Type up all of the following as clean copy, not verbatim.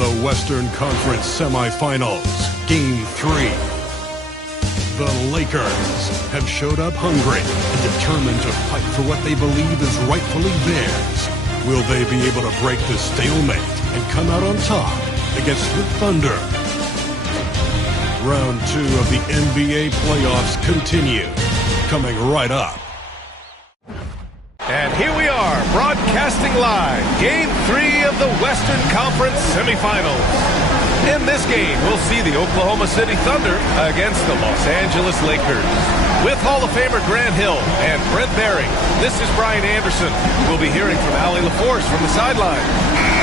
The Western Conference Semifinals, Game 3. The Lakers have showed up hungry and determined to fight for what they believe is rightfully theirs. Will they be able to break the stalemate and come out on top against the Thunder? Round 2 of the NBA playoffs continue, coming right up. And here we are, broadcasting live, Game 3 of the Western Conference Semifinals. In this game, we'll see the Oklahoma City Thunder against the Los Angeles Lakers. With Hall of Famer Grant Hill and Brent Barry, this is Brian Anderson. We'll be hearing from Allie LaForce from the sideline.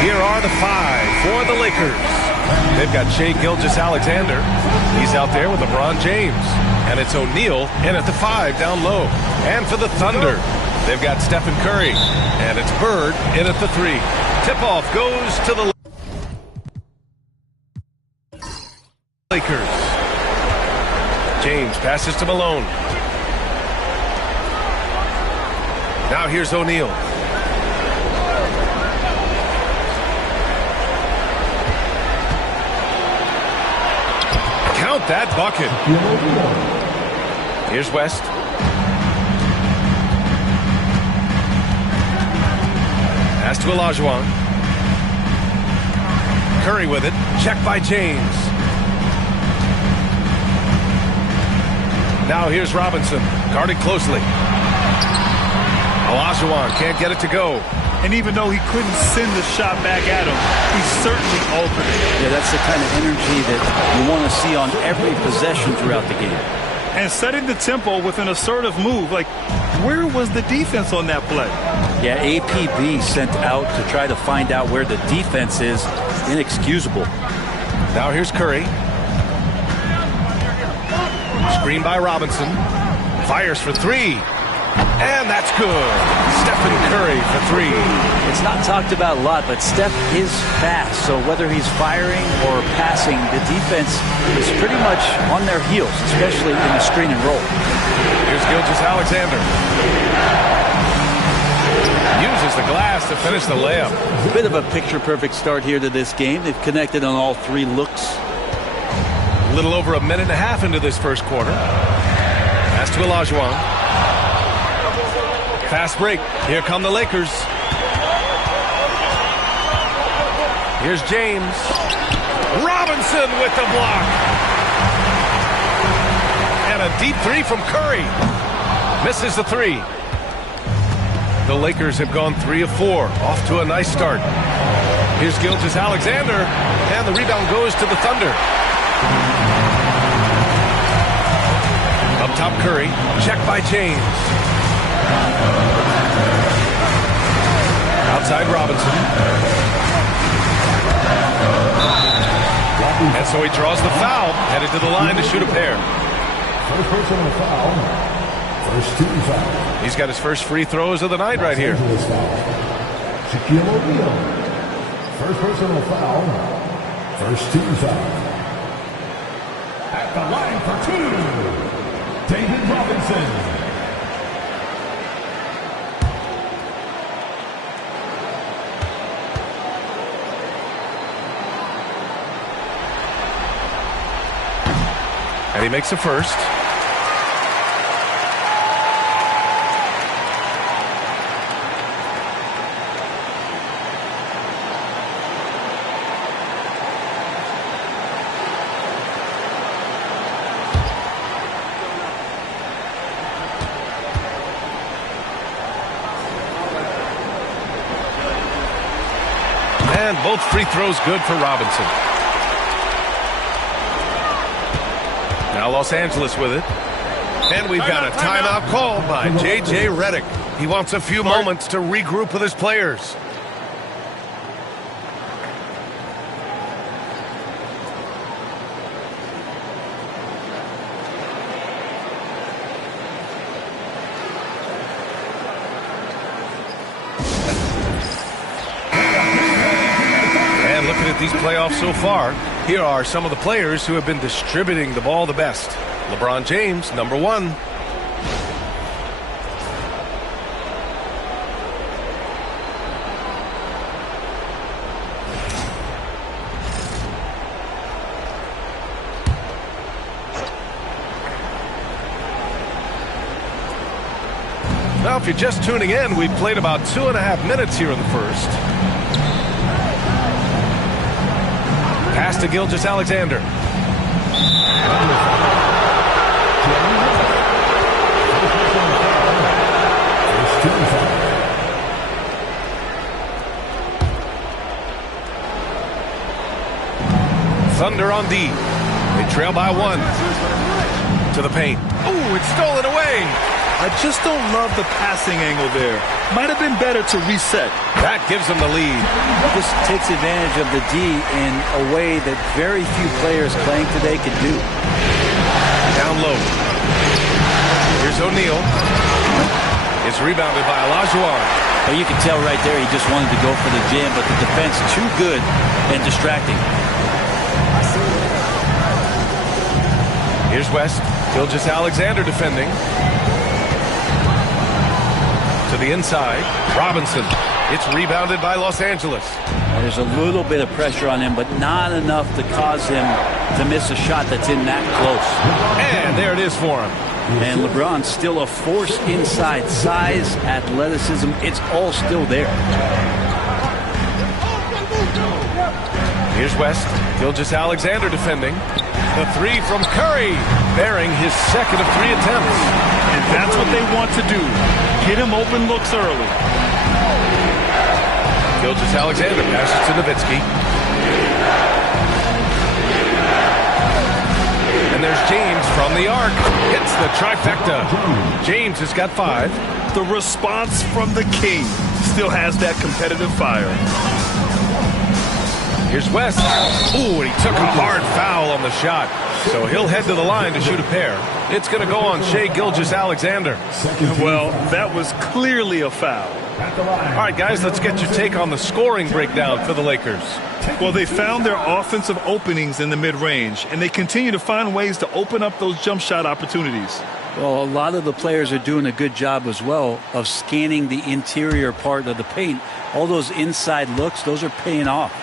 Here are the 5 for the Lakers. They've got Shai Gilgeous-Alexander. He's out there with LeBron James. And it's O'Neal in at the 5 down low. And for the Thunder, they've got Stephen Curry. And it's Bird in at the 3. Tip-off goes to the Lakers. James passes to Malone. Now here's O'Neal. Count that bucket. Here's West. Pass to Olajuwon. Curry with it. Check by James. Now here's Robinson. Guarded closely. Olajuwon can't get it to go. And even though he couldn't send the shot back at him, he certainly altered it. Yeah, that's the kind of energy that you want to see on every possession throughout the game. And setting the tempo with an assertive move. Like, where was the defense on that play? Yeah, APB sent out to try to find out where the defense is. Inexcusable. Now here's Curry. Screen by Robinson. Fires for 3. And that's good. Stephen Curry for 3. It's not talked about a lot, but Steph is fast. So whether he's firing or passing, the defense is pretty much on their heels, especially in the screen and roll. Here's Gilgeous-Alexander. Uses the glass to finish the layup. A bit of a picture-perfect start here to this game. They've connected on all 3 looks. A little over a minute and a half into this first quarter. Pass to Olajuwon. Fast break. Here come the Lakers. Here's James. Robinson with the block. And a deep 3 from Curry. Misses the 3. The Lakers have gone 3 of 4. Off to a nice start. Here's Gilgeous-Alexander. And the rebound goes to the Thunder. Up top, Curry. Check by James. Outside Robinson. And so he draws the foul, headed to the line to shoot a pair. First personal foul. First team foul. He's got his first free throws of the night right here. Shaquille O'Neal. First personal foul. First team foul. At the line for 2, David Robinson. And he makes the first. And both free throws good for Robinson. Now Los Angeles with it. And we've got a timeout called by J.J. Redick. He wants a few moments to regroup with his players. And looking at these playoffs so far, here are some of the players who have been distributing the ball the best. LeBron James, number 1. Well, if you're just tuning in, we've played about 2.5 minutes here in the first. Pass to Gilgeous-Alexander. Thunder on D. They trail by 1. To the paint. Ooh, it's stolen away. I just don't love the passing angle there. Might have been better to reset. That gives them the lead. This takes advantage of the D in a way that very few players playing today can do. Down low. Here's O'Neal. It's rebounded by Olajuwon. Well, you can tell right there he just wanted to go for the jam, but the defense too good and distracting. Here's West. Gilgeous-Alexander defending. To the inside. Robinson. It's rebounded by Los Angeles. There's a little bit of pressure on him, but not enough to cause him to miss a shot that's in that close. And there it is for him. And LeBron's still a force inside. Size, athleticism, it's all still there. Here's West. Gilgeous-Alexander defending. The 3 from Curry, bearing his second of 3 attempts. And that's what they want to do. Get him open looks early. Gilgeous-Alexander passes to Nowitzki. And there's James from the arc. Hits the trifecta. James has got 5. The response from the king still has that competitive fire. Here's West. Ooh, and he took a hard foul on the shot. So he'll head to the line to shoot a pair. It's going to go on Shai Gilgeous-Alexander. Well, that was clearly a foul. All right, guys, let's get your take on the scoring breakdown for the Lakers. Well, they found their offensive openings in the mid-range, and they continue to find ways to open up those jump shot opportunities. Well, a lot of the players are doing a good job as well of scanning the interior part of the paint. All those inside looks, those are paying off.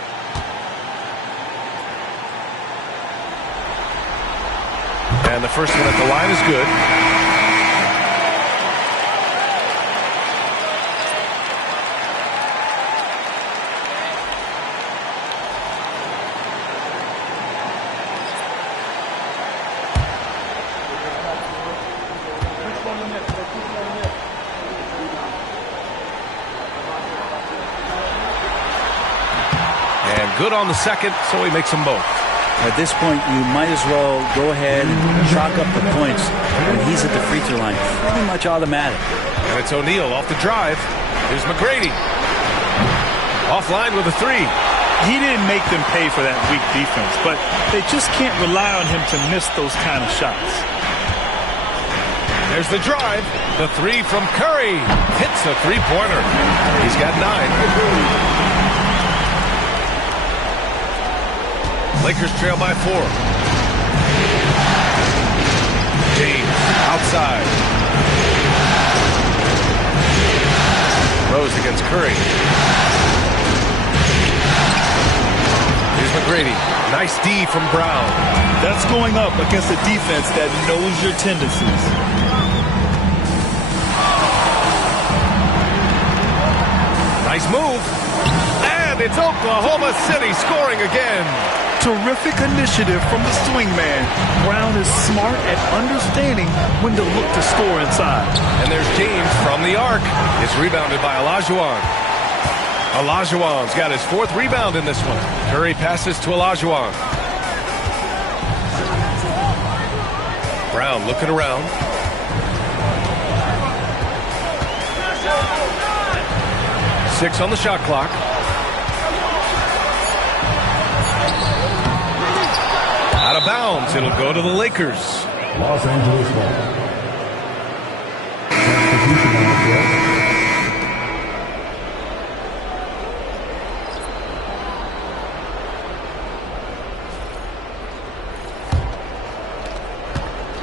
And the first one at the line is good. And good on the second, so he makes them both. At this point, you might as well go ahead and chalk up the points when he's at the free throw line. Pretty much automatic. And it's O'Neal off the drive. Here's McGrady. Offline with a 3. He didn't make them pay for that weak defense, but they just can't rely on him to miss those kind of shots. There's the drive. The 3 from Curry. Hits the three-pointer. He's got 9. Lakers trail by 4. James outside. Rose against Curry. Here's McGrady. Nice D from Brown. That's going up against a defense that knows your tendencies. Nice move. And it's Oklahoma City scoring again. Terrific initiative from the swingman. Brown is smart at understanding when to look to score inside. And there's James from the arc. It's rebounded by Olajuwon. Olajuwon's got his 4th rebound in this one. Curry passes to Olajuwon. Brown looking around. Six on the shot clock. Out of bounds. It'll go to the Lakers. Los Angeles ball. Substitution on the floor.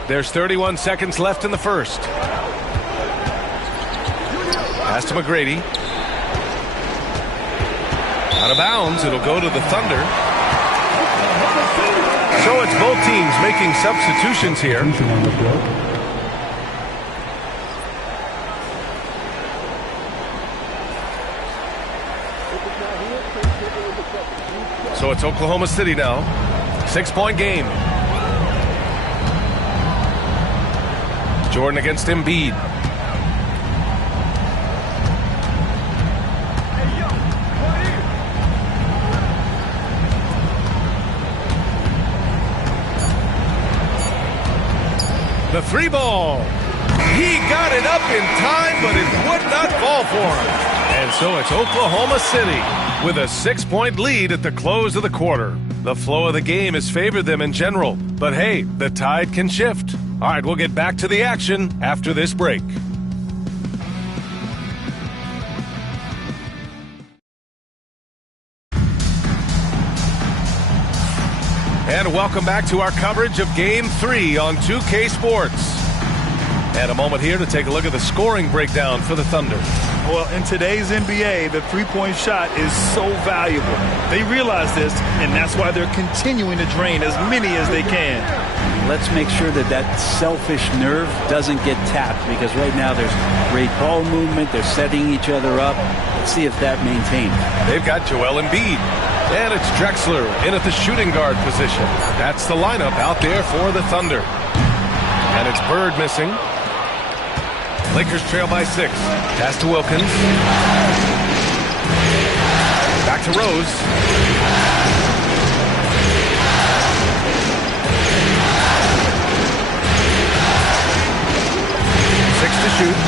There's 31 seconds left in the first. Pass to McGrady. Out of bounds. It'll go to the Thunder. So it's both teams making substitutions here. So it's Oklahoma City now. 6-point game. Jordan against Embiid. The three ball. He got it up in time, but it would not fall for him. And so it's Oklahoma City with a 6-point lead at the close of the quarter. The flow of the game has favored them in general. But hey, the tide can shift. All right, we'll get back to the action after this break. And welcome back to our coverage of Game 3 on 2K Sports. And a moment here to take a look at the scoring breakdown for the Thunder. Well, in today's NBA, the three-point shot is so valuable. They realize this, and that's why they're continuing to drain as many as they can. Let's make sure that that selfish nerve doesn't get tapped, because right now there's great ball movement. They're setting each other up. Let's see if that maintains. They've got Joel Embiid. And it's Drexler in at the shooting guard position. That's the lineup out there for the Thunder. And it's Bird missing. Lakers trail by 6. Pass to Wilkins. Back to Rose. 6 to shoot.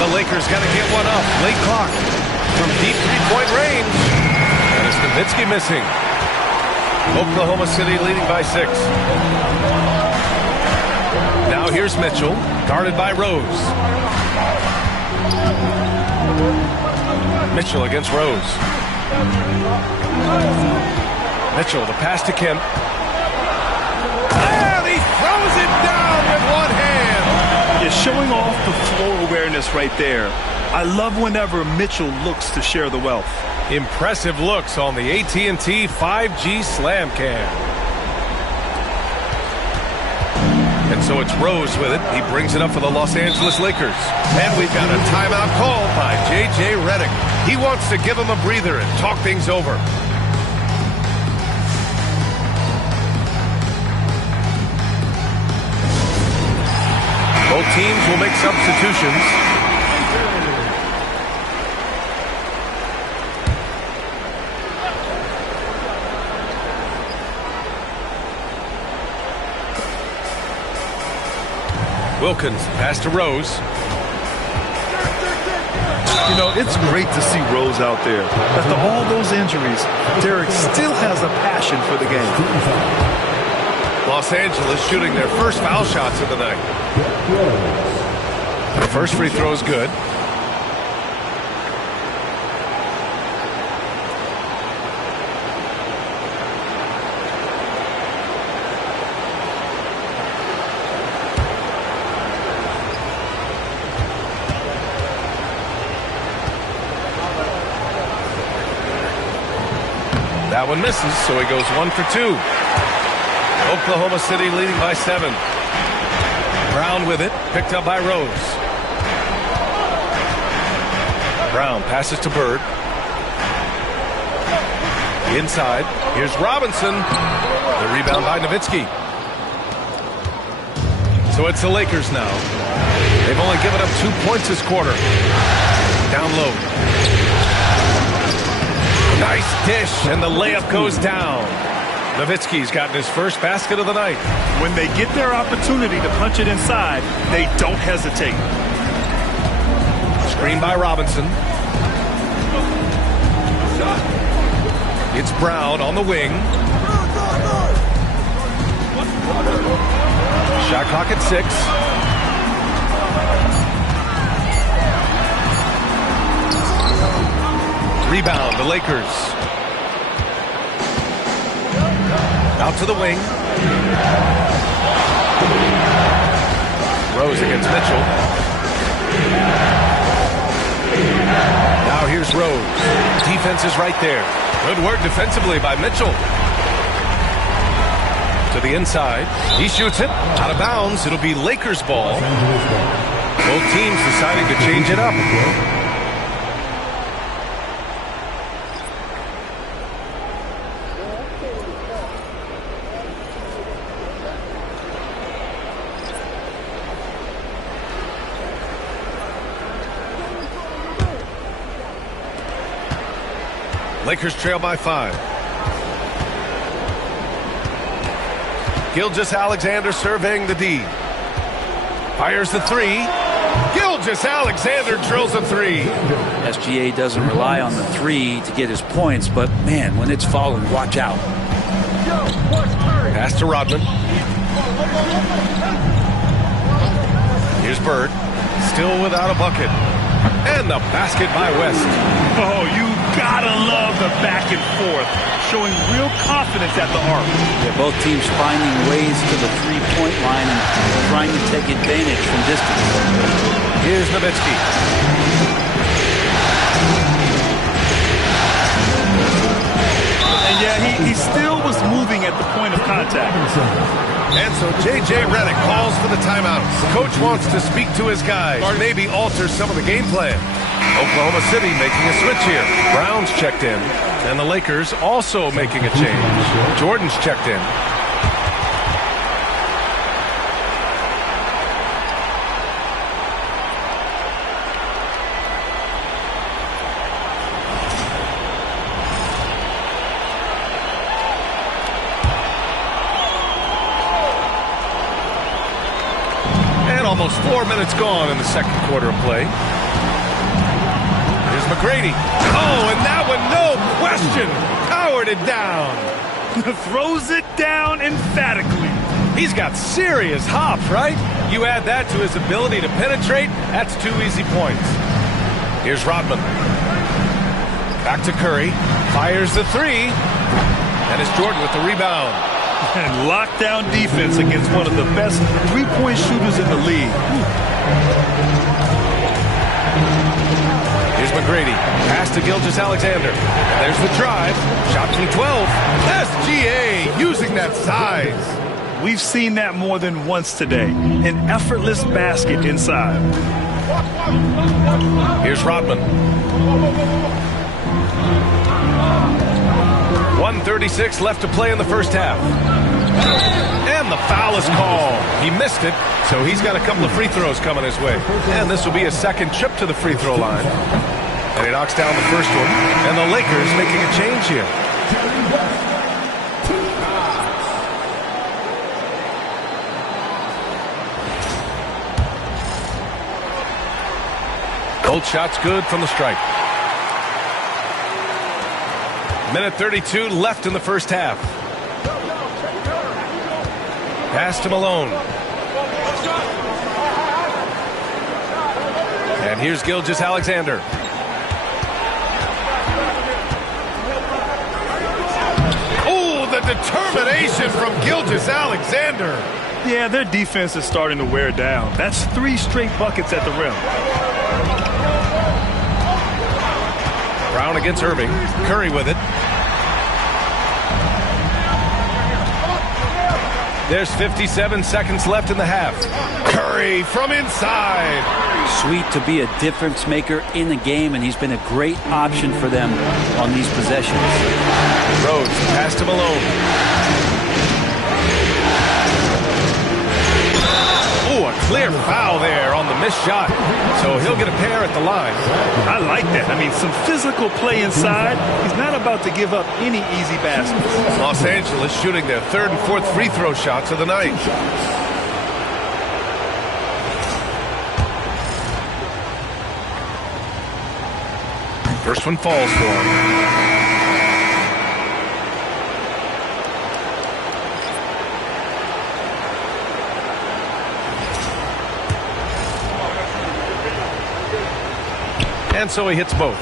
The Lakers got to get one up. Late clock from deep three-point range. And it's Nowitzki missing. Oklahoma City leading by 6. Now here's Mitchell, guarded by Rose. Mitchell against Rose. Mitchell, the pass to Kemp. And he throws it down with one hand. You're showing off the floor awareness right there. I love whenever Mitchell looks to share the wealth. Impressive looks on the AT&T 5G Slam Cam. And so it's Rose with it. He brings it up for the Los Angeles Lakers. And we've got a timeout called by J.J. Redick. He wants to give him a breather and talk things over. Both teams will make substitutions. Wilkins, pass to Rose. You know, it's great to see Rose out there. After all those injuries, Derek still has a passion for the game. Los Angeles shooting their first foul shots of the night. The first free throw is good. That one misses, so he goes 1 for 2. Oklahoma City leading by 7. Brown with it, picked up by Rose. Brown passes to Bird. Inside, here's Robinson. The rebound by Nowitzki. So it's the Lakers now. They've only given up 2 points this quarter. Down low. Nice dish, and the layup goes down. Nowitzki's gotten his first basket of the night. When they get their opportunity to punch it inside, they don't hesitate. Screen by Robinson. It's Brown on the wing. Shot clock at 6. Rebound, the Lakers. Out to the wing. Rose against Mitchell. Now here's Rose. Defense is right there. Good work defensively by Mitchell. To the inside. He shoots it. Out of bounds. It'll be Lakers ball. Both teams deciding to change it up. Lakers trail by 5. Gilgeous-Alexander surveying the D. Fires the 3. Gilgeous-Alexander drills a 3. SGA doesn't rely on the 3 to get his points, but man, when it's falling, watch out. Pass to Rodman. Here's Bird. Still without a bucket. And the basket by West. Oh, you gotta love the back and forth. Showing real confidence at the arc. Yeah, both teams finding ways to the three-point line and trying to take advantage from distance. Here's Nowitzki. And yeah, he still was moving at the point of contact. And so J.J. Redick calls for the timeout. Coach wants to speak to his guys, maybe alter some of the game plan. Oklahoma City making a switch here. Brown's checked in, and the Lakers also making a change. Jordan's checked in. Almost 4 minutes gone in the second quarter of play. Here's McGrady. Oh, and that one, no question, powered it down. Throws it down emphatically. He's got serious hop, right? You add that to his ability to penetrate, that's 2 easy points. Here's Rodman. Back to Curry. Fires the 3. And it's Jordan with the rebound. And lockdown defense against one of the best three-point shooters in the league. Here's McGrady. Pass to Gilgeous-Alexander. And there's the drive. Shot from 12. SGA using that size. We've seen that more than once today. An effortless basket inside. Here's Rodman. 1:36 left to play in the first half. And the foul is called. He missed it, so he's got a couple of free throws coming his way. And this will be his second trip to the free throw line. And he knocks down the first one. And the Lakers making a change here. Both shots good from the stripe. Minute 32 left in the first half. Pass to Malone. And here's Gilgeous-Alexander. Oh, the determination from Gilgeous-Alexander. Yeah, their defense is starting to wear down. That's 3 straight buckets at the rim. Brown against Irving. Curry with it. There's 57 seconds left in the half. Curry from inside. Sweet to be a difference maker in the game, and he's been a great option for them on these possessions. Rose, pass to Malone. Oh, a clear foul there on the missed shot. So he'll get a pair at the line. I like that. I mean, some physical play inside. He's not about to give up any easy baskets. Los Angeles shooting their 3rd and 4th free throw shots of the night. First one falls for him. And so he hits both.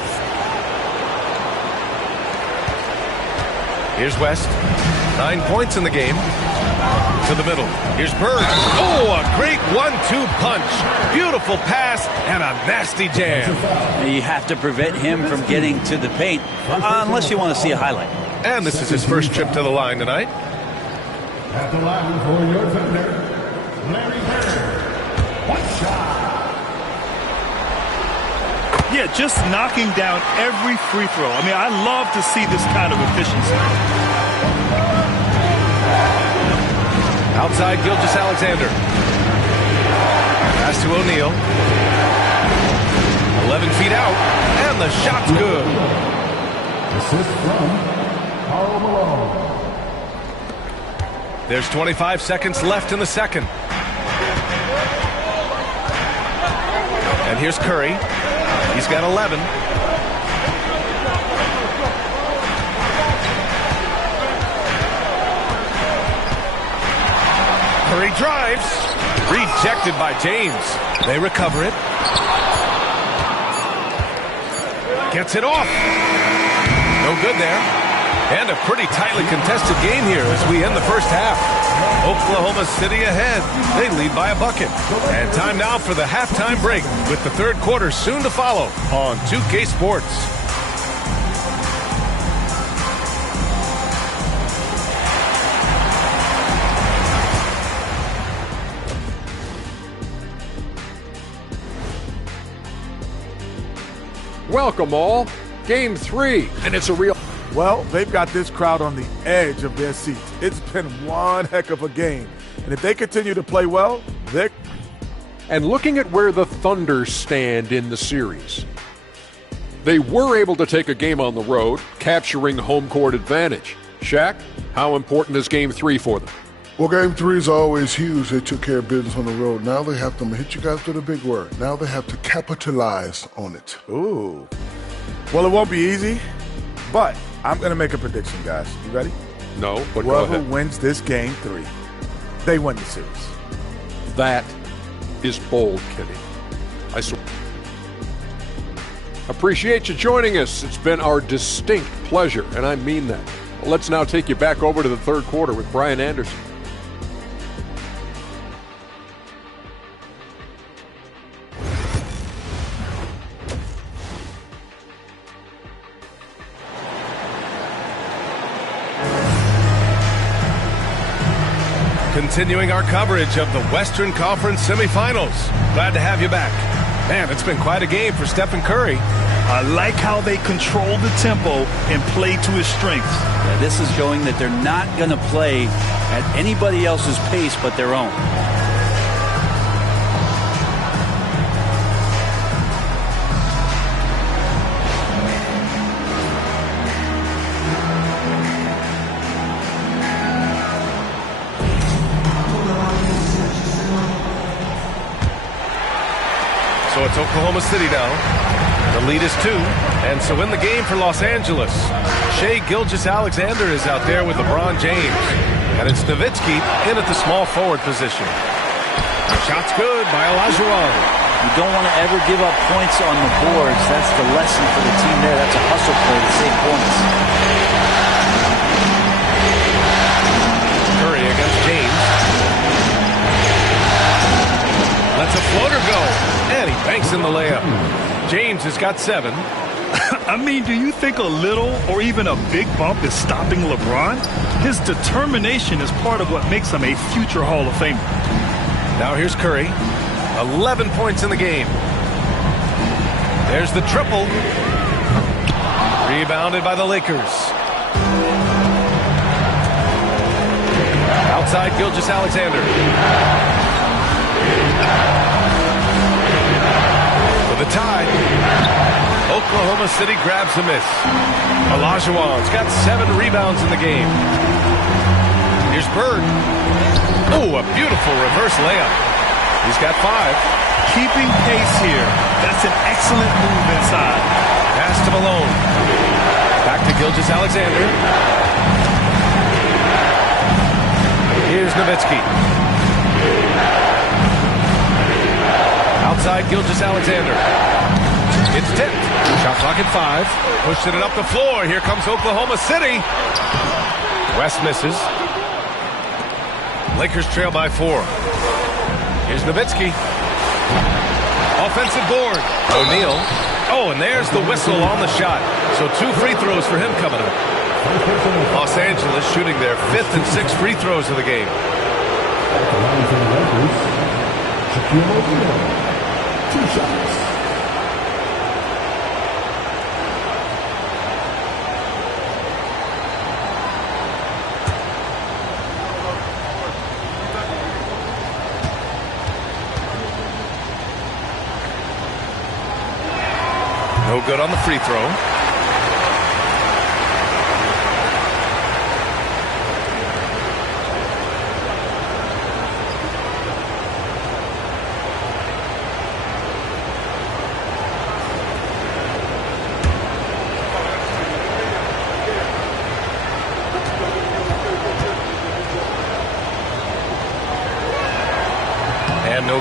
Here's West. 9 points in the game. To the middle. Here's Bird. Oh, a great 1-2 punch. Beautiful pass and a nasty jam. You have to prevent him from getting to the paint, unless you want to see a highlight. And this is his first trip to the line tonight. At the line for your defender, Larry Bird. One shot. Yeah, just knocking down every free throw. I mean, I love to see this kind of efficiency. Outside Gilgeous-Alexander. Pass to O'Neal. 11 feet out, and the shot's good. assist from Karl Malone. There's 25 seconds left in the second. And here's Curry. He's got 11. Curry drives. Rejected by James. They recover it. Gets it off. No good there. And a pretty tightly contested game here as we end the first half. Oklahoma City ahead. They lead by a bucket. And time now for the halftime break with the third quarter soon to follow on 2K Sports. Welcome all. Game 3, and it's a real... Well, they've got this crowd on the edge of their seats. It's been one heck of a game. And if they continue to play well, they're... And looking at where the Thunder stand in the series, they were able to take a game on the road, capturing home court advantage. Shaq, how important is Game 3 for them? Well, Game 3 is always huge. They took care of business on the road. Now they have to, hit you guys with a big word, now they have to capitalize on it. Ooh. Well, it won't be easy, but I'm going to make a prediction, guys. You ready? No, but go Whoever ahead. wins this Game 3, they win the series. That is bold, Kenny. I appreciate you joining us. It's been our distinct pleasure, and I mean that. Well, let's now take you back over to the third quarter with Brian Anderson. Continuing our coverage of the Western Conference semifinals. Glad to have you back. Man, it's been quite a game for Stephen Curry. I like how they control the tempo and play to his strengths. Yeah, this is showing that they're not going to play at anybody else's pace but their own. So it's Oklahoma City now. The lead is 2. And so in the game for Los Angeles, Shai Gilgeous-Alexander is out there with LeBron James. And it's Nowitzki in at the small forward position. Shot's good by Olajuwon. You don't want to ever give up points on the boards. That's the lesson for the team there. That's a hustle play to save points. Curry against James. Lets a floater go. And he banks in the layup. James has got 7. I mean, do you think a little or even a big bump is stopping LeBron? His determination is part of what makes him a future Hall of Famer. Now here's Curry. 11 points in the game. There's the triple. Rebounded by the Lakers. Outside Gilgeous-Alexander. For the tie. Oklahoma City grabs the miss. Olajuwon's got 7 rebounds in the game. Here's Bird. Oh, a beautiful reverse layup. He's got 5. Keeping pace here. That's an excellent move inside. Pass to Malone. Back to Gilgeous-Alexander. Here's Nowitzki. Outside Gilgeous-Alexander. It's tipped. Shot clock at 5. Pushing it up the floor. Here comes Oklahoma City. West misses. Lakers trail by 4. Here's Nowitzki. Offensive board. O'Neal. Oh, and there's the whistle on the shot. So 2 free throws for him coming up. Los Angeles shooting their 5th and 6th free throws of the game. At the line for the Lakers, Shaquille O'Neal. 2 shots. No good on the free throw.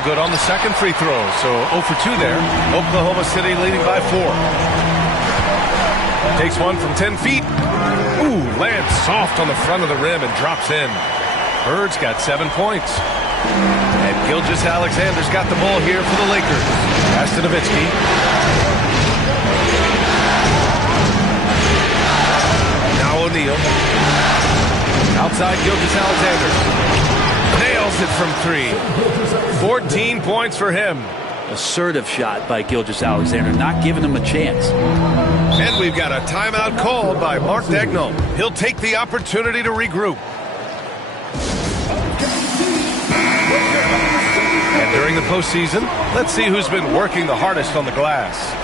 good on the second free throw. So 0 for 2 there. Oklahoma City leading by 4. Takes one from 10 feet. Ooh, lands soft on the front of the rim and drops in. Bird's got 7 points. And Gilgeous-Alexander's got the ball here for the Lakers. Pass to Nowitzki. Now O'Neal. Outside Gilgeous-Alexander. Nails it from 3. 14 points for him. Assertive shot by Gilgeous-Alexander, not giving him a chance. And we've got a timeout called by Mark Daigneault. He'll take the opportunity to regroup. And during the postseason, let's see who's been working the hardest on the glass.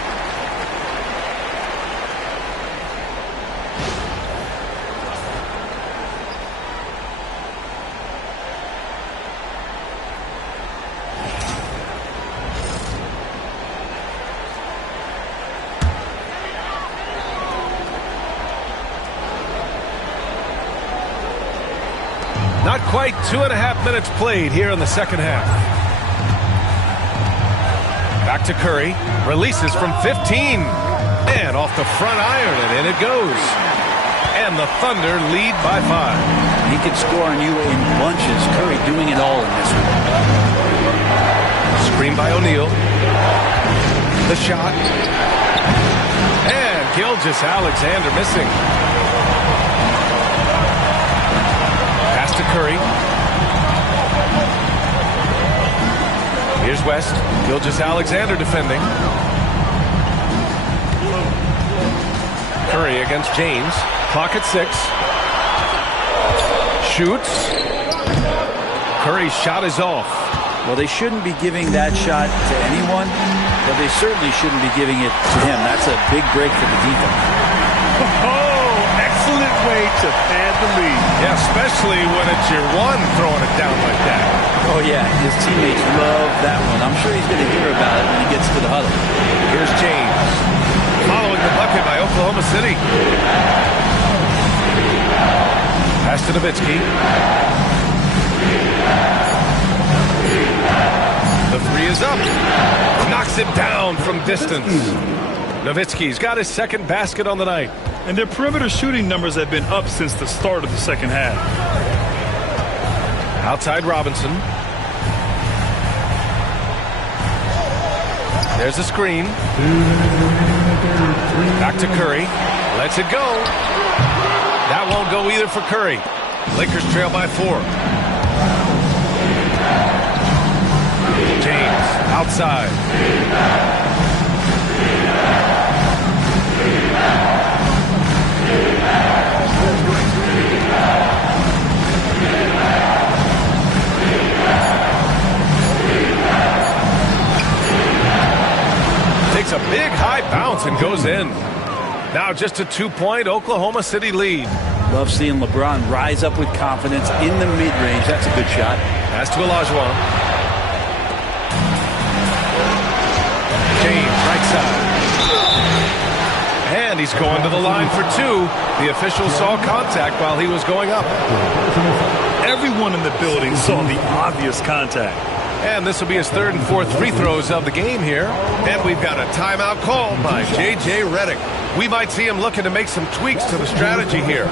Not quite 2.5 minutes played here in the second half. Back to Curry. Releases from 15. And off the front iron, and in it goes. And the Thunder lead by 5. He can score on you in bunches. Curry doing it all in this one. Screen by O'Neal. The shot. And Gilgeous-Alexander missing. Pass to Curry. Here's West. Gilgeous-Alexander defending. Curry against James. Clock at 6. Shoots. Curry's shot is off. Well, they shouldn't be giving that shot to anyone, but they certainly shouldn't be giving it to him. That's a big break for the defense. Oh, excellent way to pad the lead. Yeah, especially when it's your one throwing it down like that. Oh, yeah, his teammates love that one. I'm sure he's going to hear about it when he gets to the huddle. Here's James. Following the bucket by Oklahoma City. Pass to Nowitzki. The three is up. Knocks it down from distance. Nowitzki's got his second basket on the night. And their perimeter shooting numbers have been up since the start of the second half. Outside Robinson. There's a screen. Back to Curry. Lets it go. That won't go either for Curry. Lakers trail by 4. James outside. Takes a big high bounce and goes in. Now just a 2-point Oklahoma City lead. Love seeing LeBron rise up with confidence in the mid-range. That's a good shot. Pass to Olajuwon. James, right side. And he's going to the line for 2. The official saw contact while he was going up. Everyone in the building saw the obvious contact. And this will be his third and fourth free throws of the game here. And we've got a timeout called by J.J. Redick. We might see him looking to make some tweaks to the strategy here.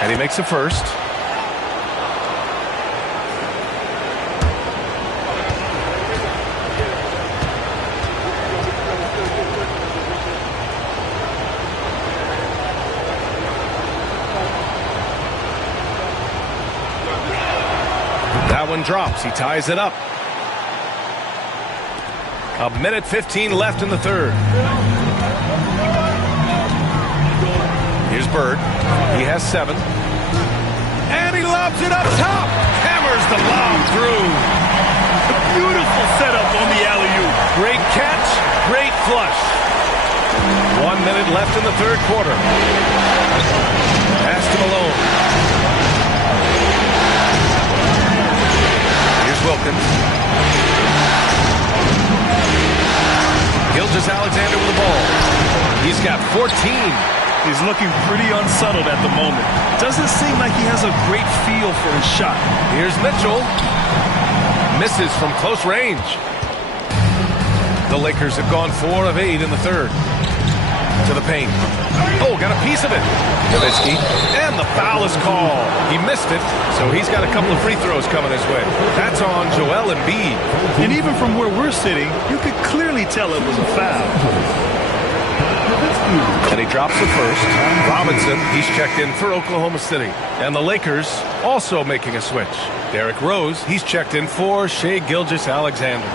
And he makes a first. That one drops. He ties it up. 1:15 left in the third. Bird. He has 7. And he lobs it up top. Hammers the lob through. Beautiful setup on the alley-oop. Great catch, great flush. 1 minute left in the third quarter. Pass to Malone. Here's Wilkins. Gilgeous-Alexander with the ball. He's got 14. He's looking pretty unsettled at the moment. Doesn't seem like he has a great feel for his shot. Here's Mitchell. Misses from close range. The Lakers have gone 4 of 8 in the third. To the paint. Oh, got a piece of it. Nowitzki. And the foul is called. He missed it, so he's got a couple of free throws coming his way. That's on Joel Embiid. And even from where we're sitting, you could clearly tell it was a foul. And he drops the first. Robinson, he's checked in for Oklahoma City. And the Lakers also making a switch. Derrick Rose, he's checked in for Shai Gilgeous-Alexander.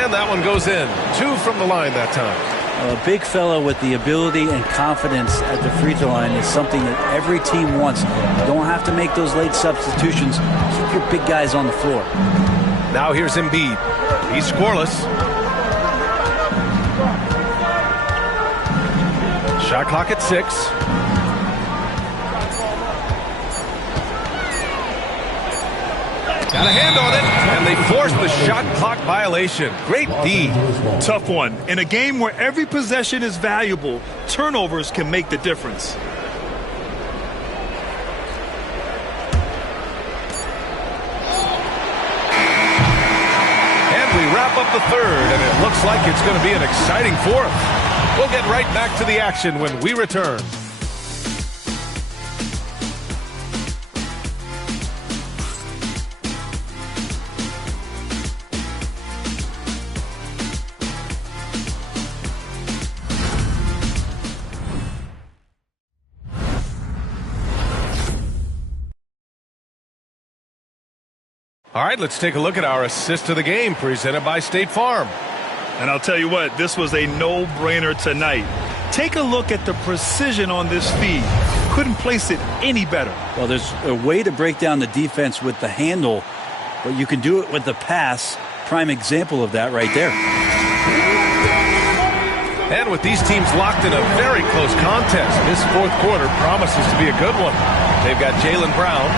And that one goes in. 2 from the line that time. A big fella with the ability and confidence at the free throw line is something that every team wants. You don't have to make those late substitutions. Keep your big guys on the floor. Now here's Embiid. He's scoreless. Shot clock at 6. Got a hand on it, and they forced the shot clock violation. Great D. Tough one. In a game where every possession is valuable, turnovers can make the difference. And we wrap up the third, and it looks like it's going to be an exciting fourth. We'll get right back to the action when we return. All right, let's take a look at our assist of the game presented by State Farm. And I'll tell you what, this was a no-brainer tonight. Take a look at the precision on this feed. Couldn't place it any better. Well, there's a way to break down the defense with the handle, but you can do it with the pass. Prime example of that right there. And with these teams locked in a very close contest, this fourth quarter promises to be a good one. They've got Jaylen Brown,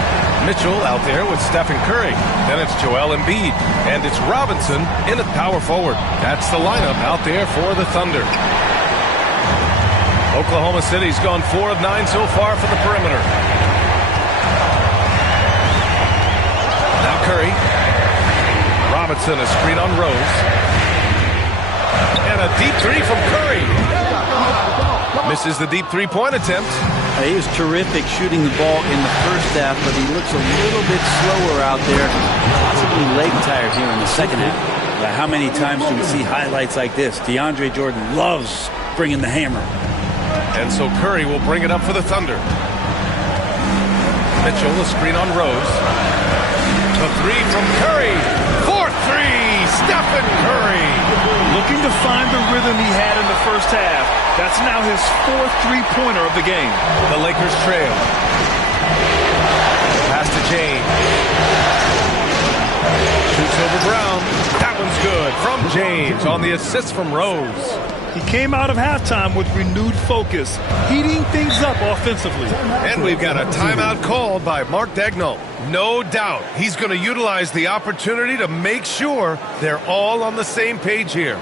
Mitchell out there with Stephen Curry. Then it's Joel Embiid. And it's Robinson in at power forward. That's the lineup out there for the Thunder. Oklahoma City's gone 4 of 9 so far from the perimeter. Now Curry. Robinson, a screen on Rose. And a deep 3 from Curry. Misses the deep three-point attempt. He was terrific shooting the ball in the first half, but he looks a little bit slower out there, possibly leg tired here in the second half. How many times do we see highlights like this? DeAndre Jordan loves bringing the hammer. And so Curry will bring it up for the Thunder. Mitchell, a screen on Rose. The 3 from Curry. 4-3, Stephen Curry. Looking to find the rhythm he had in the first half. That's now his 4th three-pointer of the game. The Lakers trail. Pass to James. Shoots over Brown. That one's good from James on the assist from Rose. He came out of halftime with renewed focus, heating things up offensively. And we've got a timeout called by Mark Daigneault. No doubt he's going to utilize the opportunity to make sure they're all on the same page here.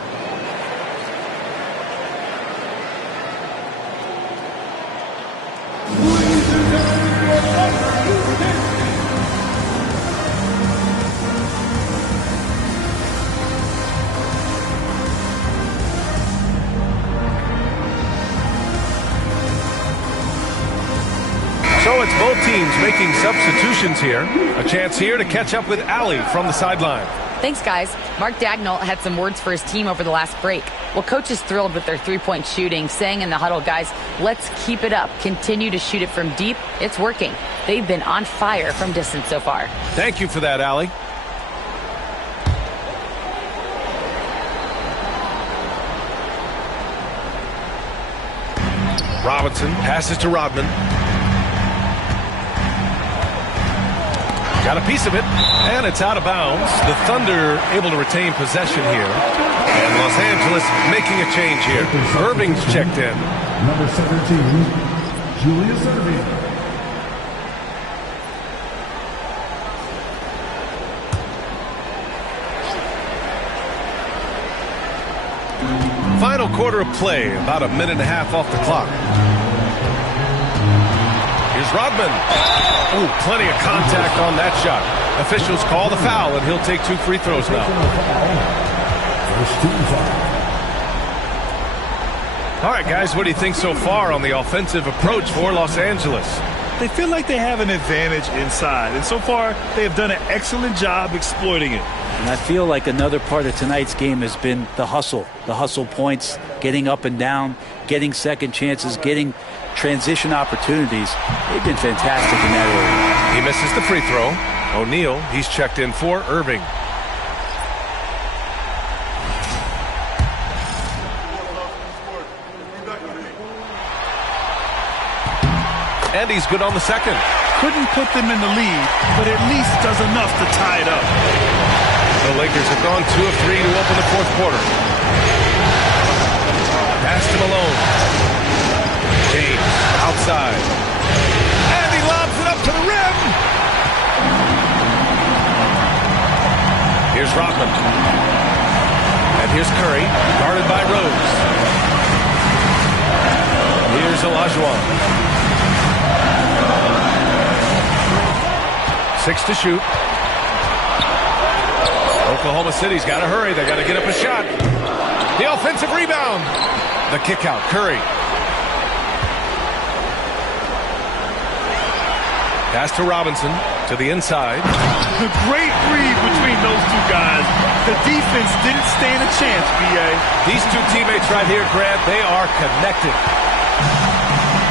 So it's both teams making substitutions here. A chance here to catch up with Allie from the sideline. Thanks, guys. Mark Dagnall had some words for his team over the last break. Well, coach is thrilled with their three-point shooting, saying in the huddle, guys, let's keep it up. Continue to shoot it from deep. It's working. They've been on fire from distance so far. Thank you for that, Allie. Robinson passes to Rodman. Got a piece of it, and it's out of bounds. The Thunder able to retain possession here. And Los Angeles making a change here. Irving's checked in. Number 17, Julius Irving. Final quarter of play, about a minute and a half off the clock. Here's Rodman. Ooh, plenty of contact on that shot. Officials call the foul, and he'll take 2 free throws now. First team foul. All right, guys, what do you think so far on the offensive approach for Los Angeles? They feel like they have an advantage inside, and so far they have done an excellent job exploiting it. And I feel like another part of tonight's game has been the hustle points, getting up and down, getting second chances, getting transition opportunities. They've been fantastic in that area. He misses the free throw. O'Neal, he's checked in for Irving. And he's good on the second. Couldn't put them in the lead, but at least does enough to tie it up. The Lakers have gone 2 of 3 to open the fourth quarter. Pass to Malone. James outside. And he lobs it up to the rim. Here's Rodman. And here's Curry, guarded by Rose. Here's Olajuwon. 6 to shoot. Oklahoma City's got to hurry. They got to get up a shot. The offensive rebound. The kick out. Curry. Pass to Robinson to the inside. The great read between those two guys. The defense didn't stand a chance, B.A. These two teammates right here, Grant, they are connected.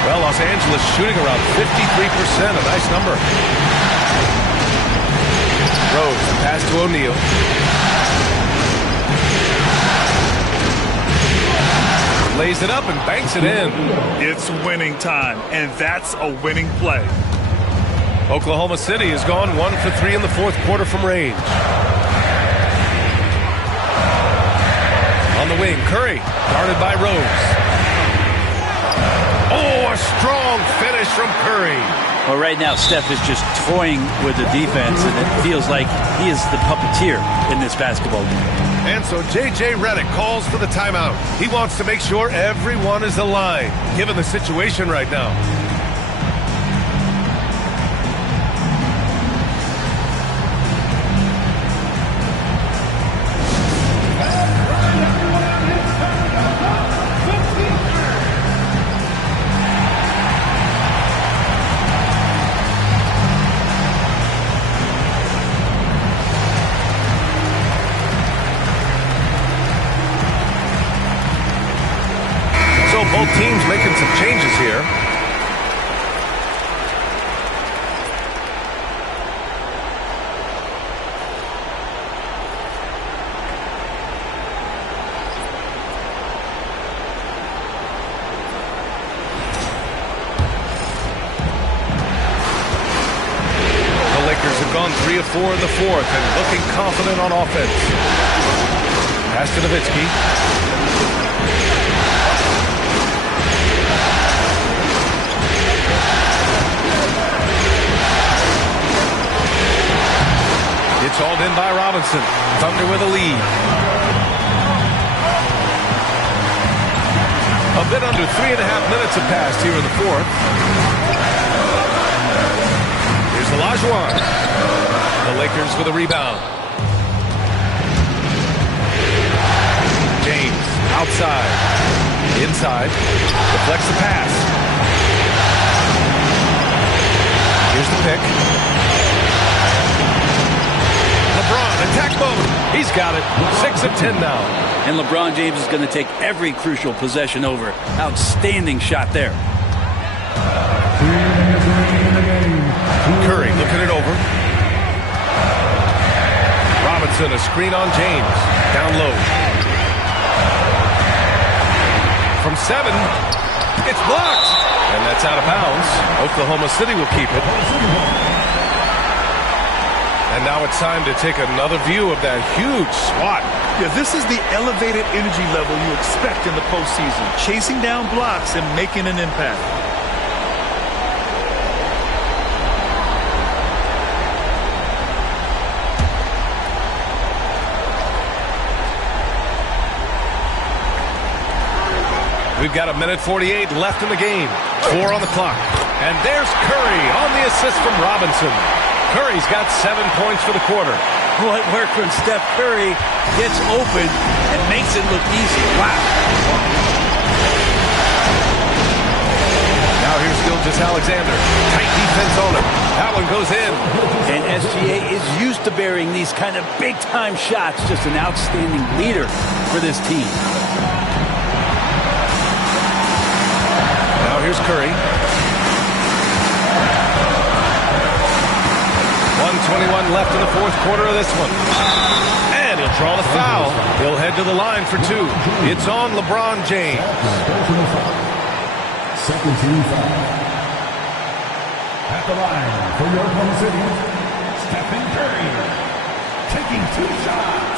Well, Los Angeles shooting around 53%, a nice number. Rose, pass to O'Neal. Lays it up and banks it in. It's winning time, and that's a winning play. Oklahoma City has gone 1 for 3 in the fourth quarter from range. On the wing, Curry, guarded by Rose. Oh, a strong finish from Curry. Well, right now, Steph is just toying with the defense, and it feels like he is the puppeteer in this basketball game. And so J.J. Redick calls for the timeout. He wants to make sure everyone is aligned, given the situation right now. Both teams making some changes here. The Lakers have gone 3 of 4 in the fourth and looking confident on offense. Pass to Nowitzki. It's hauled in by Robinson. Thunder with a lead. A bit under 3.5 minutes have passed here in the fourth. Here's Olajuwon. The Lakers with a rebound. James outside. Inside. Deflects the pass. Here's the pick. LeBron, attack mode. got it. 6 of 10 now. And LeBron James is going to take every crucial possession over. Outstanding shot there. Curry looking it over. Robinson, a screen on James. Down low. From 7, it's blocked. And that's out of bounds. Oklahoma City will keep it. And now it's time to take another view of that huge swat. Yeah, this is the elevated energy level you expect in the postseason. Chasing down blocks and making an impact. We've got 1:48 left in the game. 4 on the clock. And there's Curry on the assist from Robinson. Curry's got 7 points for the quarter. What work when Steph Curry gets open and makes it look easy. Wow. Now here's Gilgeous-Alexander. Tight defense on him. That one goes in. And SGA is used to bearing these kind of big-time shots. Just an outstanding leader for this team. Now here's Curry. 1:21 left in the fourth quarter of this one. And he'll draw the foul. He'll head to the line for 2. It's on LeBron James. Second team foul. At the line for your Oklahoma City, Stephen Curry, taking 2 shots.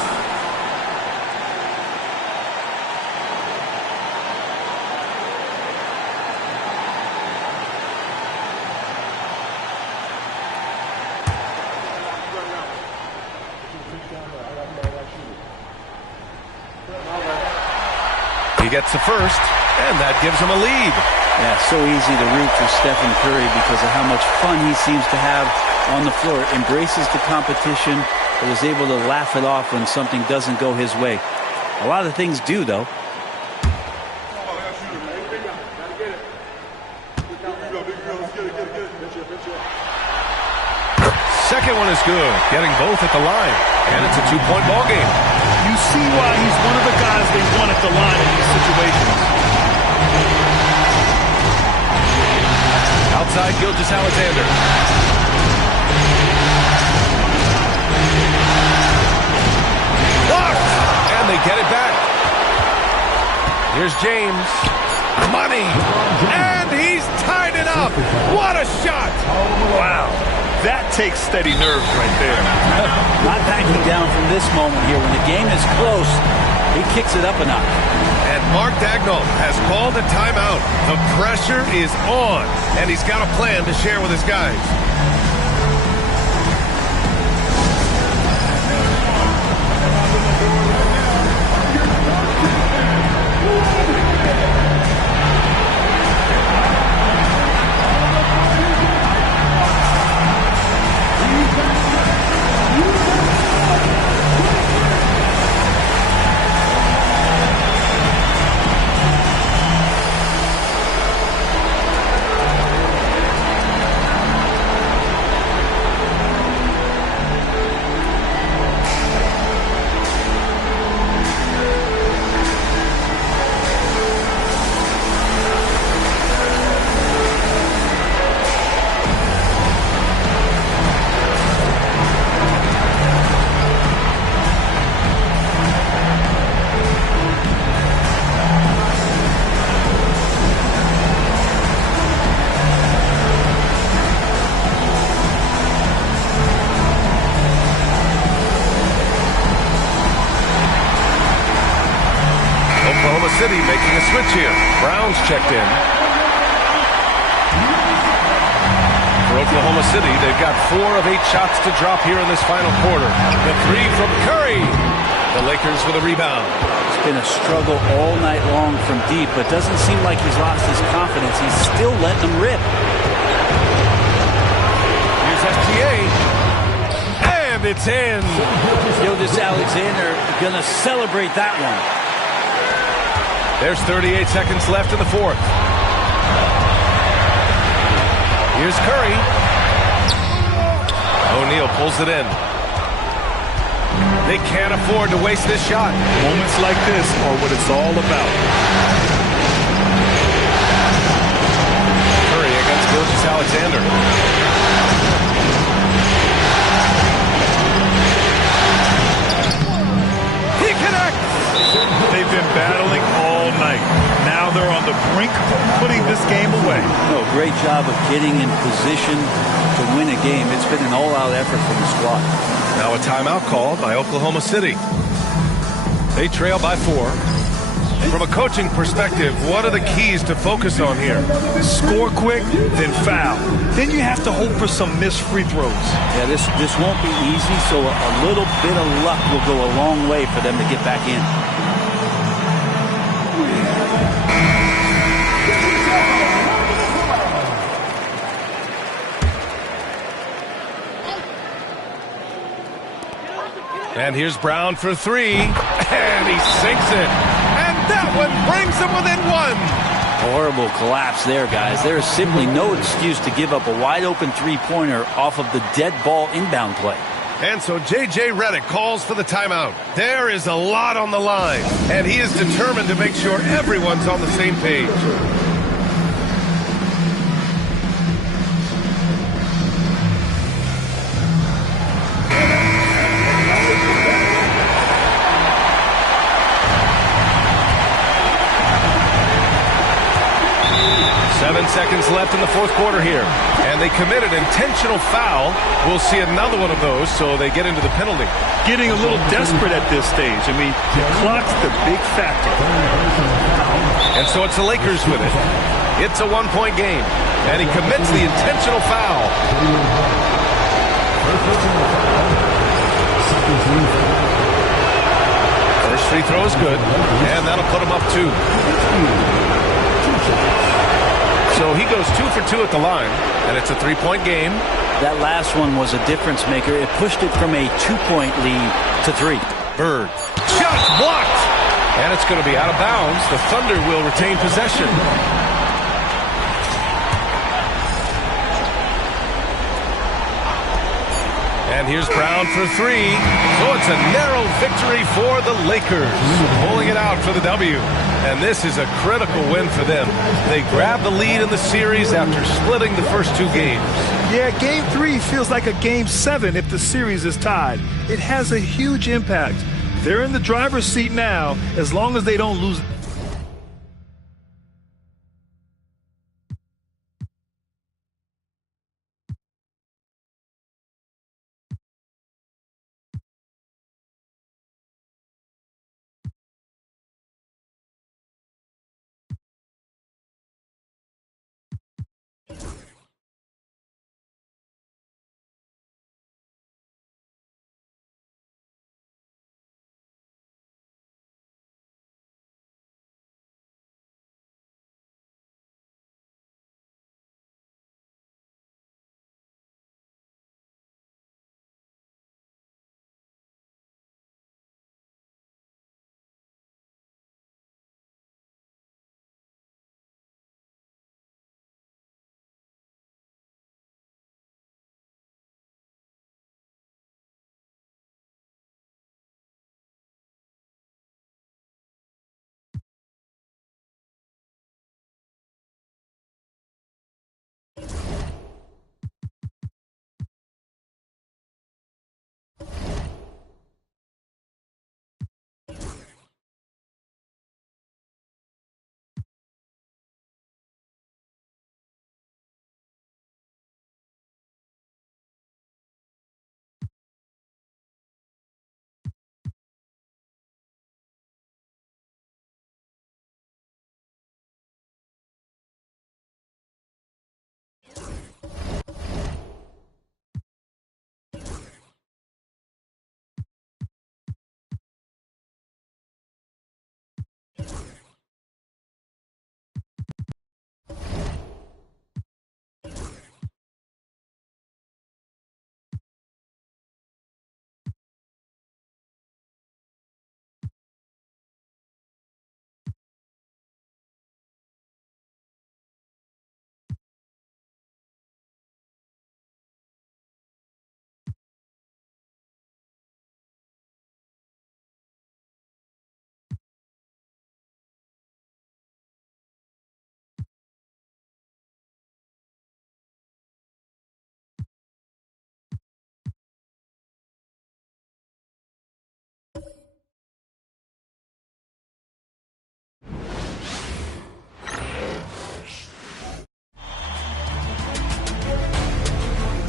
He gets the first, and that gives him a lead. Yeah, so easy to root for Stephen Curry because of how much fun he seems to have on the floor. Embraces the competition, but is able to laugh it off when something doesn't go his way. A lot of things do, though. Second one is good, getting both at the line, and it's a 2-point ball game. You see why he's one of the guys they want at the line in these situations. Outside Gilgeous-Alexander. Blocked! And they get it back. Here's James. Money! And he's tied it up! What a shot! Wow. That takes steady nerves right there. Not backing down from this moment here. When the game is close, he kicks it up a notch. And Mark Daigneault has called a timeout. The pressure is on, and he's got a plan to share with his guys. City making a switch here. Brown's checked in. For Oklahoma City, they've got 4 of 8 shots to drop here in this final quarter. The 3 from Curry. The Lakers with a rebound. It's been a struggle all night long from deep, but doesn't seem like he's lost his confidence. He's still letting them rip. Here's SGA. And it's in. Gilgeous-Alexander going to celebrate that one. There's 38 seconds left in the fourth. Here's Curry. O'Neal pulls it in. They can't afford to waste this shot. Moments like this are what it's all about. Curry against Gilgeous-Alexander. He connects! They've been battling all night. Now they're on the brink of putting this game away. No, great job of getting in position to win a game. It's been an all-out effort from the squad. Now a timeout called by Oklahoma City. They trail by 4. From a coaching perspective, what are the keys to focus on here? Score quick, then foul. Then you have to hope for some missed free throws. Yeah, this won't be easy, so a little bit of luck will go a long way for them to get back in. And here's Brown for 3, and he sinks it. And that one brings them within 1. Horrible collapse there, guys. There is simply no excuse to give up a wide-open three-pointer off of the dead ball inbound play. And so J.J. Redick calls for the timeout. There is a lot on the line, and he is determined to make sure everyone's on the same page. Seconds left in the fourth quarter here. And they commit an intentional foul. We'll see another one of those, so they get into the penalty. Getting a little desperate at this stage. I mean, the clock's the big factor. And so it's the Lakers with it. It's a one-point game. And he commits the intentional foul. First free throw is good. And that'll put him up 2. So he goes 2 for 2 at the line, and it's a three-point game. That last one was a difference maker. It pushed it from a 2-point lead to 3. Bird. Shot blocked! And it's going to be out of bounds. The Thunder will retain possession. And here's Brown for 3. So it's a narrow victory for the Lakers, pulling it out for the W. And this is a critical win for them. They grab the lead in the series after splitting the first 2 games. Yeah, Game 3 feels like a Game 7 if the series is tied. It has a huge impact. They're in the driver's seat now as long as they don't lose.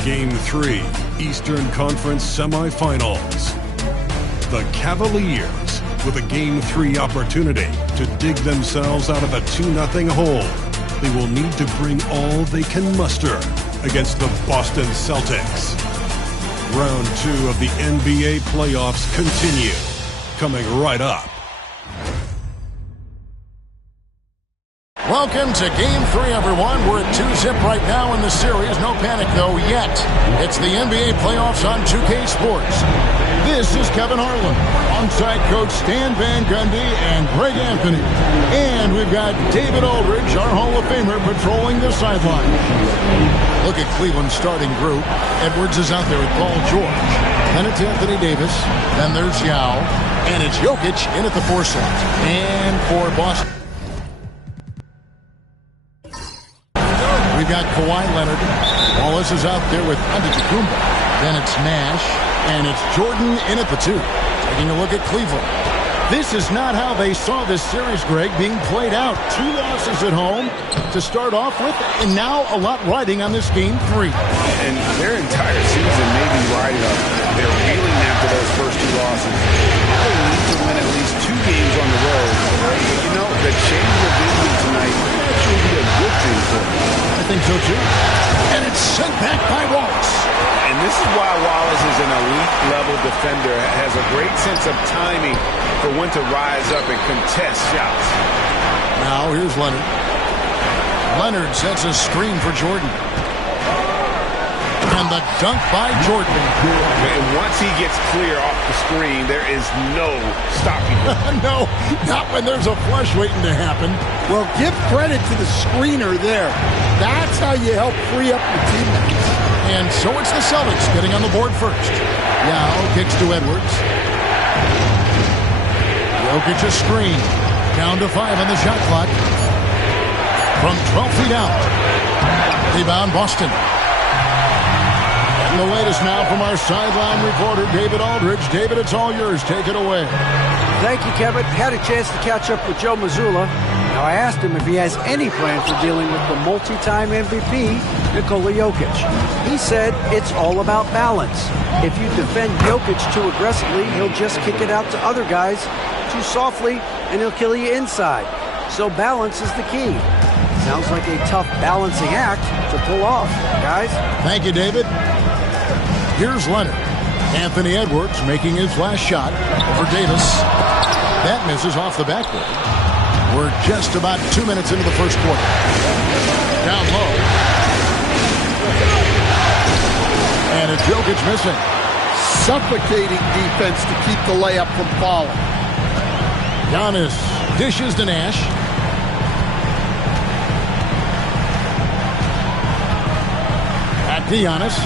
Game 3, Eastern Conference Semifinals. The Cavaliers with a Game 3 opportunity to dig themselves out of a 2-0 hole. They will need to bring all they can muster against the Boston Celtics. Round 2 of the NBA playoffs continue, coming right up. Welcome to Game 3, everyone. We're at 2-zip right now in the series. No panic, though, yet. It's the NBA playoffs on 2K Sports. This is Kevin Harlan, alongside Coach Stan Van Gundy and Greg Anthony. And we've got David Aldridge, our Hall of Famer, patrolling the sideline. Look at Cleveland's starting group. Edwards is out there with Paul George. Then it's Anthony Davis. Then there's Yao. And it's Jokic in at the 4 slot. And for Boston, we've got Kawhi Leonard. Wallace is out there with Antetokounmpo. Then it's Nash. And it's Jordan in at the 2. Taking a look at Cleveland. This is not how they saw this series, Greg, being played out. 2 losses at home to start off with, and now a lot riding on this Game 3. And their entire season may be riding up. They're reeling after those first 2 losses. Now they need to win at least 2 games on the road. You know, the change of vision tonight may actually be a good thing for them. I think so, too. And it's sent back by Wallace. And this is why Wallace is an elite-level defender, has a great sense of timing for when to rise up and contest shots. Now here's Leonard. Leonard sets a screen for Jordan. And the dunk by Jordan. And once he gets clear off the screen, there is no stopping him. No, not when there's a flush waiting to happen. Well, give credit to the screener there. That's how you help free up your teammates. And so it's the Celtics getting on the board first. Yao kicks to Edwards. Jokic a screen. Down to 5 on the shot clock. From 12 feet out. Rebound Boston. And the latest now from our sideline reporter, David Aldridge. David, it's all yours. Take it away. Thank you, Kevin. Had a chance to catch up with Joe Mazzulla. Now, I asked him if he has any plan for dealing with the multi-time MVP, Nikola Jokic. He said it's all about balance. If you defend Jokic too aggressively, he'll just kick it out to other guys too softly, and he'll kill you inside. So balance is the key. Sounds like a tough balancing act to pull off, guys. Thank you, David. Here's Leonard. Anthony Edwards making his last shot over Davis. That misses off the backboard. We're just about 2 minutes into the first quarter. Down low. And it's Jokic missing. Suffocating defense to keep the layup from falling. Giannis dishes to Nash. Back to Giannis.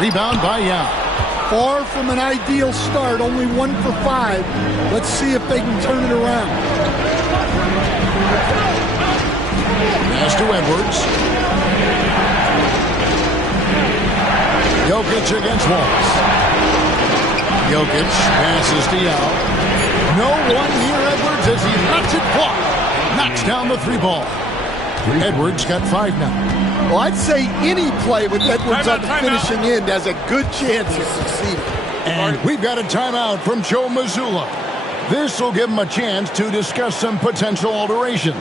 Rebound by Yao. Far from an ideal start, only 1 for 5. Let's see if they can turn it around. Pass to Edwards. Jokic against Wallace. Jokic passes to Yao. No one near Edwards as he lets it fly. Knocks down the 3 ball. Edwards got 5 now. Well, I'd say any play with Edwards on the finishing end has a good chance of succeeding. And we've got a timeout from Joe Mazzulla. This will give him a chance to discuss some potential alterations.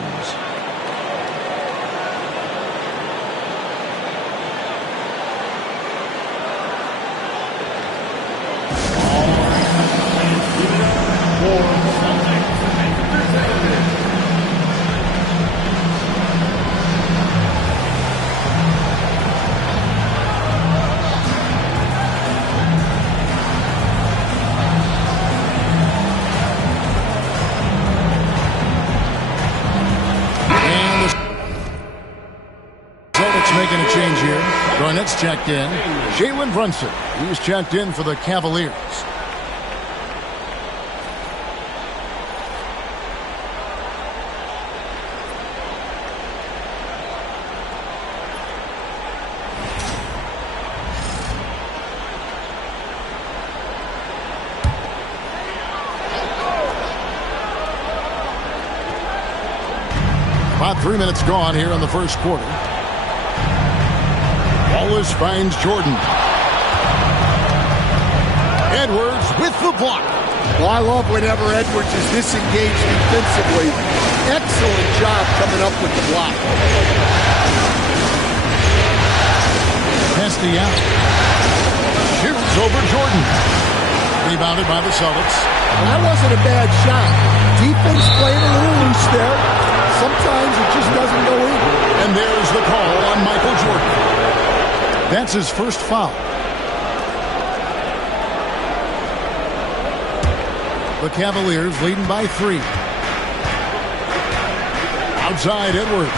Making a change here. Garnett's checked in. Jalen Brunson, he's checked in for the Cavaliers. About 3 minutes gone here in the first quarter. Wallace finds Jordan. Edwards with the block. Well, I love whenever Edwards is disengaged defensively. Excellent job coming up with the block. Castellanos shoots over Jordan. Rebounded by the Celtics. Well, that wasn't a bad shot. Defense playing a little loose there. Sometimes it just doesn't go in. And there's the call on Michael Jordan. That's his first foul. The Cavaliers leading by 3. Outside Edwards.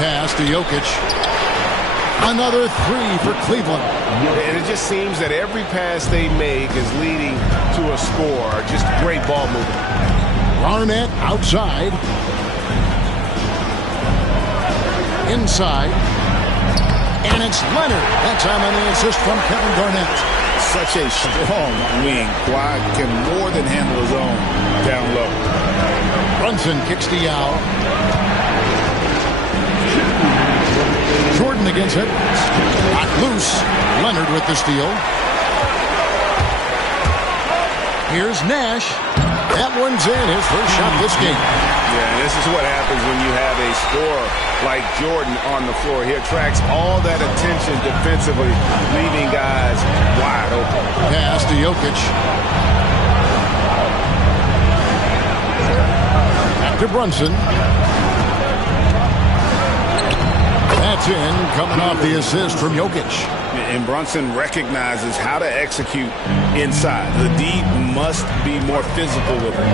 Pass to Jokic. Another 3 for Cleveland. And it just seems that every pass they make is leading to a score. Just great ball movement. Garnett outside. Inside. And it's Leonard. That time on the assist from Kevin Garnett. Such a strong wing. Kawhi can more than handle his own down low. Brunson kicks to Yao. Jordan against Edwards. Not loose. Leonard with the steal. Here's Nash. That one's in. His first shot this game. Yeah, this is what happens when you have a scorer like Jordan on the floor. He attracts all that attention defensively, leaving guys wide open. Pass to Jokic. Back to Brunson. That's in, coming off the assist from Jokic. And Brunson recognizes how to execute inside. The D must be more physical with it.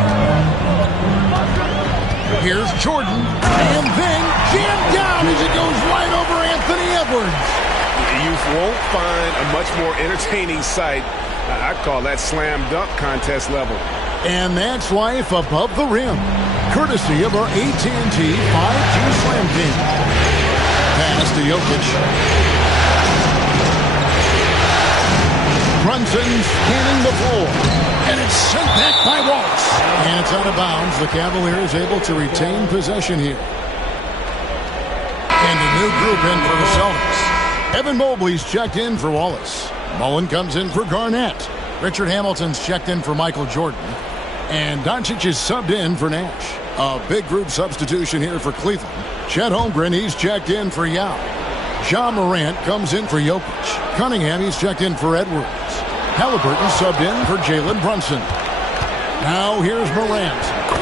Here's Jordan, and then jammed down as it goes right over Anthony Edwards. You won't find a much more entertaining sight. I'd call that slam dunk contest level. And that's life above the rim, courtesy of our AT&T 5G Slam Team. Pass to Jokic. Brunson scanning the floor. And it's sent back by Wallace. And it's out of bounds. The Cavaliers able to retain possession here. And a new group in for the Celtics. Evan Mobley's checked in for Wallace. Mullen comes in for Garnett. Richard Hamilton's checked in for Michael Jordan. And Doncic is subbed in for Nash. A big group substitution here for Cleveland. Chet Holmgren, he's checked in for Yao. Ja Morant comes in for Jokic. Cunningham, he's checked in for Edwards. Halliburton subbed in for Jalen Brunson. Now here's Morant.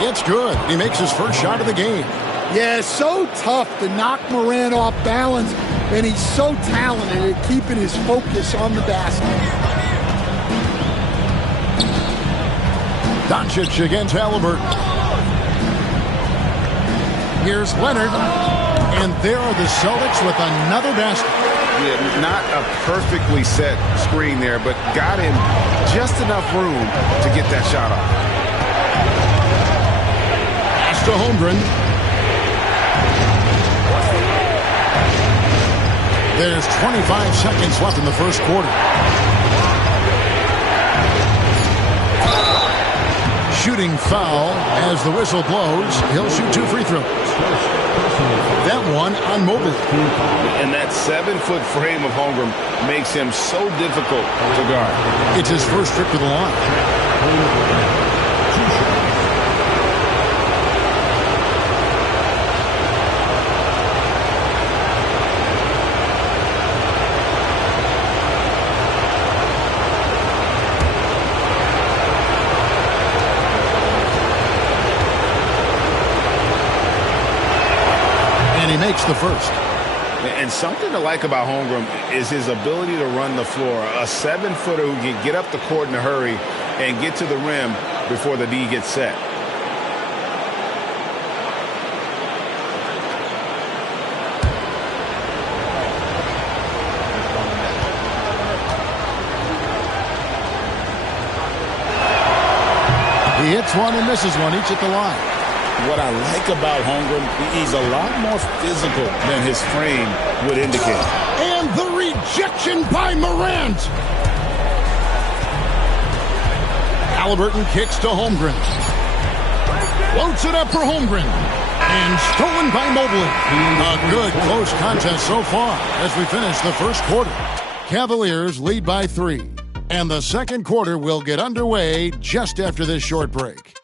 It's good. He makes his first shot of the game. Yeah, it's so tough to knock Morant off balance, and he's so talented at keeping his focus on the basket. Doncic against Halliburton. Here's Leonard. And there are the Celtics with another basket. Yeah, not a perfectly set screen there, but got him just enough room to get that shot off. Pass to Holmgren. There's 25 seconds left in the first quarter. Shooting foul as the whistle blows. He'll shoot 2 free throws. That one on Mobley. And that 7-foot frame of Holmgren makes him so difficult to guard. It's his first trip to the line. Makes the first. And something to like about Holmgren is his ability to run the floor. A 7-footer who can get up the court in a hurry and get to the rim before the D gets set. He hits one and misses one, each at the line. What I like about Holmgren, he's a lot more physical than his frame would indicate. And the rejection by Morant. Halliburton kicks to Holmgren. Floats it up for Holmgren. And stolen by Mobley. A good close contest so far as we finish the first quarter. Cavaliers lead by 3. And the second quarter will get underway just after this short break.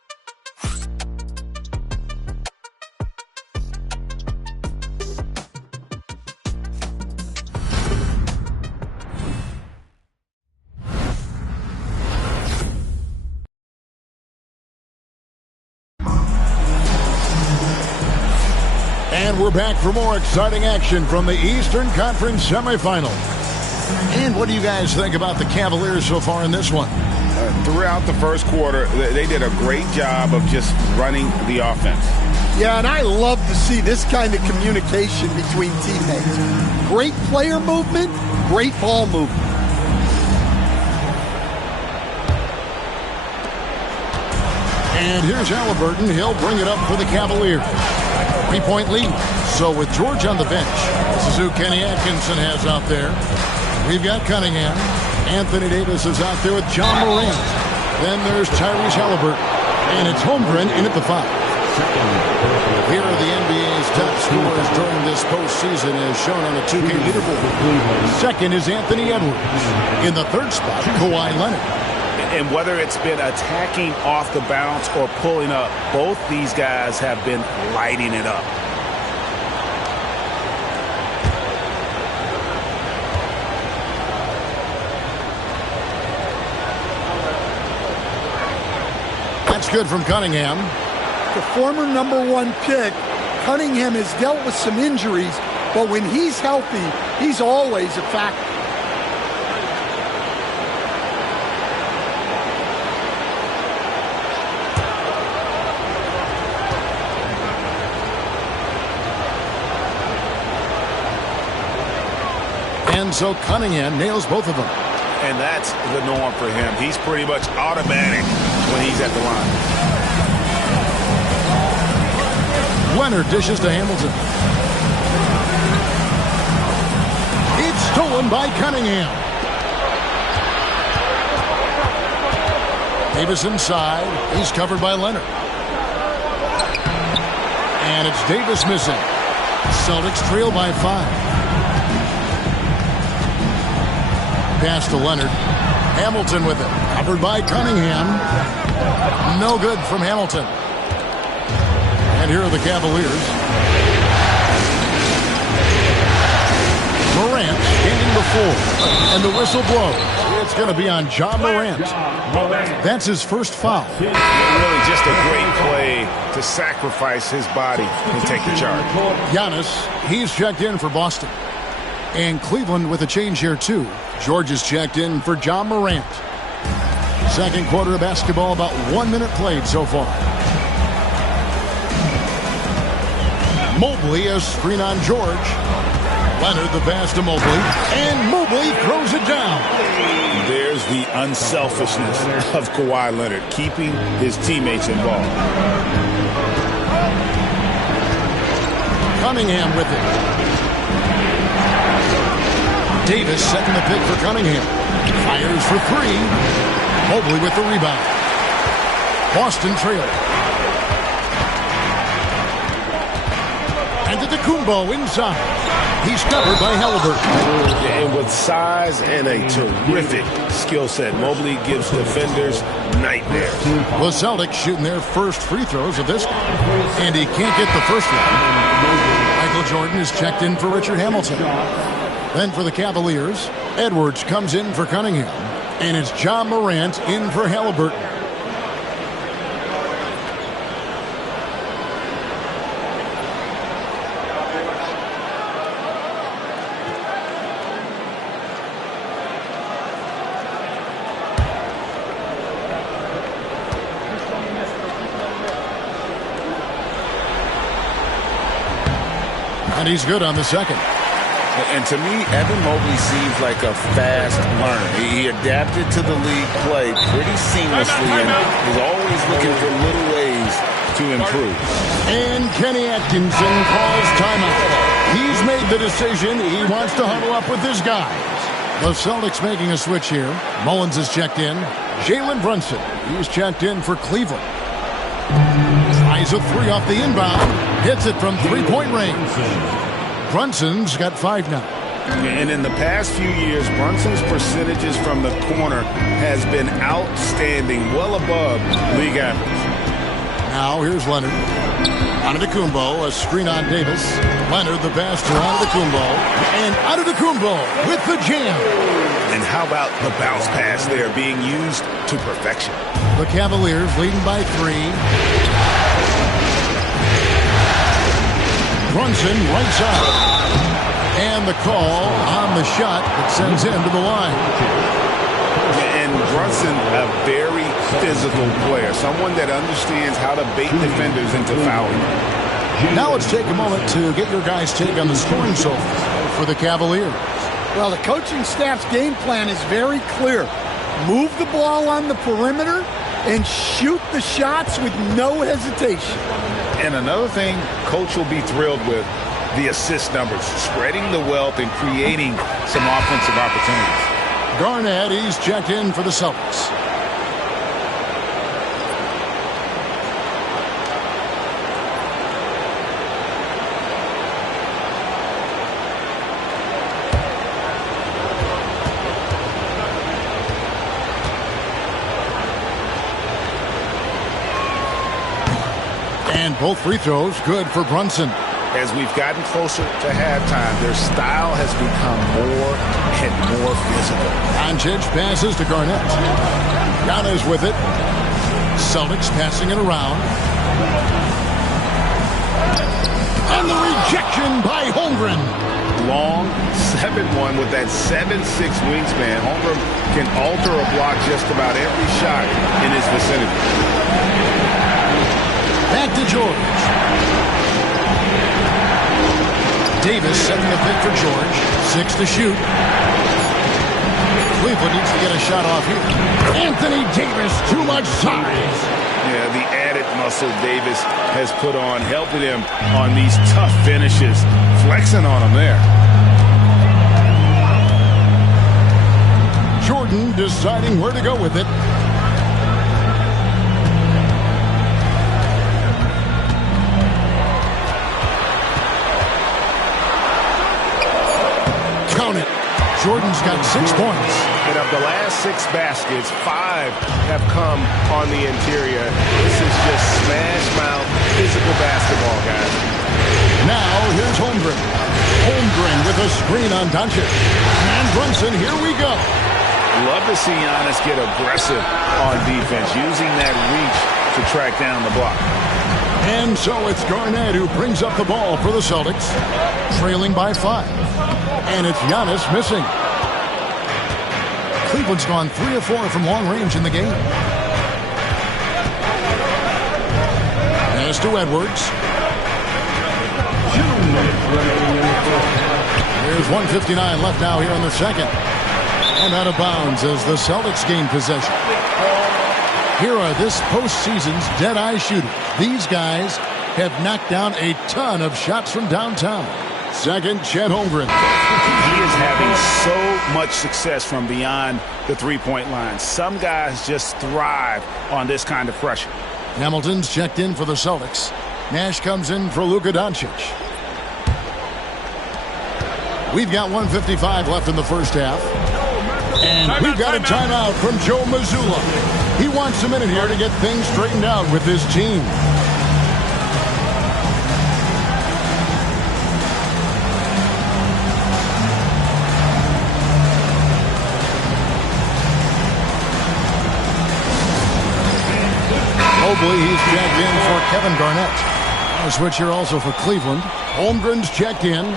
And we're back for more exciting action from the Eastern Conference semifinals. And what do you guys think about the Cavaliers so far in this one? Throughout the first quarter, they did a great job of just running the offense. Yeah, and I love to see this kind of communication between teammates. Great player movement, great ball movement. And here's Halliburton. He'll bring it up for the Cavaliers. 3-point lead. So with George on the bench, this is who Kenny Atkinson has out there. We've got Cunningham. Anthony Davis is out there with John Morant. Then there's Tyrese Halliburton. And it's Holmgren in at the 5. Here are the NBA's top scorers during this postseason as shown on the 2K leaderboard. Second is Anthony Edwards. In the third spot, Kawhi Leonard. And whether it's been attacking off the bounce or pulling up, both these guys have been lighting it up. That's good from Cunningham. The former #1 pick, Cunningham has dealt with some injuries, but when he's healthy, he's always a factor. And so Cunningham nails both of them. And that's the norm for him. He's pretty much automatic when he's at the line. Leonard dishes to Hamilton. It's stolen by Cunningham. Davis inside. He's covered by Leonard. And it's Davis missing. Celtics trail by 5. Pass to Leonard. Hamilton with it. Covered by Cunningham. No good from Hamilton. And here are the Cavaliers. Morant standing before. And the whistle blows. It's going to be on John Morant. That's his first foul. Really just a great play to sacrifice his body and take the charge. Giannis, he's checked in for Boston. And Cleveland with a change here, too. George is checked in for John Morant. Second quarter of basketball, about 1 minute played so far. Mobley, a screen on George. Leonard, the pass to Mobley. And Mobley throws it down. There's the unselfishness of Kawhi Leonard, keeping his teammates involved. Cunningham with it. Davis setting the pick for Cunningham. Fires for 3. Mobley with the rebound. Boston trail. And Antetokounmpo inside. He's covered by Halliburton. And with size and a terrific skill set, Mobley gives defenders nightmares. The Celtics shooting their first free throws of this one. And he can't get the first one. Michael Jordan is checked in for Richard Hamilton. Then for the Cavaliers, Edwards comes in for Cunningham. And it's John Morant in for Halliburton. And he's good on the second. And to me, Evan Mobley seems like a fast learner. He adapted to the league play pretty seamlessly and is always looking for little ways to improve. And Kenny Atkinson calls timeout. He's made the decision. He wants to huddle up with his guys. The Celtics making a switch here. Mullins is checked in. Jalen Brunson, he's checked in for Cleveland. Tries a three off the inbound. Hits it from three-point range. Brunson's got 5 now. And in the past few years, Brunson's percentages from the corner has been outstanding, well above league average. Now here's Leonard. Antetokounmpo, a screen on Davis. Leonard, the pass to Antetokounmpo. And Antetokounmpo with the jam. And how about the bounce pass there being used to perfection? The Cavaliers leading by 3. Brunson right side. And the call on the shot that sends him to the line. And Brunson, a very physical player, someone that understands how to bait defenders into fouling. Now let's take a moment to get your guys' take on the scoring so far for the Cavaliers. Well, the coaching staff's game plan is very clear. Move the ball on the perimeter and shoot the shots with no hesitation. And another thing Coach will be thrilled with, the assist numbers, spreading the wealth and creating some offensive opportunities. Garnett, he's checked in for the Celtics. And both free throws good for Brunson. As we've gotten closer to halftime, their style has become more and more physical. Doncic passes to Garnett. Giannis with it. Celtics passing it around. And the rejection by Holmgren. Long 7-1 with that 7'6" wingspan. Holmgren can alter a block just about every shot in his vicinity. Back to George. Davis setting the pick for George. 6 to shoot. Cleveland needs to get a shot off here. Anthony Davis, too much size. Yeah, the added muscle Davis has put on, helping him on these tough finishes. Flexing on him there. Jordan deciding where to go with it. Count it. Jordan's got 6 points. And of the last 6 baskets, 5 have come on the interior. This is just smash mouth physical basketball, guys. Now here's Holmgren. Holmgren with a screen on Doncic. And Brunson, here we go. Love to see Giannis get aggressive on defense, using that reach to track down the block. And so it's Garnett who brings up the ball for the Celtics, trailing by 5. And it's Giannis missing. Cleveland's gone 3 of 4 from long range in the game. Pass to Edwards. There's 1:59 left now here in the second. And out of bounds as the Celtics gain possession. Here are this postseason's dead-eye shooters. These guys have knocked down a ton of shots from downtown. Second, Chet Holmgren. He is having so much success from beyond the three-point line. Some guys just thrive on this kind of pressure. Hamilton's checked in for the Celtics. Nash comes in for Luka Doncic. We've got 1:55 left in the first half. And we've got a timeout from Joe Mazzulla. He wants a minute here to get things straightened out with his team. Mobley, he's checked in for Kevin Garnett. A switch here also for Cleveland. Holmgren's checked in.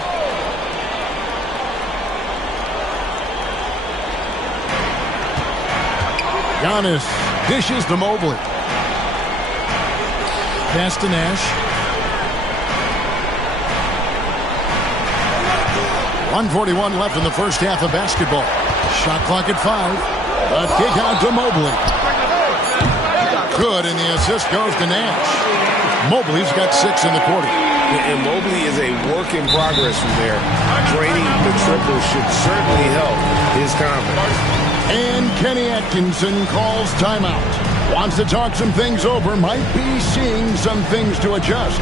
Giannis dishes to Mobley. Pass to Nash. 1:41 left in the first half of basketball. Shot clock at 5. A kick out to Mobley. Good, and the assist goes to Nash. Mobley's got 6 in the quarter. And Mobley is a work in progress from there. Draining the triple should certainly help his confidence. And Kenny Atkinson calls timeout. Wants to talk some things over. Might be seeing some things to adjust.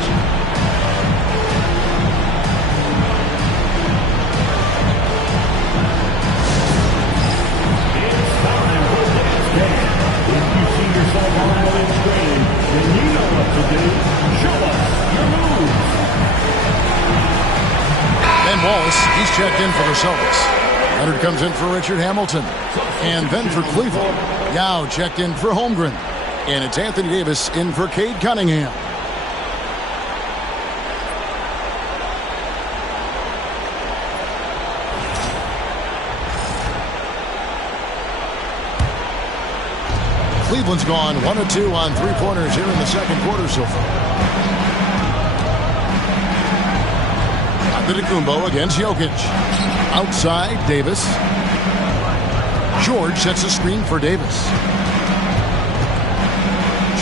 Ben Wallace, he's checked in for the Celtics. Leonard comes in for Richard Hamilton. And then for Cleveland, Yao checked in for Holmgren. And it's Anthony Davis in for Cade Cunningham. Cleveland's gone 1 of 2 on three-pointers here in the second quarter so far. Antetokounmpo against Jokic. Outside, Davis. George sets a screen for Davis.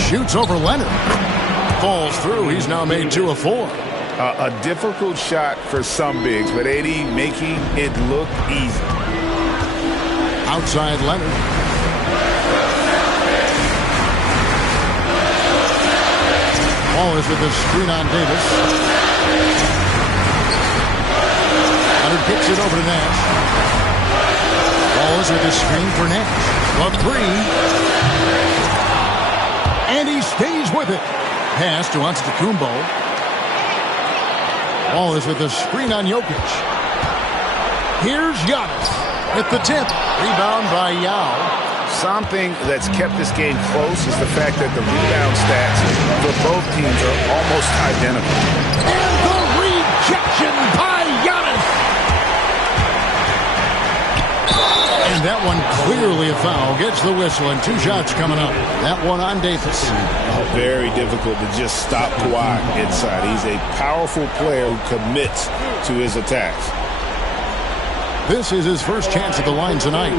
Shoots over Leonard. Falls through. He's now made 2 of 4. A difficult shot for some bigs, but AD making it look easy. Outside Leonard. Wallace with the screen on Davis. Leonard kicks it over to Nash. Wallace with the screen for Nash. A 3. And he stays with it. Pass to Antetokounmpo. Wallace with the screen on Jokic. Here's Giannis at the tip. Rebound by Yao. Something that's kept this game close is the fact that the rebound stats for both teams are almost identical. And the rejection by Giannis. And that one clearly a foul. Gets the whistle and 2 shots coming up. That one on Davis. Very difficult to just stop Kawhi inside. He's a powerful player who commits to his attacks. This is his first chance at the line tonight.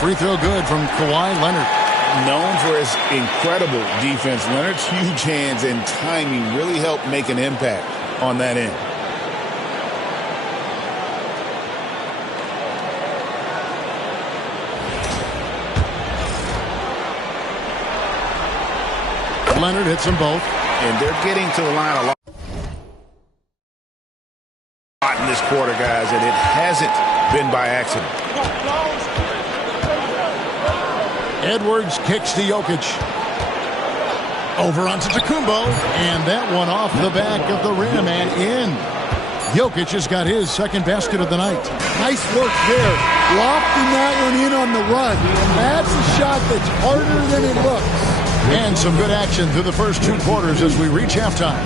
Free throw good from Kawhi Leonard. Known for his incredible defense, Leonard's huge hands and timing really helped make an impact on that end. Leonard hits them both. And they're getting to the line a lot in this quarter, guys, and it hasn't been by accident. Edwards kicks to Jokic. Over onto Antetokounmpo. And that one off the back of the rim and in. Jokic has got his second basket of the night. Nice work there. Lofting that one in on the run. That's a shot that's harder than it looks. And some good action through the first 2 quarters as we reach halftime.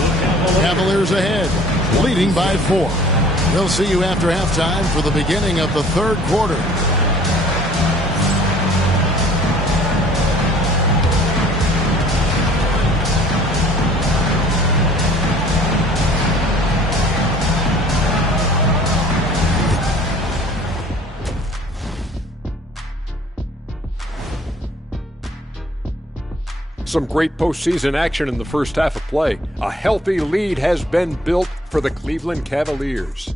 Cavaliers ahead, leading by 4. We'll see you after halftime for the beginning of the third quarter. Some great postseason action in the first half of play. A healthy lead has been built for the Cleveland Cavaliers.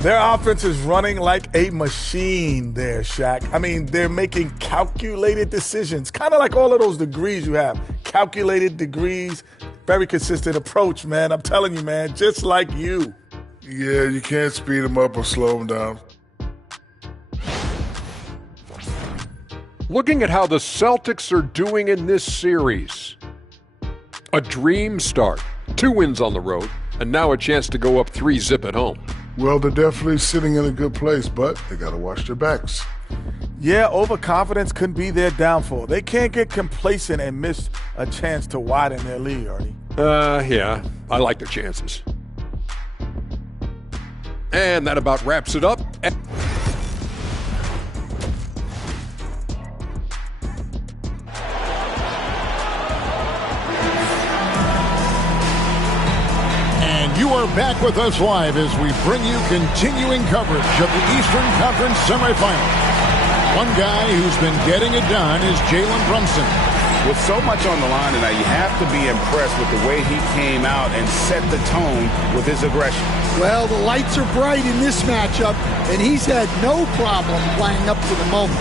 Their offense is running like a machine there, Shaq. I mean, they're making calculated decisions, kind of like all of those degrees you have. Calculated degrees, very consistent approach, man. I'm telling you, man, just like you. Yeah, you can't speed them up or slow them down. Looking at how the Celtics are doing in this series. A dream start. 2 wins on the road, and now a chance to go up 3-zip at home. Well, they're definitely sitting in a good place, but they got to watch their backs. Yeah, overconfidence could be their downfall. They can't get complacent and miss a chance to widen their lead, Artie. Yeah, I like their chances. And that about wraps it up. And you are back with us live as we bring you continuing coverage of the Eastern Conference semifinals. One guy who's been getting it done is Jalen Brunson. With so much on the line tonight, you have to be impressed with the way he came out and set the tone with his aggression. Well, the lights are bright in this matchup, and he's had no problem playing up to the moment.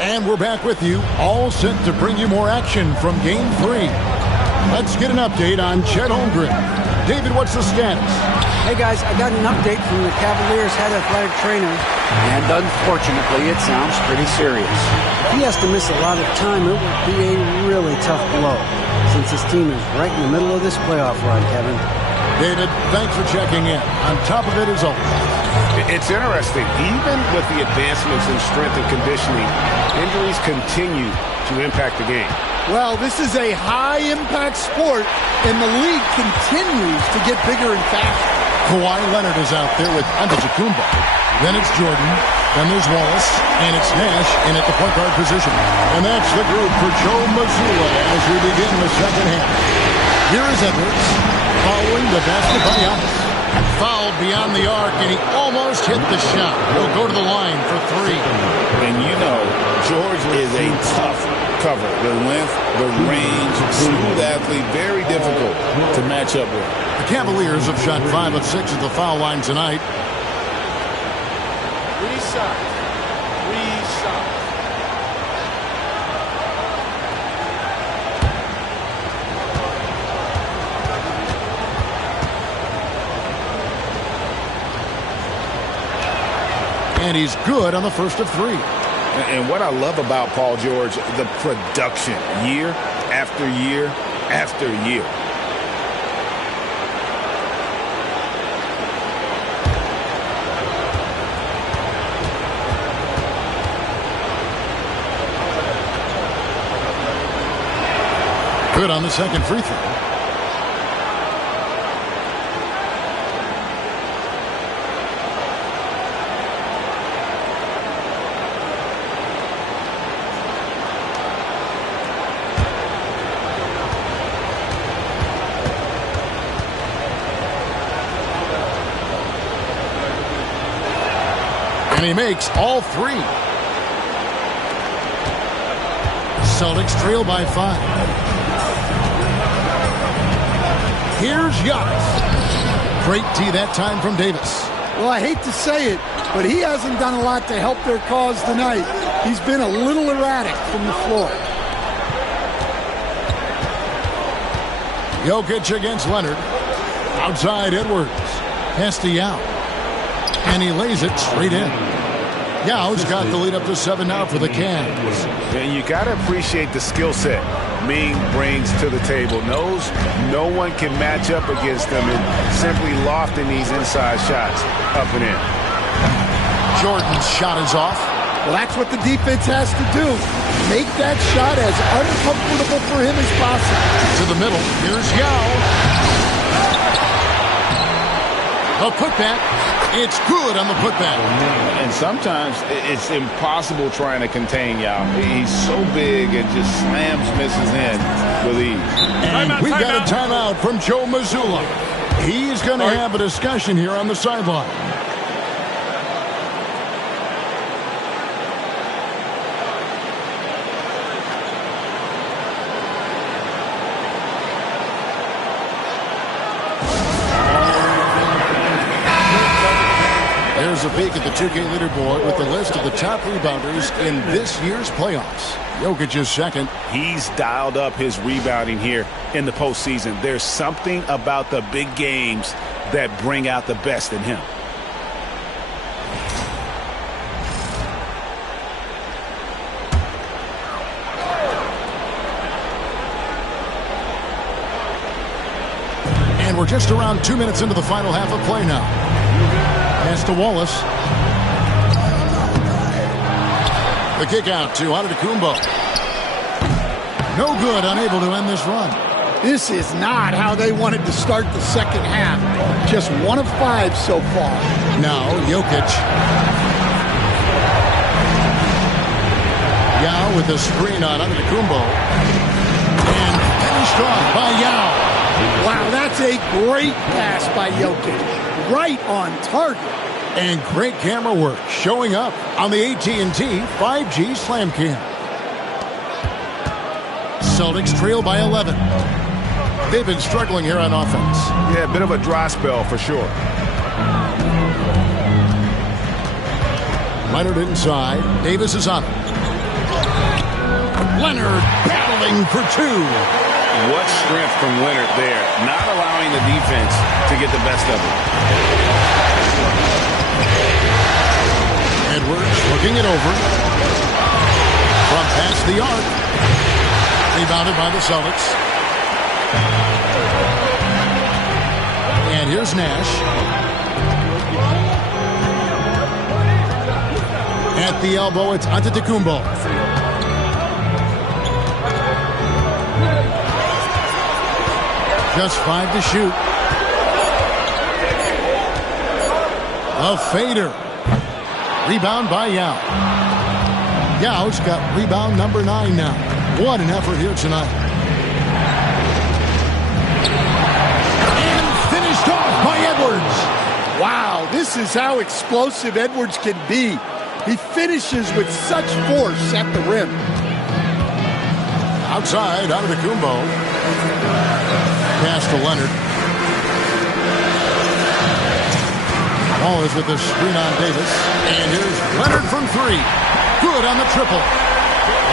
And we're back with you, all set to bring you more action from Game 3. Let's get an update on Chet Holmgren. David, what's the status? Hey guys, I got an update from the Cavaliers head athletic trainer, and unfortunately it sounds pretty serious. If he has to miss a lot of time, it will be a really tough blow, since his team is right in the middle of this playoff run, Kevin. David, thanks for checking in. On top of it as always. It's interesting. Even with the advancements in strength and conditioning, injuries continue to impact the game. Well, this is a high-impact sport, and the league continues to get bigger and faster. Kawhi Leonard is out there with Antetokounmpo. Then it's Jordan. Then there's Wallace. And it's Nash in at the point guard position. And that's the group for Joe Mazzulla as we begin the second half. Here is Edwards following the basket by Giannis. Fouled beyond the arc, and he almost hit the shot. He'll go to the line for three. And you know, George is a tough cover. The length, the range, smooth athlete, very difficult to match up with. The Cavaliers have shot 5 of 6 at the foul line tonight. Reset. And he's good on the first of 3. And what I love about Paul George, the production, year after year after year. Good on the second free throw. And he makes all 3. Celtics trail by 5. Here's Giannis. Great tee that time from Davis. Well, I hate to say it, but he hasn't done a lot to help their cause tonight. He's been a little erratic from the floor. Jokic against Leonard. Outside Edwards. Pass to Yao. And he lays it straight in. Yao's got the lead up to 7 now for the Cavs. And you got to appreciate the skill set Ming brings to the table. Knows no one can match up against him and simply lofting these inside shots up and in. Jordan's shot is off. Well, that's what the defense has to do. Make that shot as uncomfortable for him as possible. To the middle. Here's Yao. A putback. It's good on the putback. And sometimes it's impossible trying to contain Yao. He's so big and just slams misses in with ease. And we've got a timeout from Joe Mazzulla. He's going to have a discussion here on the sideline. Here's a peek at the 2K leaderboard with the list of the top rebounders in this year's playoffs. Jokic is second. He's dialed up his rebounding here in the postseason. There's something about the big games that bring out the best in him. And we're just around 2 minutes into the final half of play now. Pass to Wallace. The kick out to Antetokounmpo. No good, unable to end this run. This is not how they wanted to start the second half. Just 1 of 5 so far. Now, Jokic. Yao with a screen on Antetokounmpo. And finished off by Yao. a great pass by Jokic. Right on target. And great camera work showing up on the AT&T 5G Slam Cam. Celtics trail by 11. They've been struggling here on offense. Yeah, a bit of a dry spell for sure. Leonard inside. Davis is on it. Leonard battling for two. What strength from Leonard there, not allowing the defense to get the best of it. Edwards looking it over. From past the arc. Rebounded by the Celtics. And here's Nash. At the elbow, it's Antetokounmpo. Just 5 to shoot. A fader. Rebound by Yao. Yao's got rebound number 9 now. What an effort here tonight. And finished off by Edwards. Wow, this is how explosive Edwards can be. He finishes with such force at the rim. Outside, Antetokounmpo. Pass to Leonard. Ball is with the screen on Davis. And here's Leonard from 3. Good on the triple.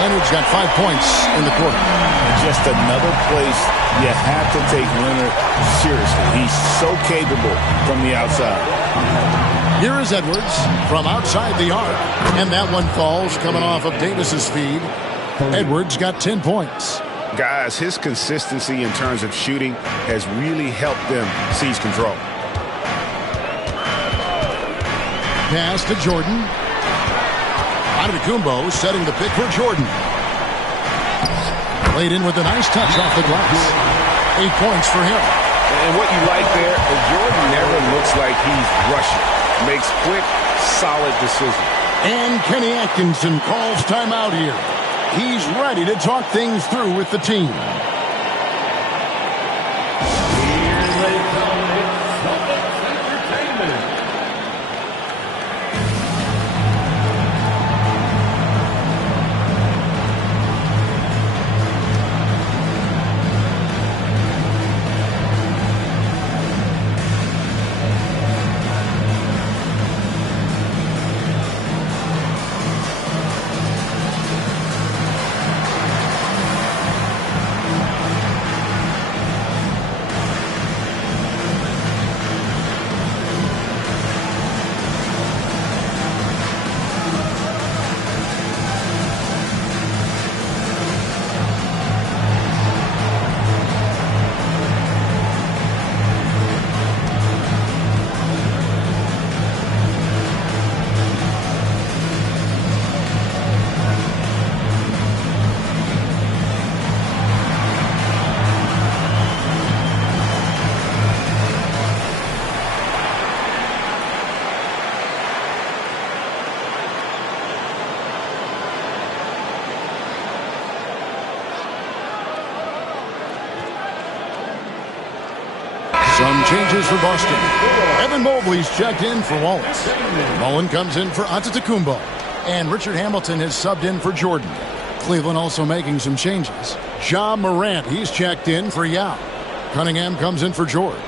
Leonard's got 5 points in the quarter. Just another place you have to take Leonard seriously. He's so capable from the outside. Here is Edwards from outside the arc. And that one falls coming off of Davis's feed. Edwards got 10 points. Guys, his consistency in terms of shooting has really helped them seize control. Pass to Jordan. Antetokounmpo setting the pick for Jordan. Played in with a nice touch off the glass. 8 points for him. And what you like there, Jordan never looks like he's rushing. Makes quick, solid decisions. And Kenny Atkinson calls timeout here. He's ready to talk things through with the team. Some changes for Boston. Evan Mobley's checked in for Wallace. Mullen comes in for Antetokounmpo. And Richard Hamilton has subbed in for Jordan. Cleveland also making some changes. Ja Morant, he's checked in for Yao. Cunningham comes in for George.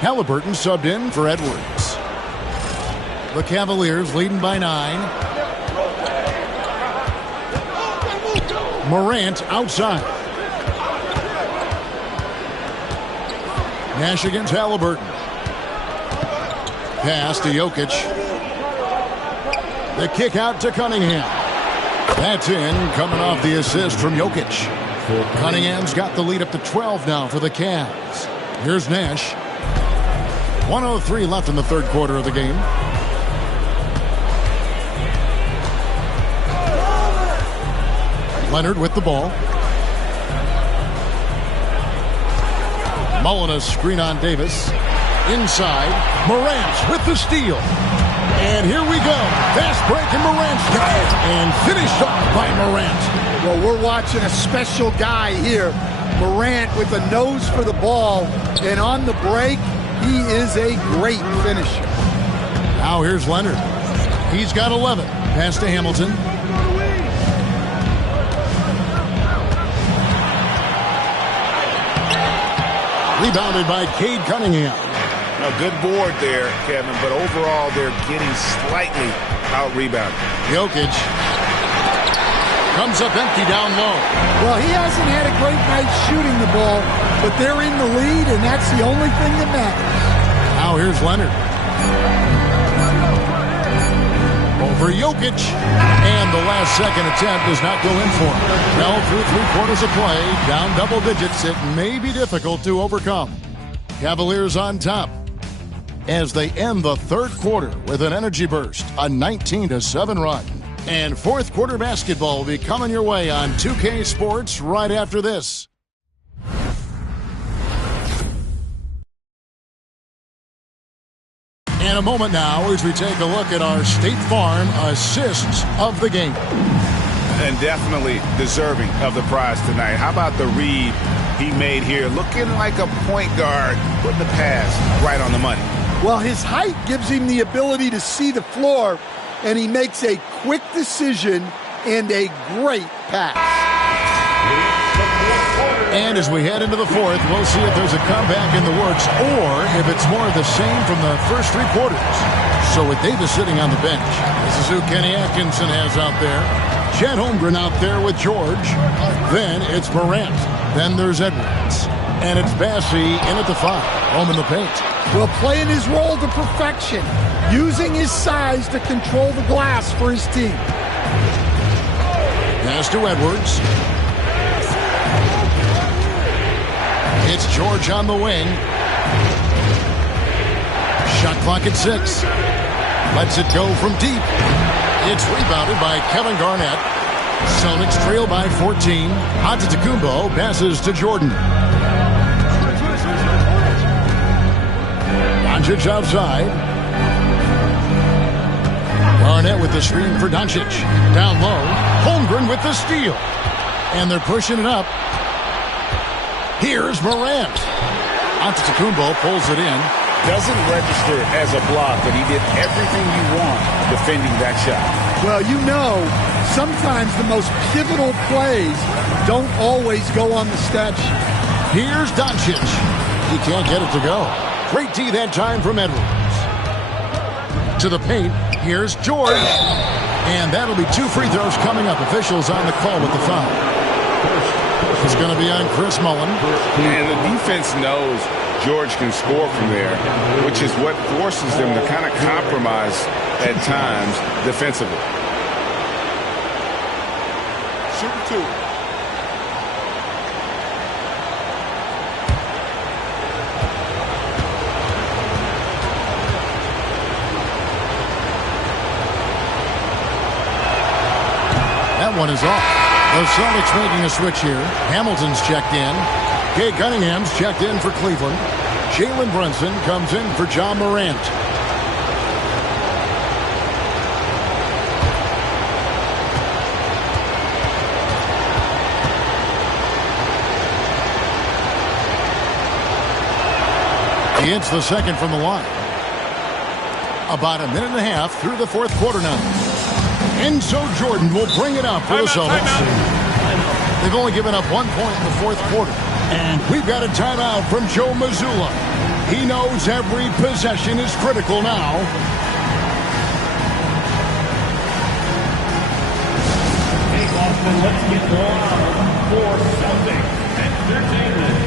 Halliburton subbed in for Edwards. The Cavaliers leading by 9. Morant outside. Nash against Halliburton. Pass to Jokic. The kick out to Cunningham. That's in, coming off the assist from Jokic. Cunningham's got the lead up to 12 now for the Cavs. Here's Nash. 1:03 left in the third quarter of the game. Leonard with the ball. Mullen a screen on Davis. Inside, Morant with the steal. And here we go. Fast break and Morant's got it. And finished off by Morant. Well, we're watching a special guy here. Morant with a nose for the ball, and on the break, he is a great finisher. Now here's Leonard. He's got 11. Pass to Hamilton. Rebounded by Cade Cunningham. A good board there, Kevin, but overall they're getting slightly out-rebounded. Jokic comes up empty down low. Well, he hasn't had a great night shooting the ball, but they're in the lead, and that's the only thing that matters. Now here's Leonard. Over Jokic. And the last second attempt does not go in for him. Well, through 3/4 of play, down double digits, it may be difficult to overcome. Cavaliers on top as they end the third quarter with an energy burst, a 19-7 run. And fourth quarter basketball will be coming your way on 2K Sports right after this. In a moment now as we take a look at our State Farm assists of the game. And definitely deserving of the prize tonight. How about the read he made here? Looking like a point guard, putting the pass right on the money. Well, his height gives him the ability to see the floor, and he makes a quick decision and a great pass. And as we head into the fourth, we'll see if there's a comeback in the works or if it's more of the same from the first 3 quarters. So with Davis sitting on the bench, this is who Kenny Atkinson has out there. Chet Holmgren out there with George. Then it's Morant. Then there's Edwards. And it's Bassey in at the 5, home in the paint. Well, playing his role to perfection, using his size to control the glass for his team. Pass to Edwards. It's George on the wing. Shot clock at 6. Lets it go from deep. It's rebounded by Kevin Garnett. Celtics trail by 14. Antetokounmpo passes to Jordan. Doncic outside. Garnett with the screen for Doncic. Down low. Holmgren with the steal. And they're pushing it up. Here's Morant. Antetokounmpo pulls it in. Doesn't register as a block, but he did everything you want defending that shot. Well, you know, sometimes the most pivotal plays don't always go on the stat sheet. Here's Doncic. He can't get it to go. Great D that time from Edwards. To the paint. Here's George. And that'll be 2 free throws coming up. Officials on the call with the foul. It's going to be on Chris Mullin. And the defense knows George can score from there, which is what forces them to kind of compromise at times defensively. Super 2. That one is off. The Celtics making a switch here. Hamilton's checked in. Cade Cunningham's checked in for Cleveland. Jalen Brunson comes in for John Morant. He hits the second from the line. About a minute and a half through the fourth quarter now. And so Jordan will bring it up for the Celtics. They've only given up 1 point in the fourth quarter. And we've got a timeout from Joe Mazzulla. He knows every possession is critical now. Hey, Boston, let's get going for Celtics Entertainment.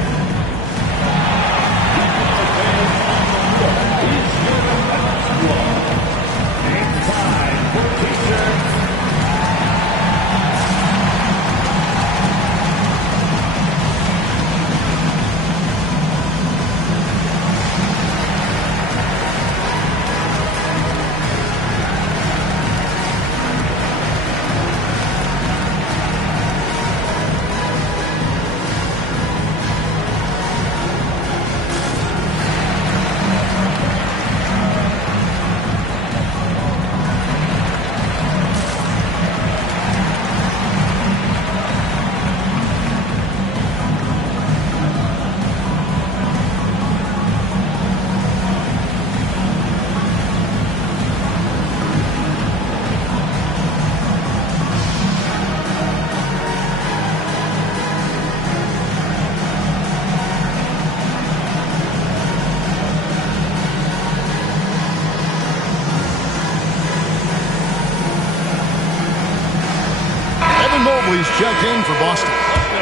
he's checked in for Boston.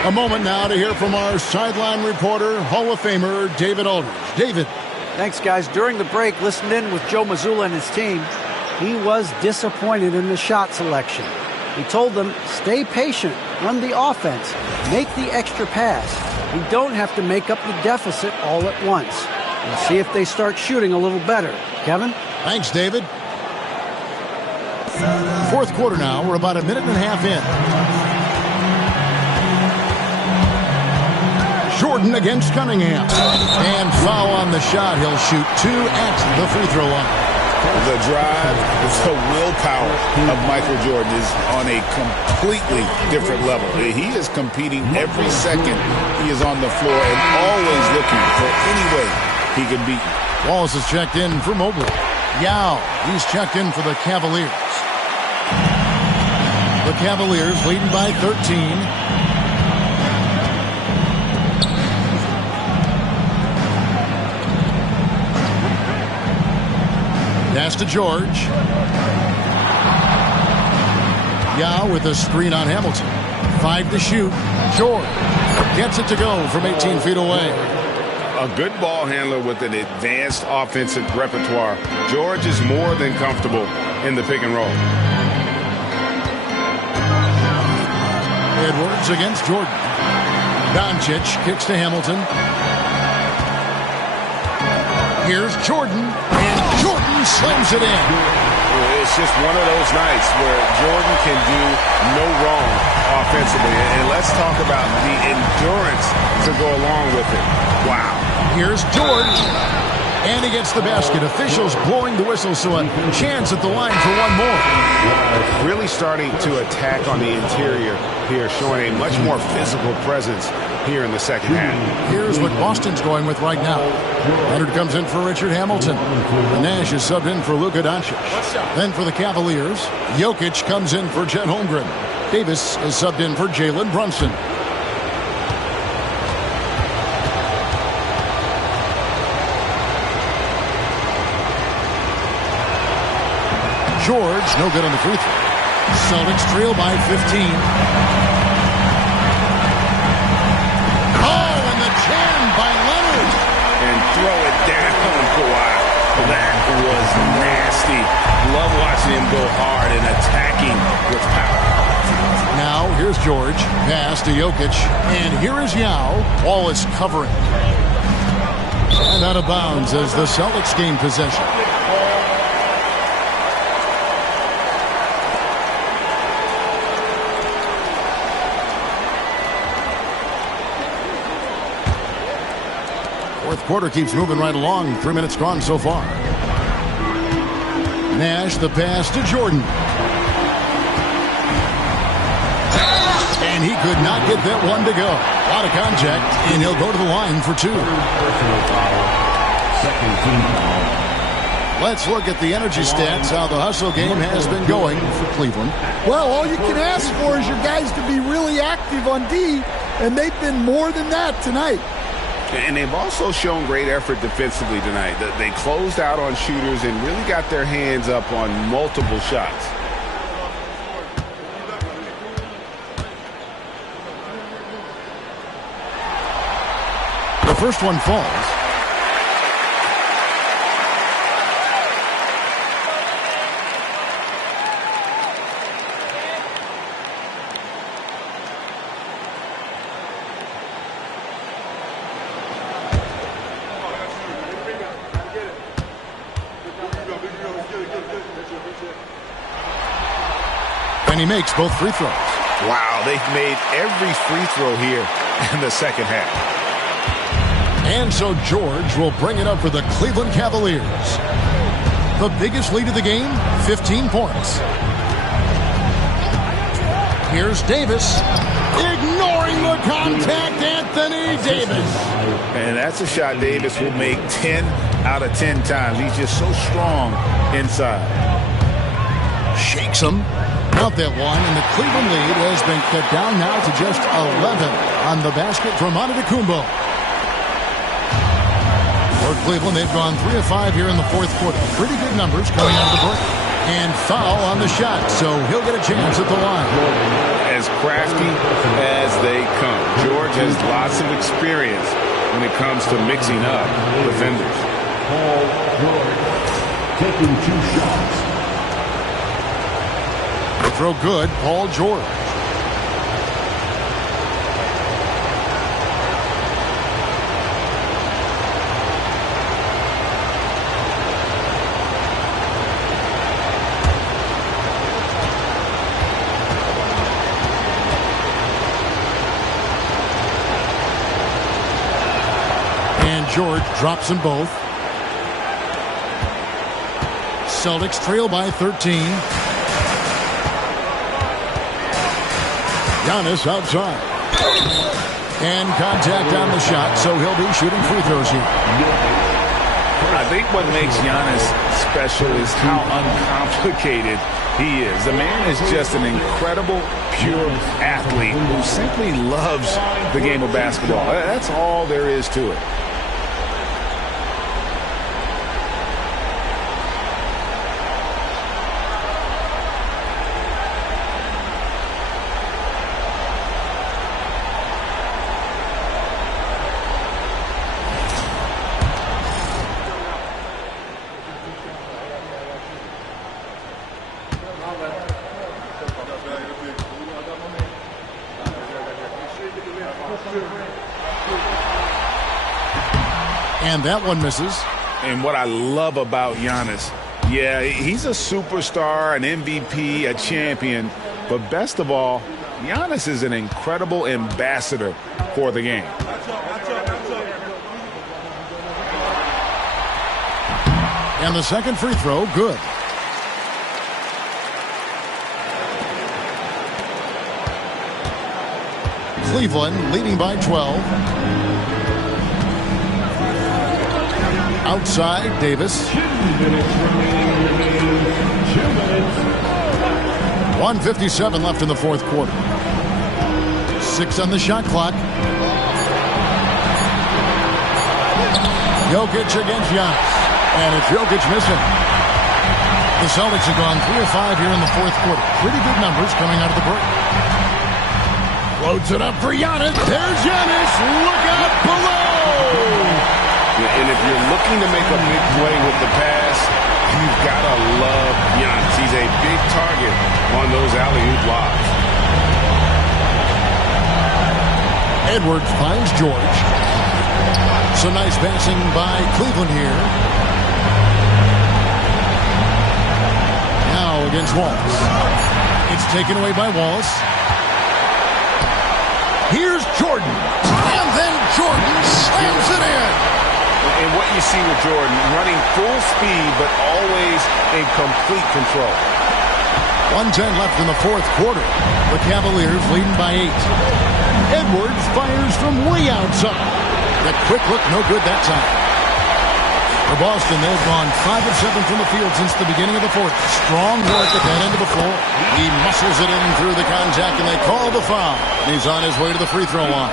A moment now to hear from our sideline reporter, Hall of Famer David Aldridge. David. Thanks, guys. During the break, listened in with Joe Mazzulla and his team. He was disappointed in the shot selection. He told them, stay patient, run the offense, make the extra pass. You don't have to make up the deficit all at once. We'll see if they start shooting a little better. Kevin? Thanks, David. Fourth quarter now. We're about a minute and a half in. Jordan against Cunningham. And foul on the shot. He'll shoot 2 at the free throw line. The drive, the willpower of Michael Jordan is on a completely different level. He is competing every second he is on the floor and always looking for any way he can beat you. Wallace is checked in for Mobley. Yao, he's checked in for the Cavaliers. The Cavaliers leading by 13. Pass to George. Yao with a screen on Hamilton. 5 to shoot. George gets it to go from 18 feet away. A good ball handler with an advanced offensive repertoire. George is more than comfortable in the pick and roll. Edwards against Jordan. Doncic kicks to Hamilton. Here's Jordan, and Jordan slams it in. It's just one of those nights where Jordan can do no wrong offensively. And let's talk about the endurance to go along with it. Wow. Here's George, and he gets the basket. Officials blowing the whistle, so a chance at the line for one more. Really starting to attack on the interior here, showing a much more physical presence here in the second half. Here's what Boston's going with right now. Leonard comes in for Richard Hamilton. Nash is subbed in for Luka Doncic. Then for the Cavaliers, Jokic comes in for Chet Holmgren. Davis is subbed in for Jalen Brunson. George, no good on the free throw. Celtics trail by 15. Throw it down, Kawhi. That was nasty. Love watching him go hard and attacking with power. Now, here's George. Pass to Jokic. And here is Yao. Wallace covering. And out of bounds as the Celtics gain possession. Fourth quarter keeps moving right along. 3 minutes gone so far. Nash, the pass to Jordan. And he could not get that one to go. A lot of contact, and he'll go to the line for 2. Let's look at the energy stats, how the hustle game has been going for Cleveland. Well, all you can ask for is your guys to be really active on D, and they've been more than that tonight. And they've also shown great effort defensively tonight. They closed out on shooters and really got their hands up on multiple shots. The first one falls. And he makes both free throws. Wow, they've made every free throw here in the second half. And so George will bring it up for the Cleveland Cavaliers. The biggest lead of the game, 15 points. Here's Davis. Ignoring the contact, Anthony Davis. And that's a shot Davis will make 10 out of 10 times. He's just so strong inside. Shakes him. Out that one, and the Cleveland lead has been cut down now to just 11 on the basket from Antetokounmpo. For Cleveland, they've gone 3 of 5 here in the fourth quarter. Pretty good numbers coming out of the break. And foul on the shot, so he'll get a chance at the line. And as crafty as they come. George has lots of experience when it comes to mixing up defenders. Paul George taking 2 shots. The throw good, Paul George. George drops them both. Celtics trail by 13. Giannis outside. And contact on the shot, so he'll be shooting free throws here. I think what makes Giannis special is how uncomplicated he is. The man is just an incredible, pure athlete who simply loves the game of basketball. That's all there is to it. And that one misses. And what I love about Giannis, yeah, he's a superstar, an MVP, a champion. But best of all, Giannis is an incredible ambassador for the game. And the second free throw, good. Cleveland leading by 12. Outside, Davis. 1:57 left in the fourth quarter. 6 on the shot clock. Jokic against Giannis. And it's Jokic missing. The Celtics have gone 3 of 5 here in the fourth quarter. Pretty good numbers coming out of the break. Floats it up for Giannis. There's Giannis. Look out below. And if you're looking to make a big play with the pass, you've got to love Giannis. He's a big target on those alley-oop lobs. Edwards finds George. Some nice passing by Cleveland here. Now against Wallace. It's taken away by Wallace. Here's Jordan. And then Jordan slams it in. And what you see with Jordan, running full speed, but always in complete control. 1:10 left in the fourth quarter. The Cavaliers leading by 8. Edwards fires from way outside. The quick look, no good that time. For Boston, they've gone 5 of 7 from the field since the beginning of the fourth. Strong work at that end of the floor. He muscles it in through the contact, and they call the foul. He's on his way to the free throw line.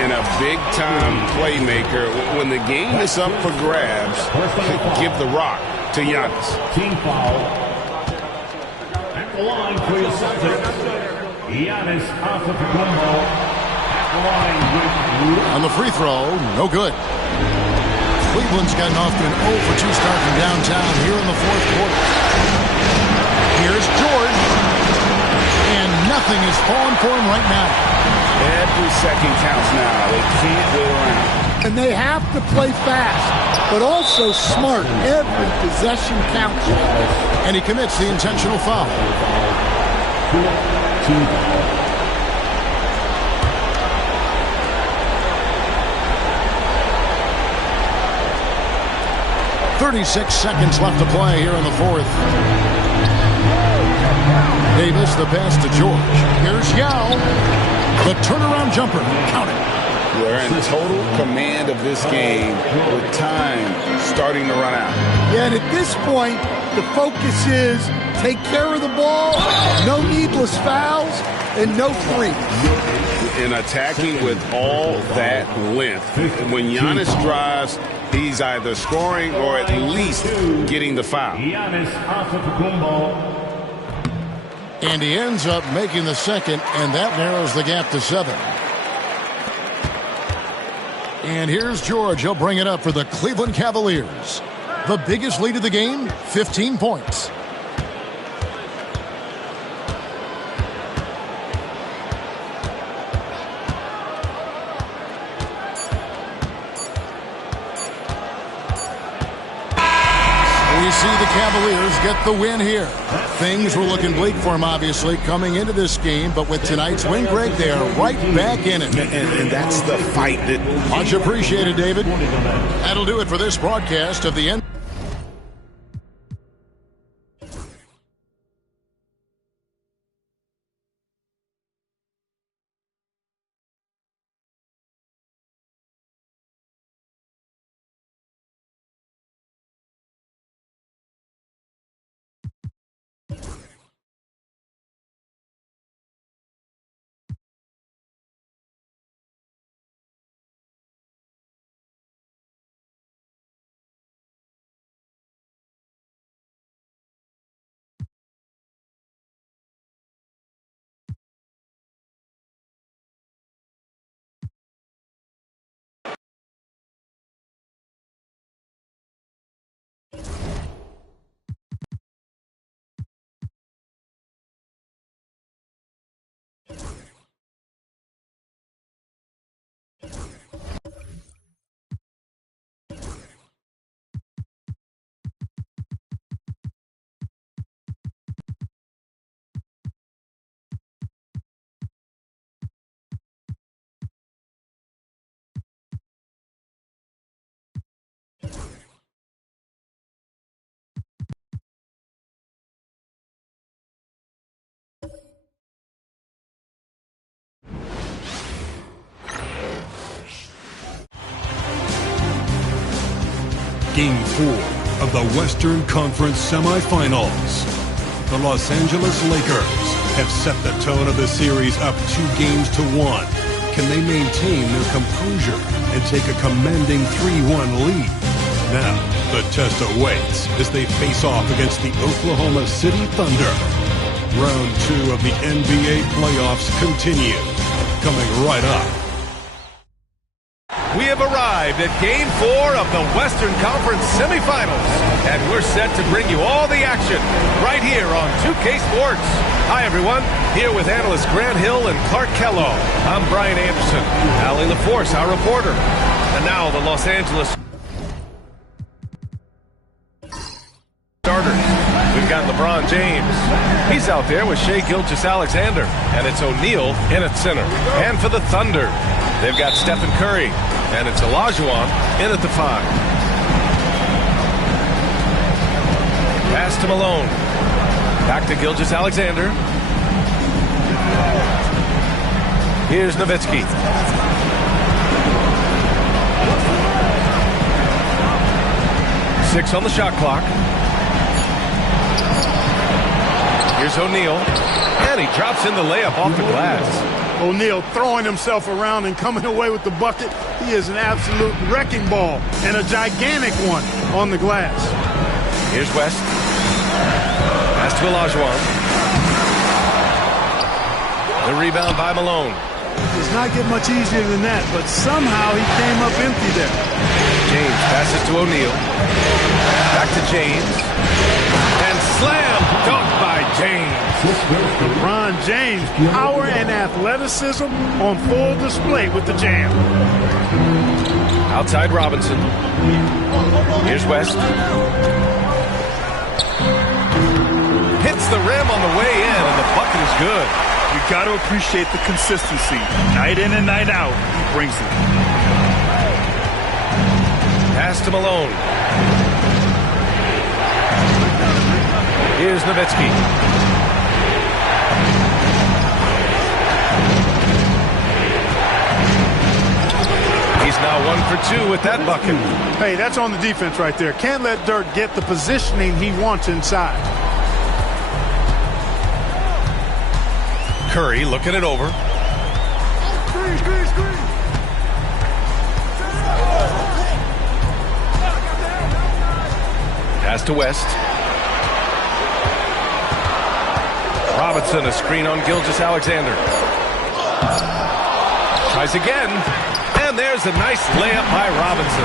And a big-time playmaker. When the game is up for grabs, give the rock to Giannis. Team foul. At the line for your Celtics, Giannis Antetokounmpo. At the line with on the free throw, no good. Cleveland's gotten off to an 0 for 2 start from downtown here in the fourth quarter. Here's George. And nothing is falling for him right now. Every second counts now. They can't wait around. And they have to play fast, but also smart. Every possession counts. And he commits the intentional foul. 36 seconds left to play here in the fourth. Davis, the pass to George. Here's Yao. The turnaround jumper. Count it. They're in total command of this game with time starting to run out. Yeah, and at this point, the focus is take care of the ball, no needless fouls, and no threes. And attacking with all that length. When Giannis drives, he's either scoring or at least getting the foul. Giannis Antetokounmpo. And he ends up making the second, and that narrows the gap to 7. And here's George. He'll bring it up for the Cleveland Cavaliers. The biggest lead of the game, 15 points. We see the Cavaliers get the win here. Things were looking bleak for them, obviously, coming into this game, but with tonight's win, Greg, they are right back in it. And that's the fight that... Much appreciated, David. That'll do it for this broadcast of the NBA. Game 4 of the Western Conference semifinals. The Los Angeles Lakers have set the tone of the series up 2 games to 1. Can they maintain their composure and take a commanding 3-1 lead? Now, the test awaits as they face off against the Oklahoma City Thunder. Round 2 of the NBA playoffs continue. Coming right up. We have arrived at Game 4 of the Western Conference semifinals, and we're set to bring you all the action right here on 2K Sports. Hi, everyone. Here with analysts Grant Hill and Clark Kellogg. I'm Brian Anderson. Allie LaForce, our reporter. And now the Los Angeles starters. We've got LeBron James. He's out there with Shai Gilgeous-Alexander, and it's O'Neal in at center. And for the Thunder, they've got Stephen Curry, and it's Olajuwon in at the 5. Pass to Malone. Back to Gilgeous-Alexander. Here's Nowitzki. Six on the shot clock. Here's O'Neal, and he drops in the layup off the glass. O'Neal throwing himself around and coming away with the bucket. He is an absolute wrecking ball and a gigantic one on the glass. Here's West. Pass to Olajuwon. The rebound by Malone. Does not get much easier than that, but somehow he came up empty there. James passes to O'Neal. Back to James. And slam dunk by James. LeBron James, power and athleticism on full display with the jam. Outside Robinson. Here's West. Hits the rim on the way in, and the bucket is good. You got to appreciate the consistency. Night in and night out, he brings it. Pass to Malone. Here's Nowitzki. He's now 1 for 2 with that bucket. Hey, that's on the defense right there. Can't let Dirk get the positioning he wants inside. Curry looking it over. Pass to West. Robinson, a screen on Gilgeous-Alexander. Tries again, and there's a nice layup by Robinson.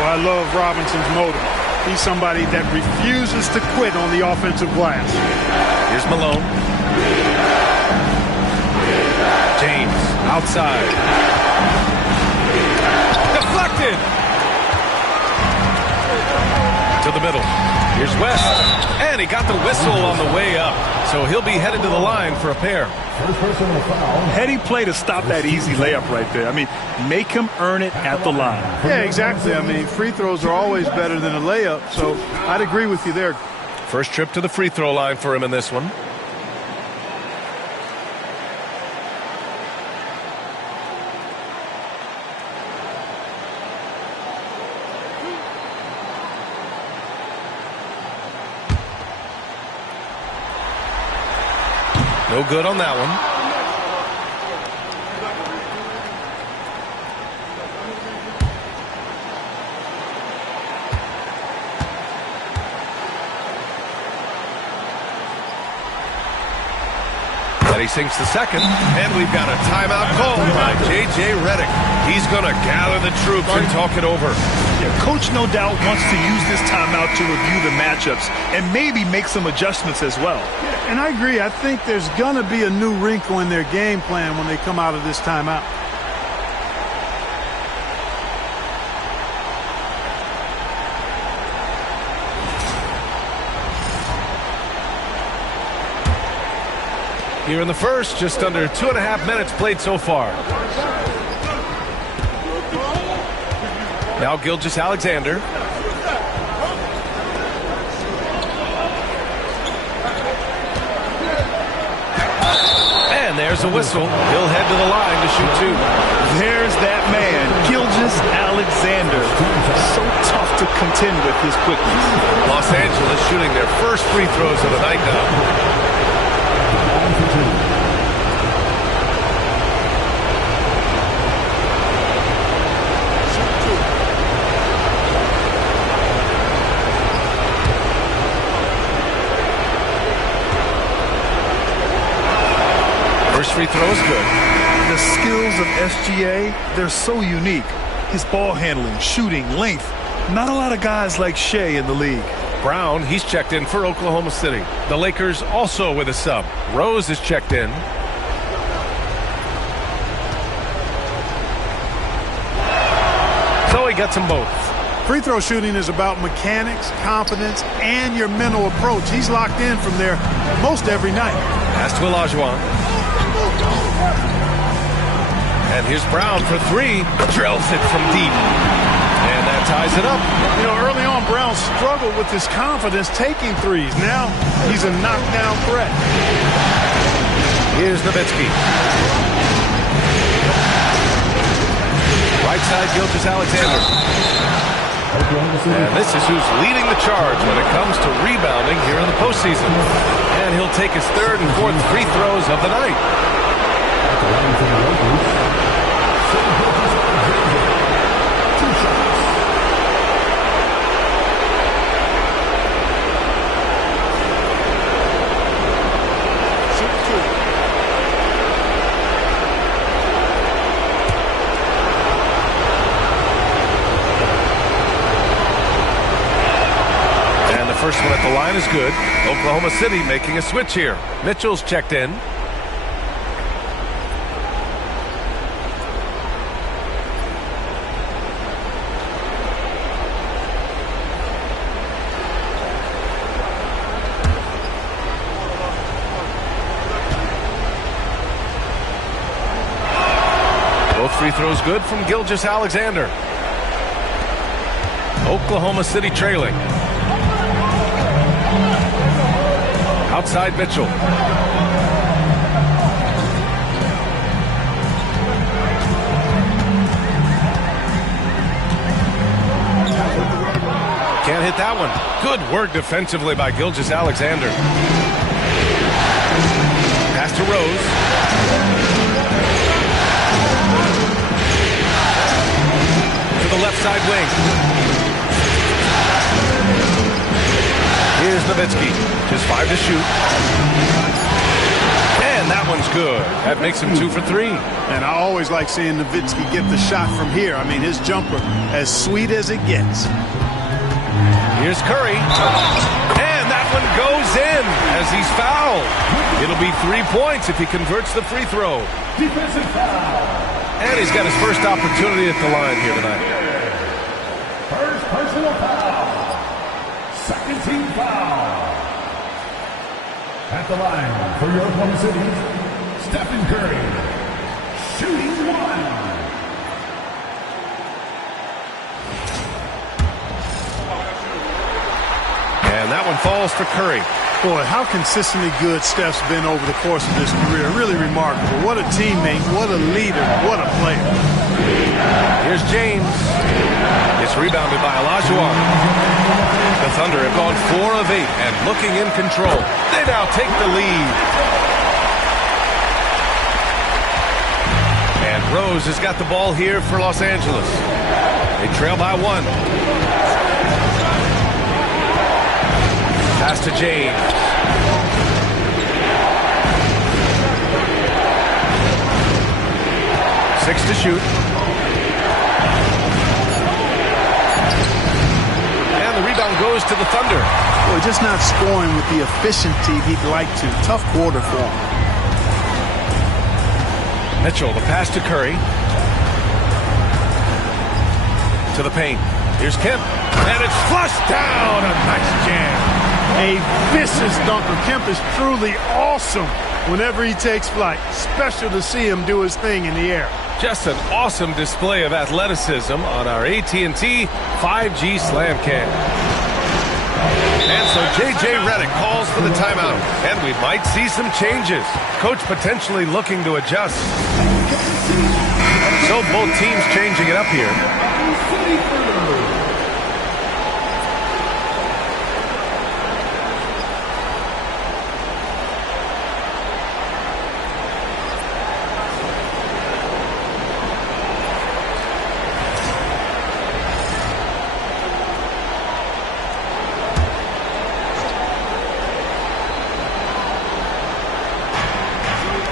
Well, I love Robinson's motive. He's somebody that refuses to quit on the offensive glass. Here's Malone. James, outside. Deflected! To the middle. Here's West. And he got the whistle on the way up. So he'll be headed to the line for a pair. Heady play to stop that easy layup right there. I mean, make him earn it at the line. Yeah, exactly. I mean, free throws are always better than a layup, so I'd agree with you there. First trip to the free throw line for him in this one. No good on that one. And he sinks the second, and we've got a timeout called by J.J. Redick. He's going to gather the troops and talk it over. Yeah, Coach no doubt wants to use this timeout to review the matchups and maybe make some adjustments as well. And I agree. I think there's going to be a new wrinkle in their game plan when they come out of this timeout. Here in the first, just under 2.5 minutes played so far. Now Gilgeous-Alexander. And there's a whistle. He'll head to the line to shoot two. There's that man, Gilgeous-Alexander. So tough to contend with his quickness. Los Angeles shooting their first free throws of the night now. First free throw is good. The skills of SGA, they're so unique. His ball handling, shooting, length. Not a lot of guys like Shea in the league. Brown, he's checked in for Oklahoma City. The Lakers also with a sub. Rose is checked in. So he gets them both. Free throw shooting is about mechanics, confidence, and your mental approach. He's locked in from there most every night. Pass to Olajuwon. And here's Brown for three. Drills it from deep. And that ties it up. You know, early on, Brown struggled with his confidence taking threes. Now he's a knockdown threat. Here's Nowitzki. Right side, Gilgeous-Alexander. And this is who's leading the charge when it comes to rebounding here in the postseason. And he'll take his third and fourth free throws of the night. First one at the line is good. Oklahoma City making a switch here. Mitchell's checked in. Both free throws good from Gilgeous-Alexander. Oklahoma City trailing. Outside Mitchell. Can't hit that one. Good work defensively by Gilgeous-Alexander. Pass to Rose. To the left side wing. Here's Nowitzki. Just 5 to shoot. And that one's good. That makes him 2 for 3. And I always like seeing Nowitzki get the shot from here. I mean, his jumper, as sweet as it gets. Here's Curry. And that one goes in as he's fouled. It'll be 3 points if he converts the free throw. Defensive foul. And he's got his first opportunity at the line here tonight. First personal foul. Second team foul. At the line for your Oklahoma City, Stephen Curry, shooting 1. And that one falls for Curry. Boy, how consistently good Steph's been over the course of his career. Really remarkable. What a teammate, what a leader, what a player. Here's James. It's rebounded by Olajuwon. The Thunder have gone 4 of 8 and looking in control. They now take the lead. And Rose has got the ball here for Los Angeles. They trail by 1. Pass to James. Six to shoot. And the rebound goes to the Thunder. Boy, just not scoring with the efficiency he'd like to. Tough quarter for him. Mitchell, the pass to Curry. To the paint. Here's Kemp. And it's flushed down. A nice jam. A vicious dunker. Kemp is truly awesome whenever he takes flight. Special to see him do his thing in the air. Just an awesome display of athleticism on our AT&T 5G Slam Cam. And so J.J. Redick calls for the timeout, and we might see some changes. Coach potentially looking to adjust. So both teams changing it up here.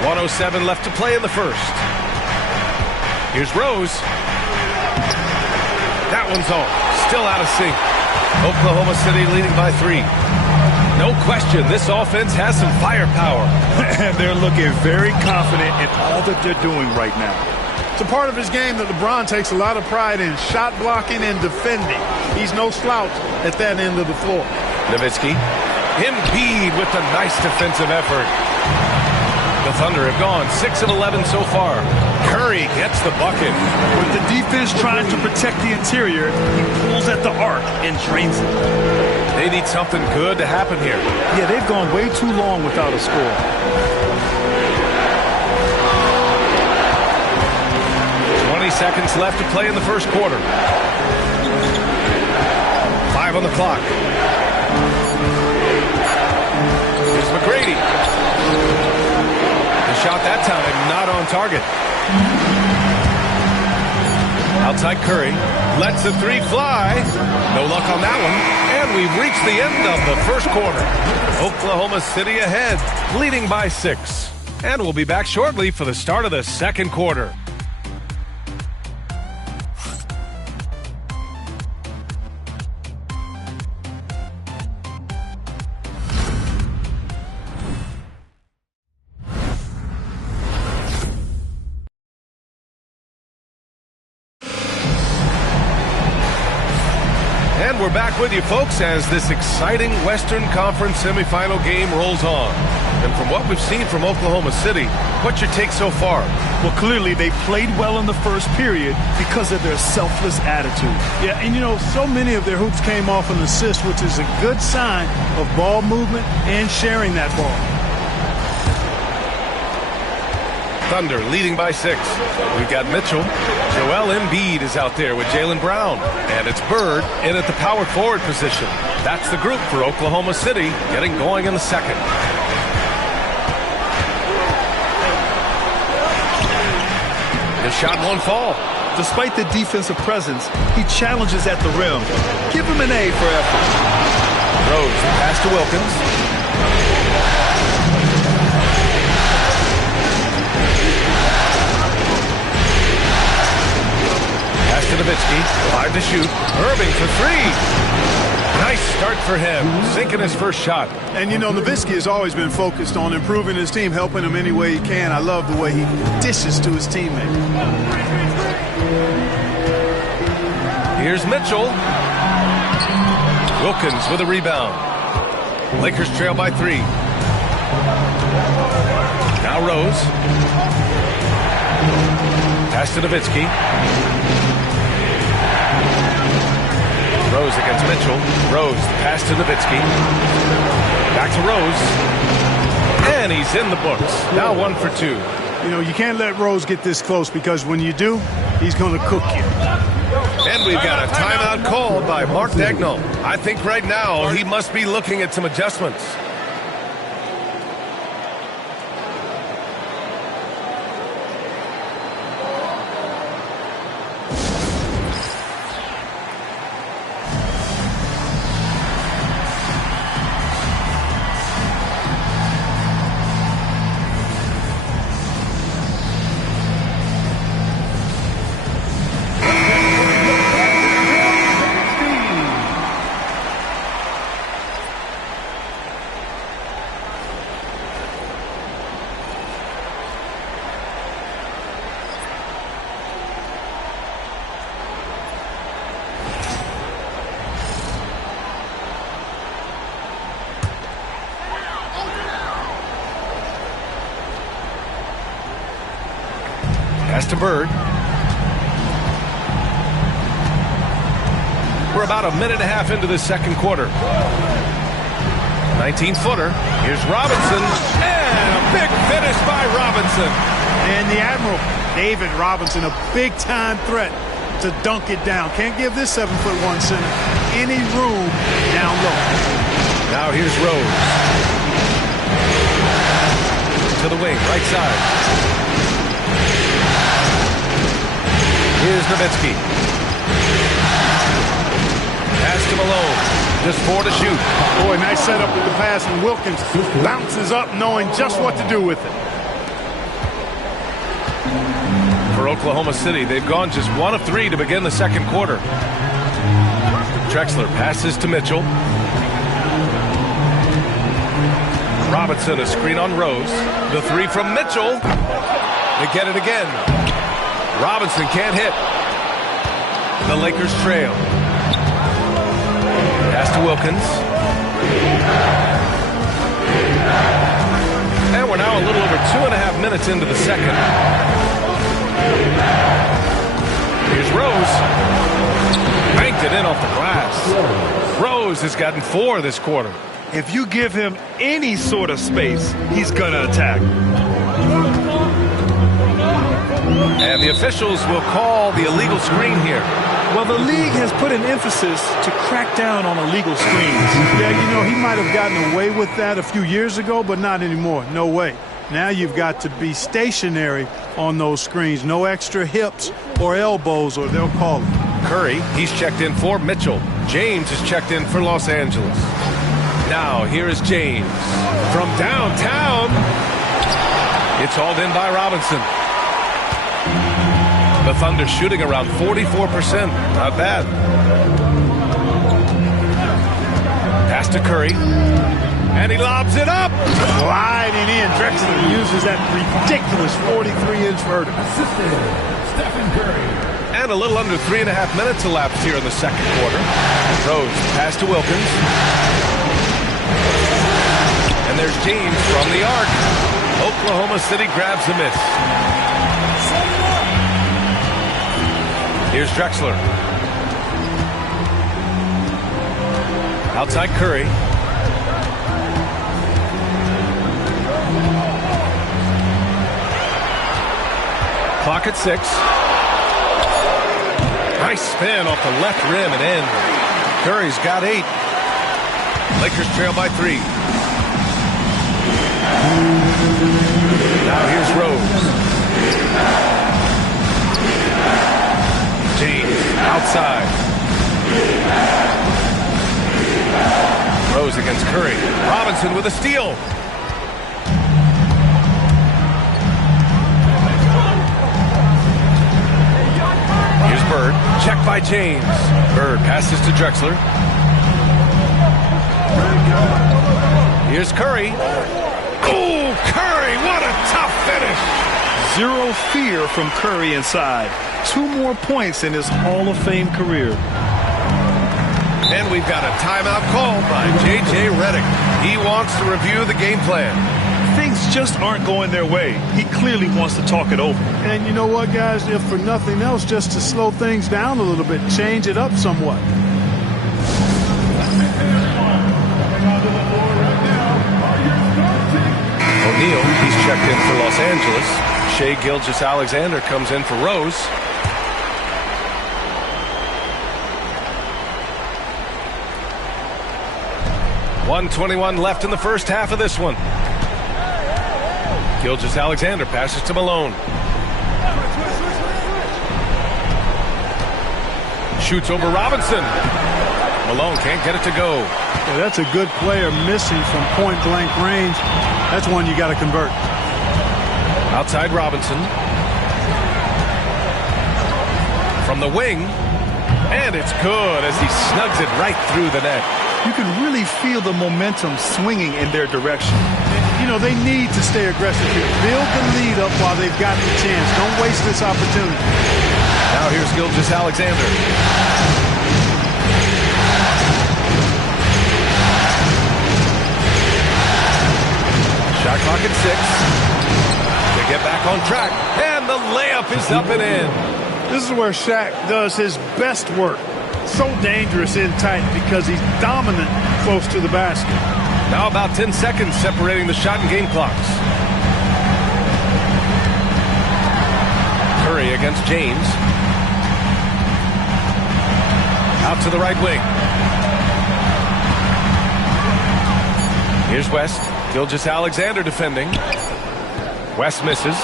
.07 left to play in the first. Here's Rose. That one's off. Still out of sync. Oklahoma City leading by 3. No question, this offense has some firepower. And they're looking very confident in all that they're doing right now. It's a part of his game that LeBron takes a lot of pride in, shot blocking and defending. He's no slouch at that end of the floor. Nowitzki. Embiid with a nice defensive effort. The Thunder have gone 6 of 11 so far. Curry gets the bucket. With the defense trying to protect the interior, he pulls at the arc and drains it. They need something good to happen here. Yeah, they've gone way too long without a score. 20 seconds left to play in the first quarter. 5 on the clock. Here's McGrady. Shot that time, not on target. Outside Curry, lets the 3 fly. No luck on that one. And we've reached the end of the first quarter. Oklahoma City ahead, leading by 6. And we'll be back shortly for the start of the second quarter. And we're back with you, folks, as this exciting Western Conference semifinal game rolls on. And from what we've seen from Oklahoma City, what's your take so far? Well, clearly they played well in the first period because of their selfless attitude. Yeah, and you know, so many of their hoops came off an assist, which is a good sign of ball movement and sharing that ball. Thunder leading by 6. We've got Mitchell. Joel Embiid is out there with Jaylen Brown. And it's Bird in at the power forward position. That's the group for Oklahoma City getting going in the second. The shot won't fall. Despite the defensive presence, he challenges at the rim. Give him an A for effort. Rose, pass to Wilkins. Pass to Nowitzki. 5 to shoot. Irving for 3. Nice start for him. Sinking his first shot. And you know, Nowitzki has always been focused on improving his team, helping him any way he can. I love the way he dishes to his teammate. Here's Mitchell. Wilkins with a rebound. Lakers trail by 3. Now Rose. Pass to Nowitzki. Rose against Mitchell. Rose, pass to Nowitzki. Back to Rose. And he's in the books. Now 1 for 2. You know, you can't let Rose get this close because when you do, he's going to cook you. And we've got a timeout called by Mark Daigneault. I think right now he must be looking at some adjustments. Pass to Bird. We're about a minute and a half into the second quarter. 19-footer. Here's Robinson. And a big finish by Robinson. And the Admiral, David Robinson, a big-time threat to dunk it down. Can't give this 7'1" center any room down low. Now here's Rose. To the wing, right side. Here's Nowitzki. Pass to Malone. Just 4 to shoot. Boy, nice setup with the pass, and Wilkins bounces up knowing just what to do with it. For Oklahoma City, they've gone just 1 of 3 to begin the second quarter. Drexler passes to Mitchell. Robinson, a screen on Rose. The 3 from Mitchell. They get it again. Robinson can't hit. The Lakers trail. Pass to Wilkins. And we're now a little over 2.5 minutes into the second. Here's Rose. Banked it in off the glass. Rose has gotten 4 this quarter. If you give him any sort of space, he's going to attack. And the officials will call the illegal screen here. Well, the league has put an emphasis to crack down on illegal screens. Yeah, you know, he might have gotten away with that a few years ago, but not anymore. No way. Now you've got to be stationary on those screens. No extra hips or elbows, or they'll call it. Curry, he's checked in for Mitchell. James is checked in for Los Angeles. Now, here is James. From downtown, it's hauled in by Robinson. The Thunder shooting around 44%. Not bad. Pass to Curry. And he lobs it up. Gliding in. Drexler uses that ridiculous 43-inch vertical. Stephen Curry. And a little under 3.5 minutes elapsed here in the second quarter. Rose, pass to Wilkins. And there's James from the arc. Oklahoma City grabs the miss. Here's Drexler. Outside Curry. Clock at 6. Nice spin off the left rim and in. Curry's got 8. Lakers trail by 3. Now here's Rose. James outside. Rose against Curry. Robinson with a steal. Here's Bird. Check by James. Bird passes to Drexler. Here's Curry. Oh, Curry, what a tough finish. Zero fear from Curry inside. 2 more points in his Hall of Fame career. And we've got a timeout called by J.J. Redick. He wants to review the game plan. Things just aren't going their way. He clearly wants to talk it over. And you know what, guys? If for nothing else, just to slow things down a little bit, change it up somewhat. O'Neal, he's checked in for Los Angeles. Shai Gilgeous-Alexander comes in for Rose. .121 left in the first half of this one. Gilgeous-Alexander passes to Malone. Shoots over Robinson. Malone can't get it to go. Yeah, that's a good player missing from point-blank range. That's one you got to convert. Outside Robinson. From the wing. And it's good as he snugs it right through the net. You can really feel the momentum swinging in their direction. You know, they need to stay aggressive here. Build the lead up while they've got the chance. Don't waste this opportunity. Now here's Gilgeous-Alexander. Shot clock at 6. They get back on track, and the layup is up and in. This is where Shaq does his best work. So dangerous in tight because he's dominant close to the basket. Now about 10 seconds separating the shot and game clocks. Curry against James. Out to the right wing. Here's West. Gilgeous-Alexander defending. West misses.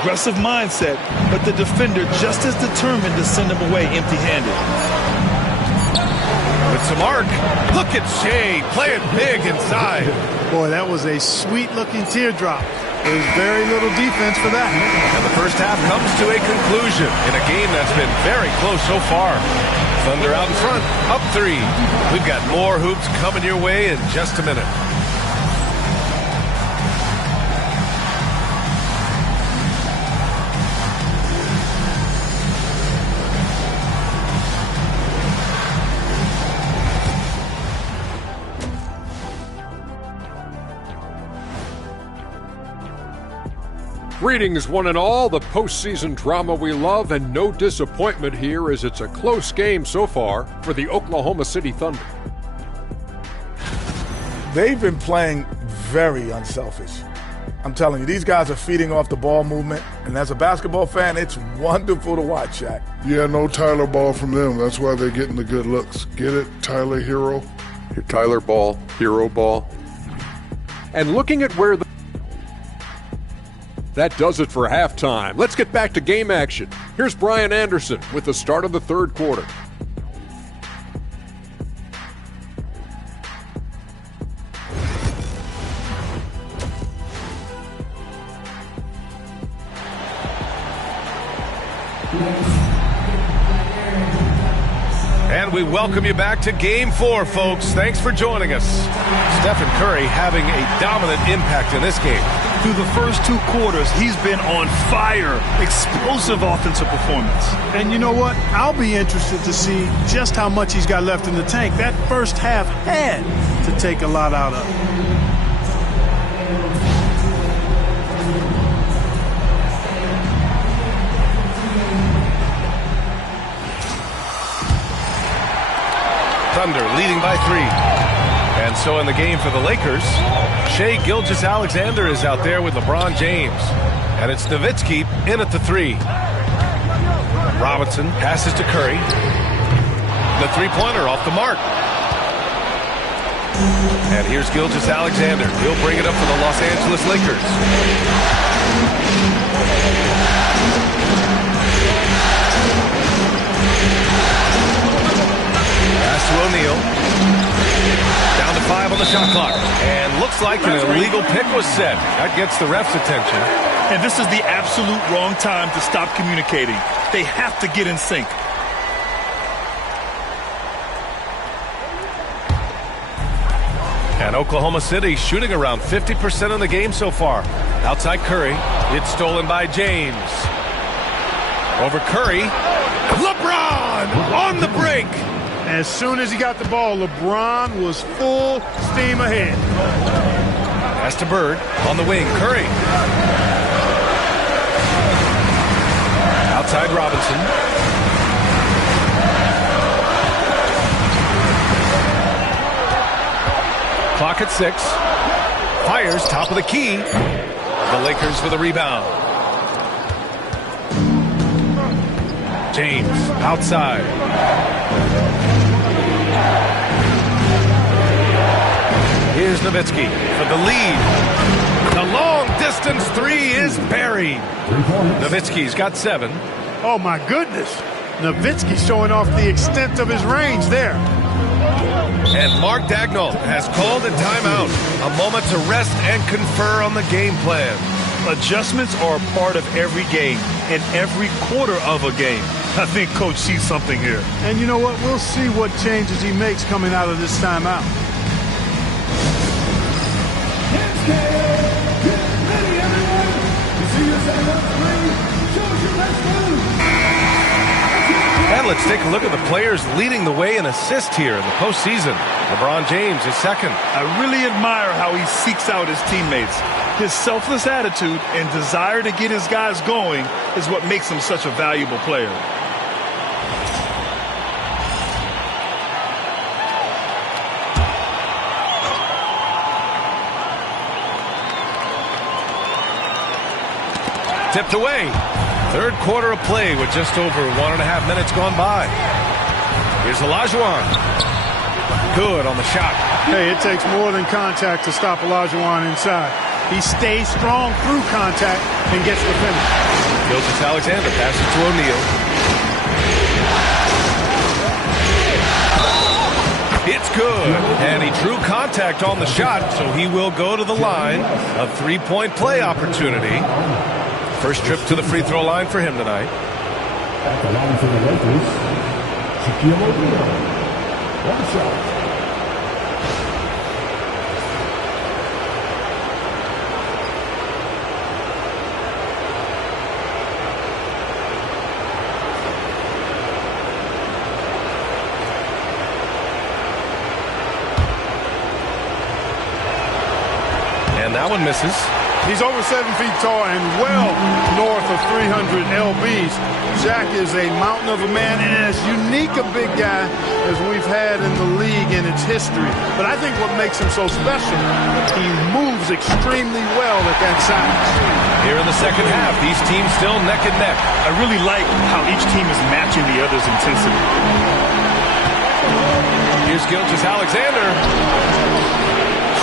Aggressive mindset, but the defender just as determined to send him away empty-handed. With some arc. Look at Shai playing big inside. Boy, that was a sweet-looking teardrop. There's very little defense for that. And the first half comes to a conclusion in a game that's been very close so far. Thunder out in front, up 3. We've got more hoops coming your way in just a minute. Greetings, one and all, the postseason drama we love, and no disappointment here as it's a close game so far for the Oklahoma City Thunder. They've been playing very unselfish. I'm telling you, these guys are feeding off the ball movement, and as a basketball fan, it's wonderful to watch, Shaq. Yeah, no Tyler ball from them. That's why they're getting the good looks. Get it, Tyler Hero? Tyler ball, hero ball. And looking at where that does it for halftime. Let's get back to game action. Here's Brian Anderson with the start of the third quarter. And we welcome you back to Game 4, folks. Thanks for joining us. Stephen Curry having a dominant impact in this game. Through the first 2 quarters, he's been on fire. Explosive offensive performance. And you know what? I'll be interested to see just how much he's got left in the tank. That first half had to take a lot out of it. Thunder leading by 3. And so in the game for the Lakers, Shai Gilgeous-Alexander is out there with LeBron James. And it's Nowitzki in at the 3. Robinson passes to Curry. The three-pointer off the mark. And here's Gilgeous-Alexander. He'll bring it up for the Los Angeles Lakers. Pass to O'Neal. Down to 5 on the shot clock. And looks like an illegal pick was set. That gets the ref's attention. And this is the absolute wrong time to stop communicating. They have to get in sync. And Oklahoma City shooting around 50% in the game so far. Outside Curry. It's stolen by James. Over Curry. LeBron on the break. As soon as he got the ball, LeBron was full steam ahead. Pass to Bird on the wing. Curry. Outside Robinson. Clock at 6. Fires top of the key. The Lakers for the rebound. James outside. Here's Nowitzki for the lead. The long distance three is buried. Nowitzki's got 7. Oh my goodness. Nowitzki showing off the extent of his range there. And Mark Daigneault has called a timeout. A moment to rest and confer on the game plan. Adjustments are a part of every game and every quarter of a game. I think Coach sees something here. And you know what? We'll see what changes he makes coming out of this timeout. And let's take a look at the players leading the way in assists here in the postseason. LeBron James is second. I really admire how he seeks out his teammates. His selfless attitude and desire to get his guys going is what makes him such a valuable player. Tipped away. Third quarter of play with just over 1.5 minutes gone by. Here's Olajuwon. Good on the shot. Hey, it takes more than contact to stop Olajuwon inside. He stays strong through contact and gets the finish. Gilgeous-Alexander passes to O'Neal. It's good. And he drew contact on the shot, so he will go to the line. A three-point play opportunity. First trip to the free throw line for him tonight. At the line for the Lakers, Shaquille O'Neal. One shot. And that one misses. He's over 7 feet tall and well north of 300 lbs. Shaq is a mountain of a man and as unique a big guy as we've had in the league in its history. But I think what makes him so special, he moves extremely well at that size. Here in the second half, these teams still neck and neck. I really like how each team is matching the other's intensity. Here's Gilgeous-Alexander.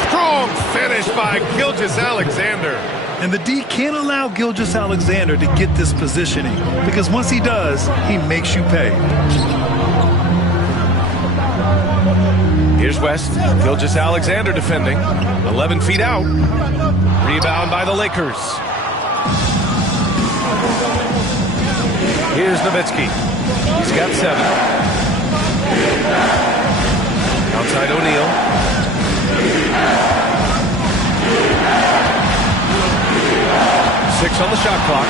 Strong finish by Gilgeous-Alexander. And the D can't allow Gilgeous-Alexander to get this positioning because once he does, he makes you pay. Here's West. Gilgeous-Alexander defending. 11 feet out. Rebound by the Lakers. Here's Nowitzki. He's got 7. Outside O'Neal. 6 on the shot clock.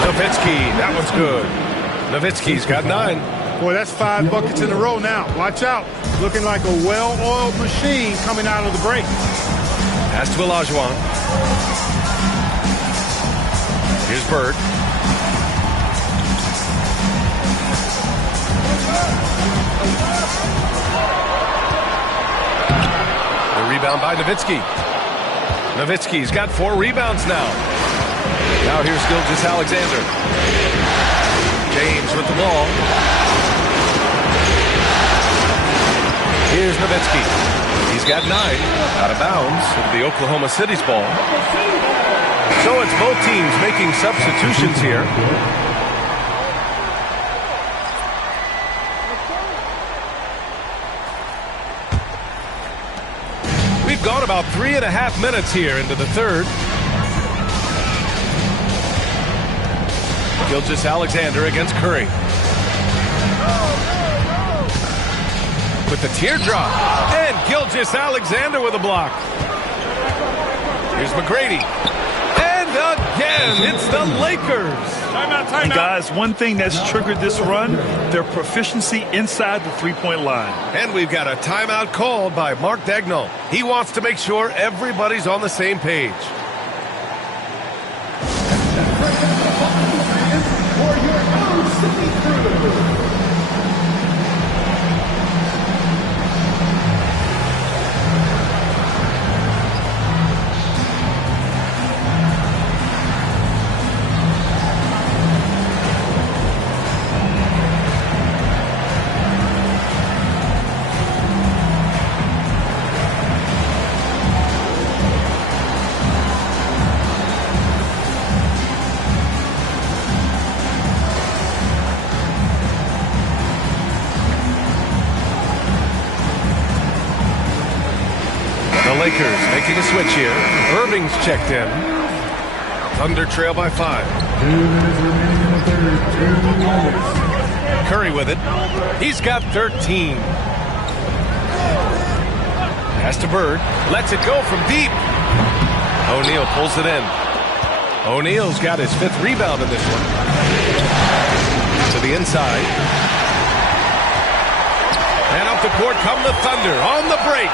Nowitzki, that one's good. Nowitzki's got 9. Boy, that's 5 buckets in a row now. Watch out. Looking like a well-oiled machine coming out of the break. Pass to Olajuwon. Here's Bird. The rebound by Nowitzki. Nowitzki's got 4 rebounds now. Now here's Gilgeous-Alexander. James with the ball. Here's Nowitzki. He's got 9. Out of bounds. It'll be Oklahoma City's ball. So it's both teams making substitutions here. We've gone about 3.5 minutes here into the third. Gilgeous-Alexander against Curry. with the teardrop. And Gilgeous-Alexander with a block. Here's McGrady. And again, it's the Lakers. Timeout. And guys, one thing that's triggered this run, their proficiency inside the three-point line. And we've got a timeout called by Mark Daigneault. He wants to make sure everybody's on the same page. Lakers making a switch here. Irving's checked in. Thunder trail by 5. 2 minutes remaining in the third. Curry with it. He's got 13. Pass to Bird. Lets it go from deep. O'Neal pulls it in. O'Neal's got his 5th rebound in this one. To the inside. And up the court come the Thunder on the break.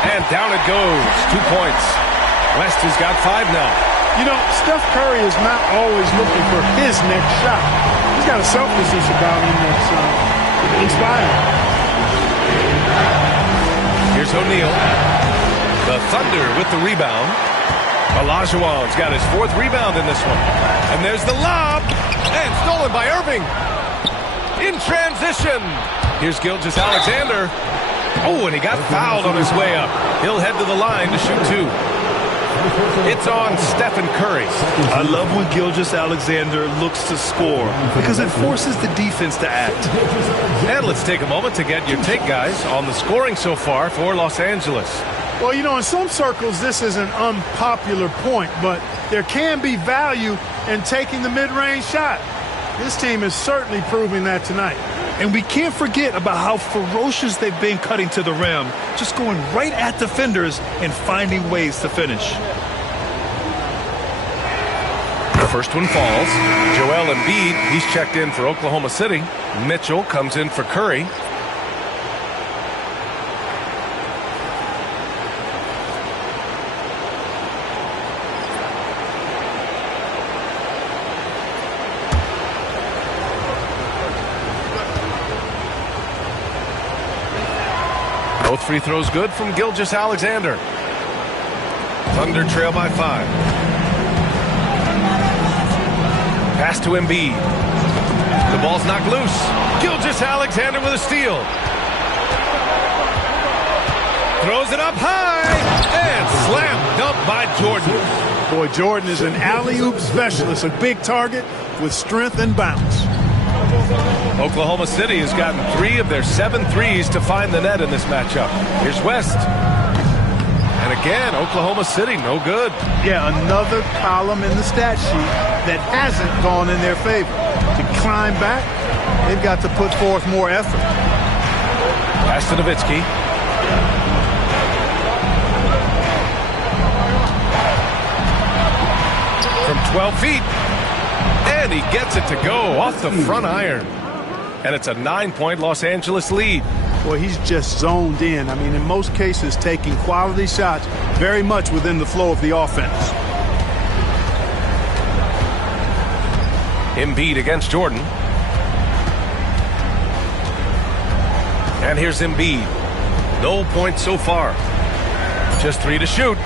And down it goes. 2 points. West has got 5 now. You know, Steph Curry is not always looking for his next shot. He's got a selflessness about him that's inspiring. Here's O'Neal. The Thunder with the rebound. Olajuwon's got his 4th rebound in this one. And there's the lob. And stolen by Irving. In transition. Here's Gilgeous-Alexander. Oh, and he got fouled on his way up. He'll head to the line to shoot 2. It's on Stephen Curry. I love when Gilgeous-Alexander looks to score because it forces the defense to act. And let's take a moment to get your take, guys, on the scoring so far for Los Angeles. Well, you know, in some circles, this is an unpopular point, but there can be value in taking the mid-range shot. This team is certainly proving that tonight. And we can't forget about how ferocious they've been cutting to the rim, just going right at defenders and finding ways to finish. The first one falls. Joel Embiid, he's checked in for Oklahoma City. Mitchell comes in for Curry. Both free throws good from Gilgeous-Alexander. Thunder trail by 5. Pass to Embiid. The ball's knocked loose. Gilgeous-Alexander with a steal. Throws it up high. And slam dunk by Jordan. Boy, Jordan is an alley-oop specialist, a big target with strength and bounce. Oklahoma City has gotten 3 of their 7 threes to find the net in this matchup. Here's West. And again, Oklahoma City, no good. Yeah, another column in the stat sheet that hasn't gone in their favor. To climb back, they've got to put forth more effort. Pass to Nowitzki. From 12 feet. And he gets it to go off the front iron. And it's a 9-point Los Angeles lead. Well, he's just zoned in. I mean, in most cases, taking quality shots very much within the flow of the offense. Embiid against Jordan. And here's Embiid. No points so far. Just 3 to shoot.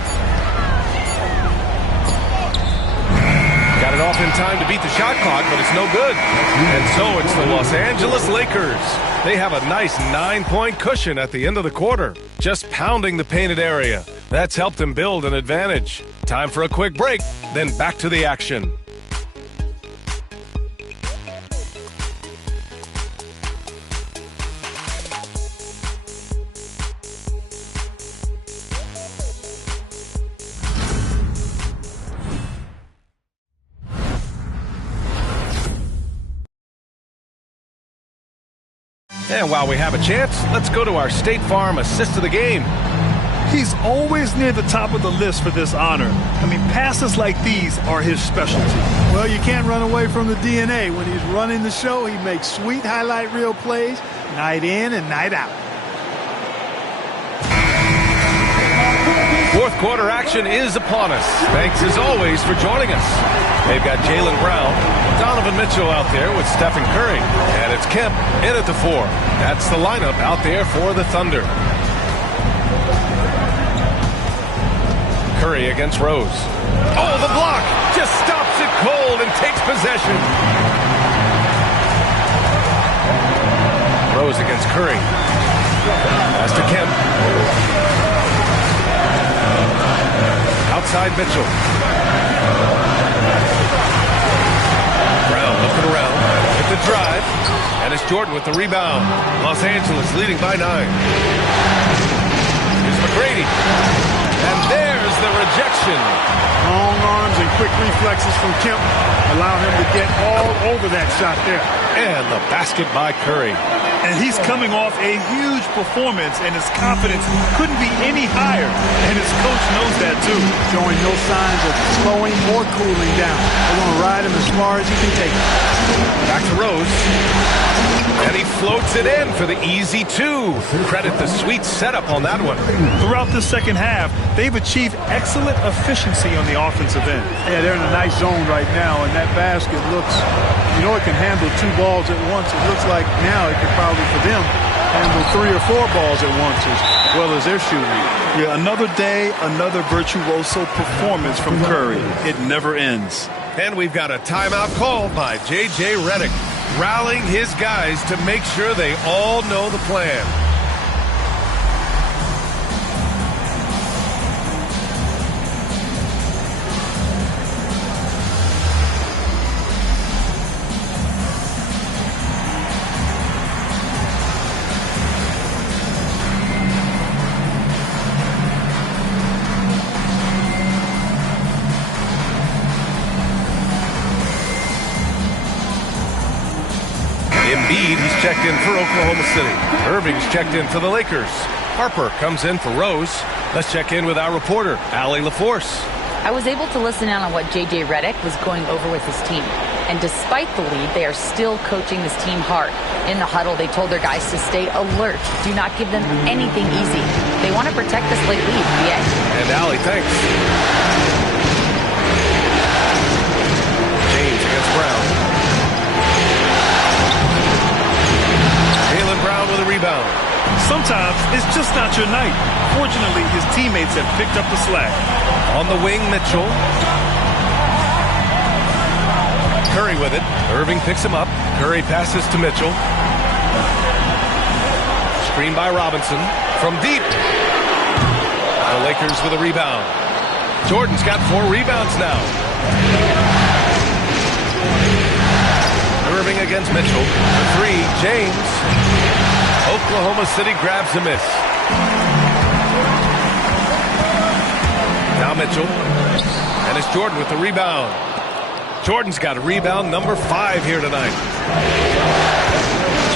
Got it off in time to beat the shot clock, but it's no good. And so it's the Los Angeles Lakers. They have a nice 9-point cushion at the end of the quarter, just pounding the painted area. That's helped them build an advantage. Time for a quick break, then back to the action. And while we have a chance, let's go to our State Farm assist of the game. He's always near the top of the list for this honor. I mean, passes like these are his specialty. Well, you can't run away from the DNA. When he's running the show, he makes sweet highlight reel plays night in and night out. Fourth quarter action is upon us. Thanks as always for joining us. They've got Jaylen Brown, Donovan Mitchell out there with Stephen Curry, and it's Kemp in at the 4. That's the lineup out there for the Thunder. Curry against Rose. Oh, the block! Just stops it cold and takes possession. Rose against Curry. Pass to Kemp. Outside Mitchell. Brown looking around. With the drive. And it's Jordan with the rebound. Los Angeles leading by 9. Here's McGrady. And there's the rejection. Long arms and quick reflexes from Kemp allow him to get all over that shot there. And the basket by Curry. And he's coming off a huge performance, and his confidence couldn't be any higher. And his coach knows that, too. Showing no signs of slowing or cooling down. They're going to ride him as far as he can take it. Back to Rose. And he floats it in for the easy 2. Credit the sweet setup on that one. Throughout the second half, they've achieved excellent efficiency on the offensive end. Yeah, they're in a nice zone right now, and that basket looks, you know, it can handle 2 balls at once. It looks like now it could probably, for them, handle 3 or 4 balls at once as well as they're shooting. Yeah, another day, another virtuoso performance from Curry. It never ends. And we've got a timeout called by J.J. Redick, rallying his guys to make sure they all know the plan. Embiid, he's checked in for Oklahoma City. Irving's checked in for the Lakers. Harper comes in for Rose. Let's check in with our reporter, Allie LaForce. I was able to listen in on what J.J. Redick was going over with his team. And despite the lead, they are still coaching this team hard. In the huddle, they told their guys to stay alert. Do not give them anything easy. They want to protect this late lead. The end. And Allie, thanks. James against Brown. Jaylen Brown with a rebound. Sometimes it's just not your night. Fortunately, his teammates have picked up the slack. On the wing, Mitchell. Curry with it. Irving picks him up. Curry passes to Mitchell. Screen by Robinson. From deep. The Lakers with a rebound. Jordan's got 4 rebounds now. Irving against Mitchell. The 3, James. Oklahoma City grabs a miss. Now Mitchell. And it's Jordan with the rebound. Jordan's got a rebound number 5 here tonight.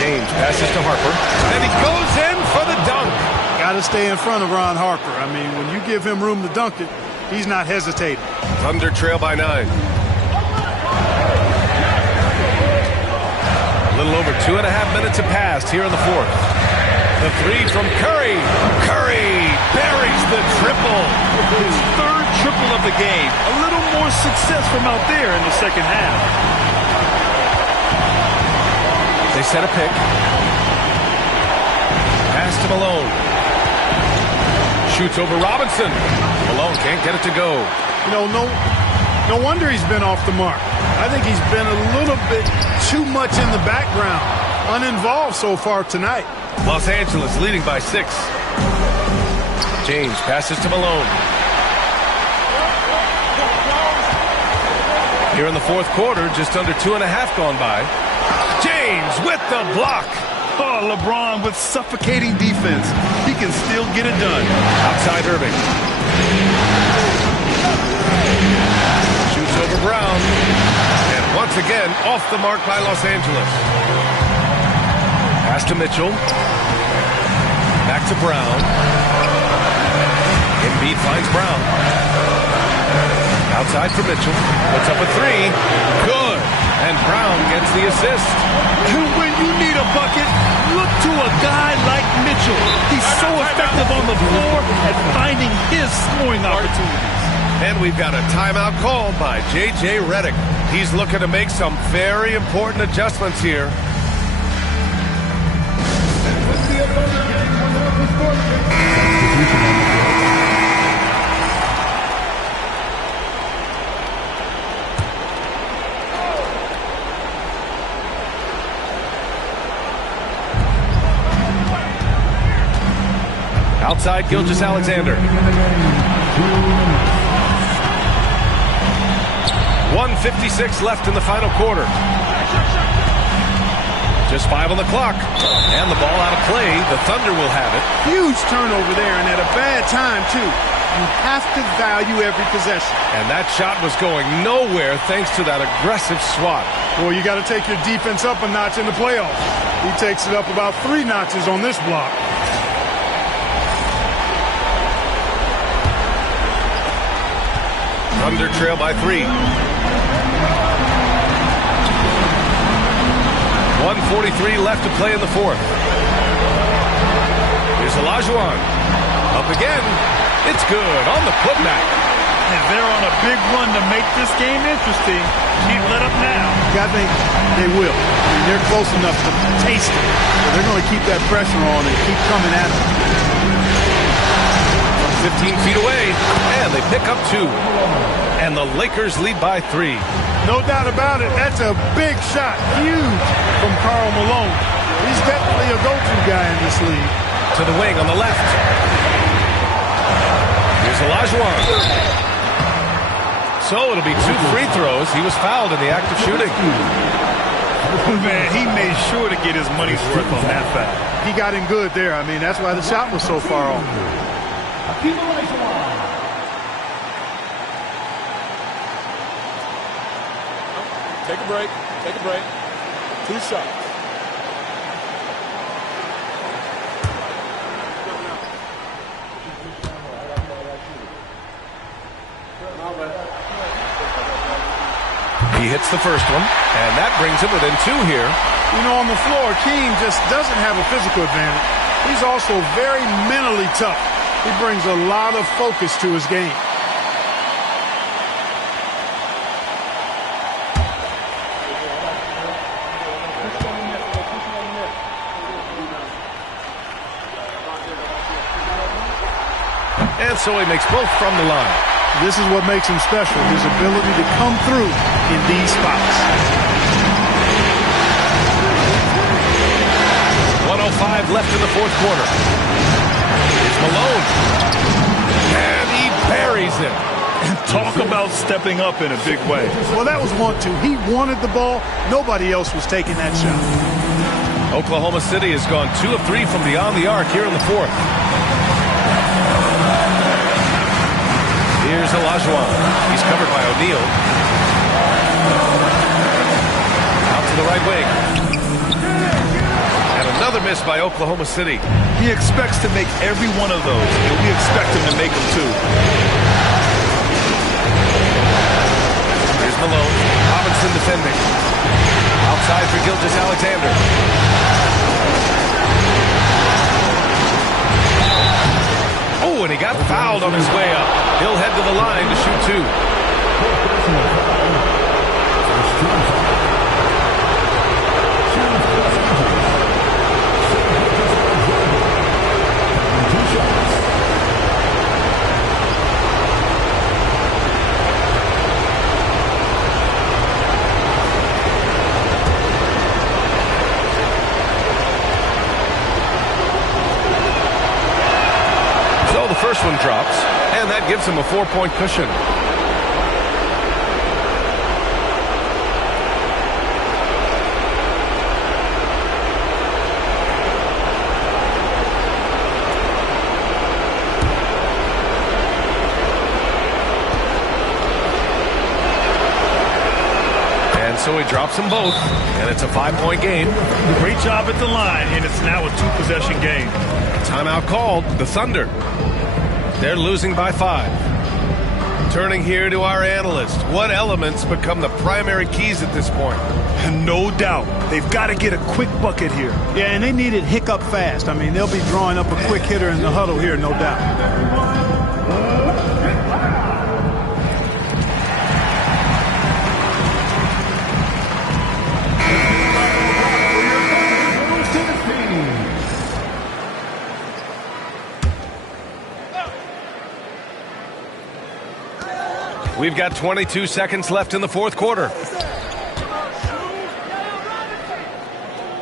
James passes to Harper. And he goes in for the dunk. Got to stay in front of Ron Harper. I mean, when you give him room to dunk it, he's not hesitating. Thunder trail by 9. A little over 2.5 minutes have passed here in the 4th. The 3 from Curry. Curry buries the triple. His 3rd triple of the game. A little more success from out there in the second half. They set a pick. Pass to Malone. Shoots over Robinson. Malone can't get it to go. You know, no wonder he's been off the mark. I think he's been a little bit too much in the background, uninvolved so far tonight. Los Angeles leading by 6. James passes to Malone. Here in the 4th quarter, just under 2.5 gone by. James with the block. Oh, LeBron with suffocating defense. He can still get it done. Outside Irving. Shoots over Brown. And once again, off the mark by Los Angeles. Pass to Mitchell. Back to Brown. Embiid finds Brown. Outside for Mitchell. Puts up a three. Good. And Brown gets the assist. When you need a bucket, look to a guy like Mitchell. He's so effective on the floor at finding his scoring opportunities. And we've got a timeout called by J.J. Redick. He's looking to make some very important adjustments here. Outside, Gilgeous-Alexander. 1:56 left in the final quarter. Just 5 on the clock. And the ball out of play. The Thunder will have it. Huge turnover there, and at a bad time, too. You have to value every possession. And that shot was going nowhere thanks to that aggressive swat. Well, you got to take your defense up a notch in the playoffs. He takes it up about 3 notches on this block. Thunder trail by 3. 1:43 left to play in the fourth. Here's Olajuwon. Up again. It's good on the putback. And they're on a big run to make this game interesting. Can't let up now. I think they will. I mean, they're close enough to taste it. So they're going to keep that pressure on and keep coming at them. 15 feet away, and they pick up 2. And the Lakers lead by 3. No doubt about it. That's a big shot. Huge from Karl Malone. He's definitely a go-to guy in this league. To the wing on the left. Here's Olajuwon. So it'll be 2 free throws. He was fouled in the act of shooting. Man, he made sure to get his money's worth on that foul. He got in good there. I mean, that's why the shot was so far off. Take a break. Take a break. 2 shots. He hits the first one, and that brings him within 2 here. You know, on the floor, Keem just doesn't have a physical advantage. He's also very mentally tough. He brings a lot of focus to his game. And so he makes both from the line. This is what makes him special, his ability to come through in these spots. 1:05 left in the fourth quarter. It's Malone. And he buries it. Talk about stepping up in a big way. Well, that was 1-2. He wanted the ball. Nobody else was taking that shot. Oklahoma City has gone 2 of 3 from beyond the arc here in the fourth. Here's Olajuwon. He's covered by O'Neal. Out to the right wing. And another miss by Oklahoma City. He expects to make every one of those, and we expect him to make them too. Here's Malone. Robinson defending. Outside for Gilgeous-Alexander. Oh, and he got fouled on his way up. He'll head to the line to shoot 2. First one drops, and that gives him a 4-point cushion. so he drops them both, and it's a 5-point game. Great job at the line, and it's now a 2-possession game. Timeout called. The Thunder. They're losing by 5. Turning here to our analyst. What elements become the primary keys at this point? No doubt. They've got to get a quick bucket here. Yeah, and they need it hiccup fast. I mean, they'll be drawing up a quick hitter in the huddle here, no doubt. We've got 22 seconds left in the fourth quarter.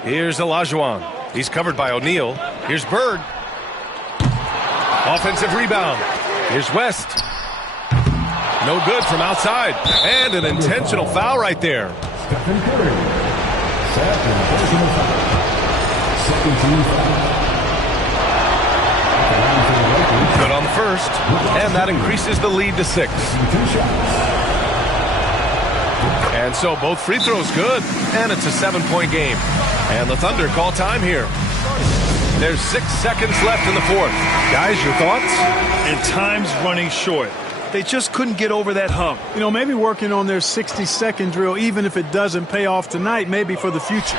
Here's Olajuwon. He's covered by O'Neal. Here's Bird. Offensive rebound. Here's West. No good from outside. And an intentional foul right there. Stephen Curry. Second personal foul. Second team foul. Good on the first, and that increases the lead to 6. And so both free throws good, and it's a 7-point game. And the Thunder call time here. There's 6 seconds left in the fourth. Guys, your thoughts? And time's running short. They just couldn't get over that hump. You know, maybe working on their 60-second drill, even if it doesn't pay off tonight, maybe for the future.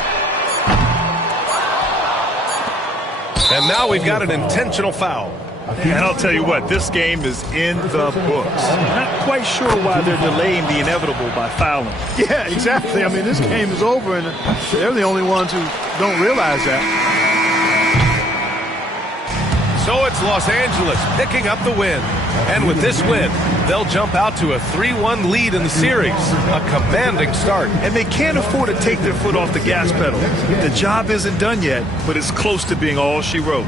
And now we've got an intentional foul. And I'll tell you what, this game is in the books. Not quite sure why they're delaying the inevitable by fouling. Yeah, exactly. I mean, this game is over, and they're the only ones who don't realize that. So it's Los Angeles picking up the win. And with this win, they'll jump out to a 3-1 lead in the series. A commanding start. And they can't afford to take their foot off the gas pedal. The job isn't done yet, but it's close to being all she wrote.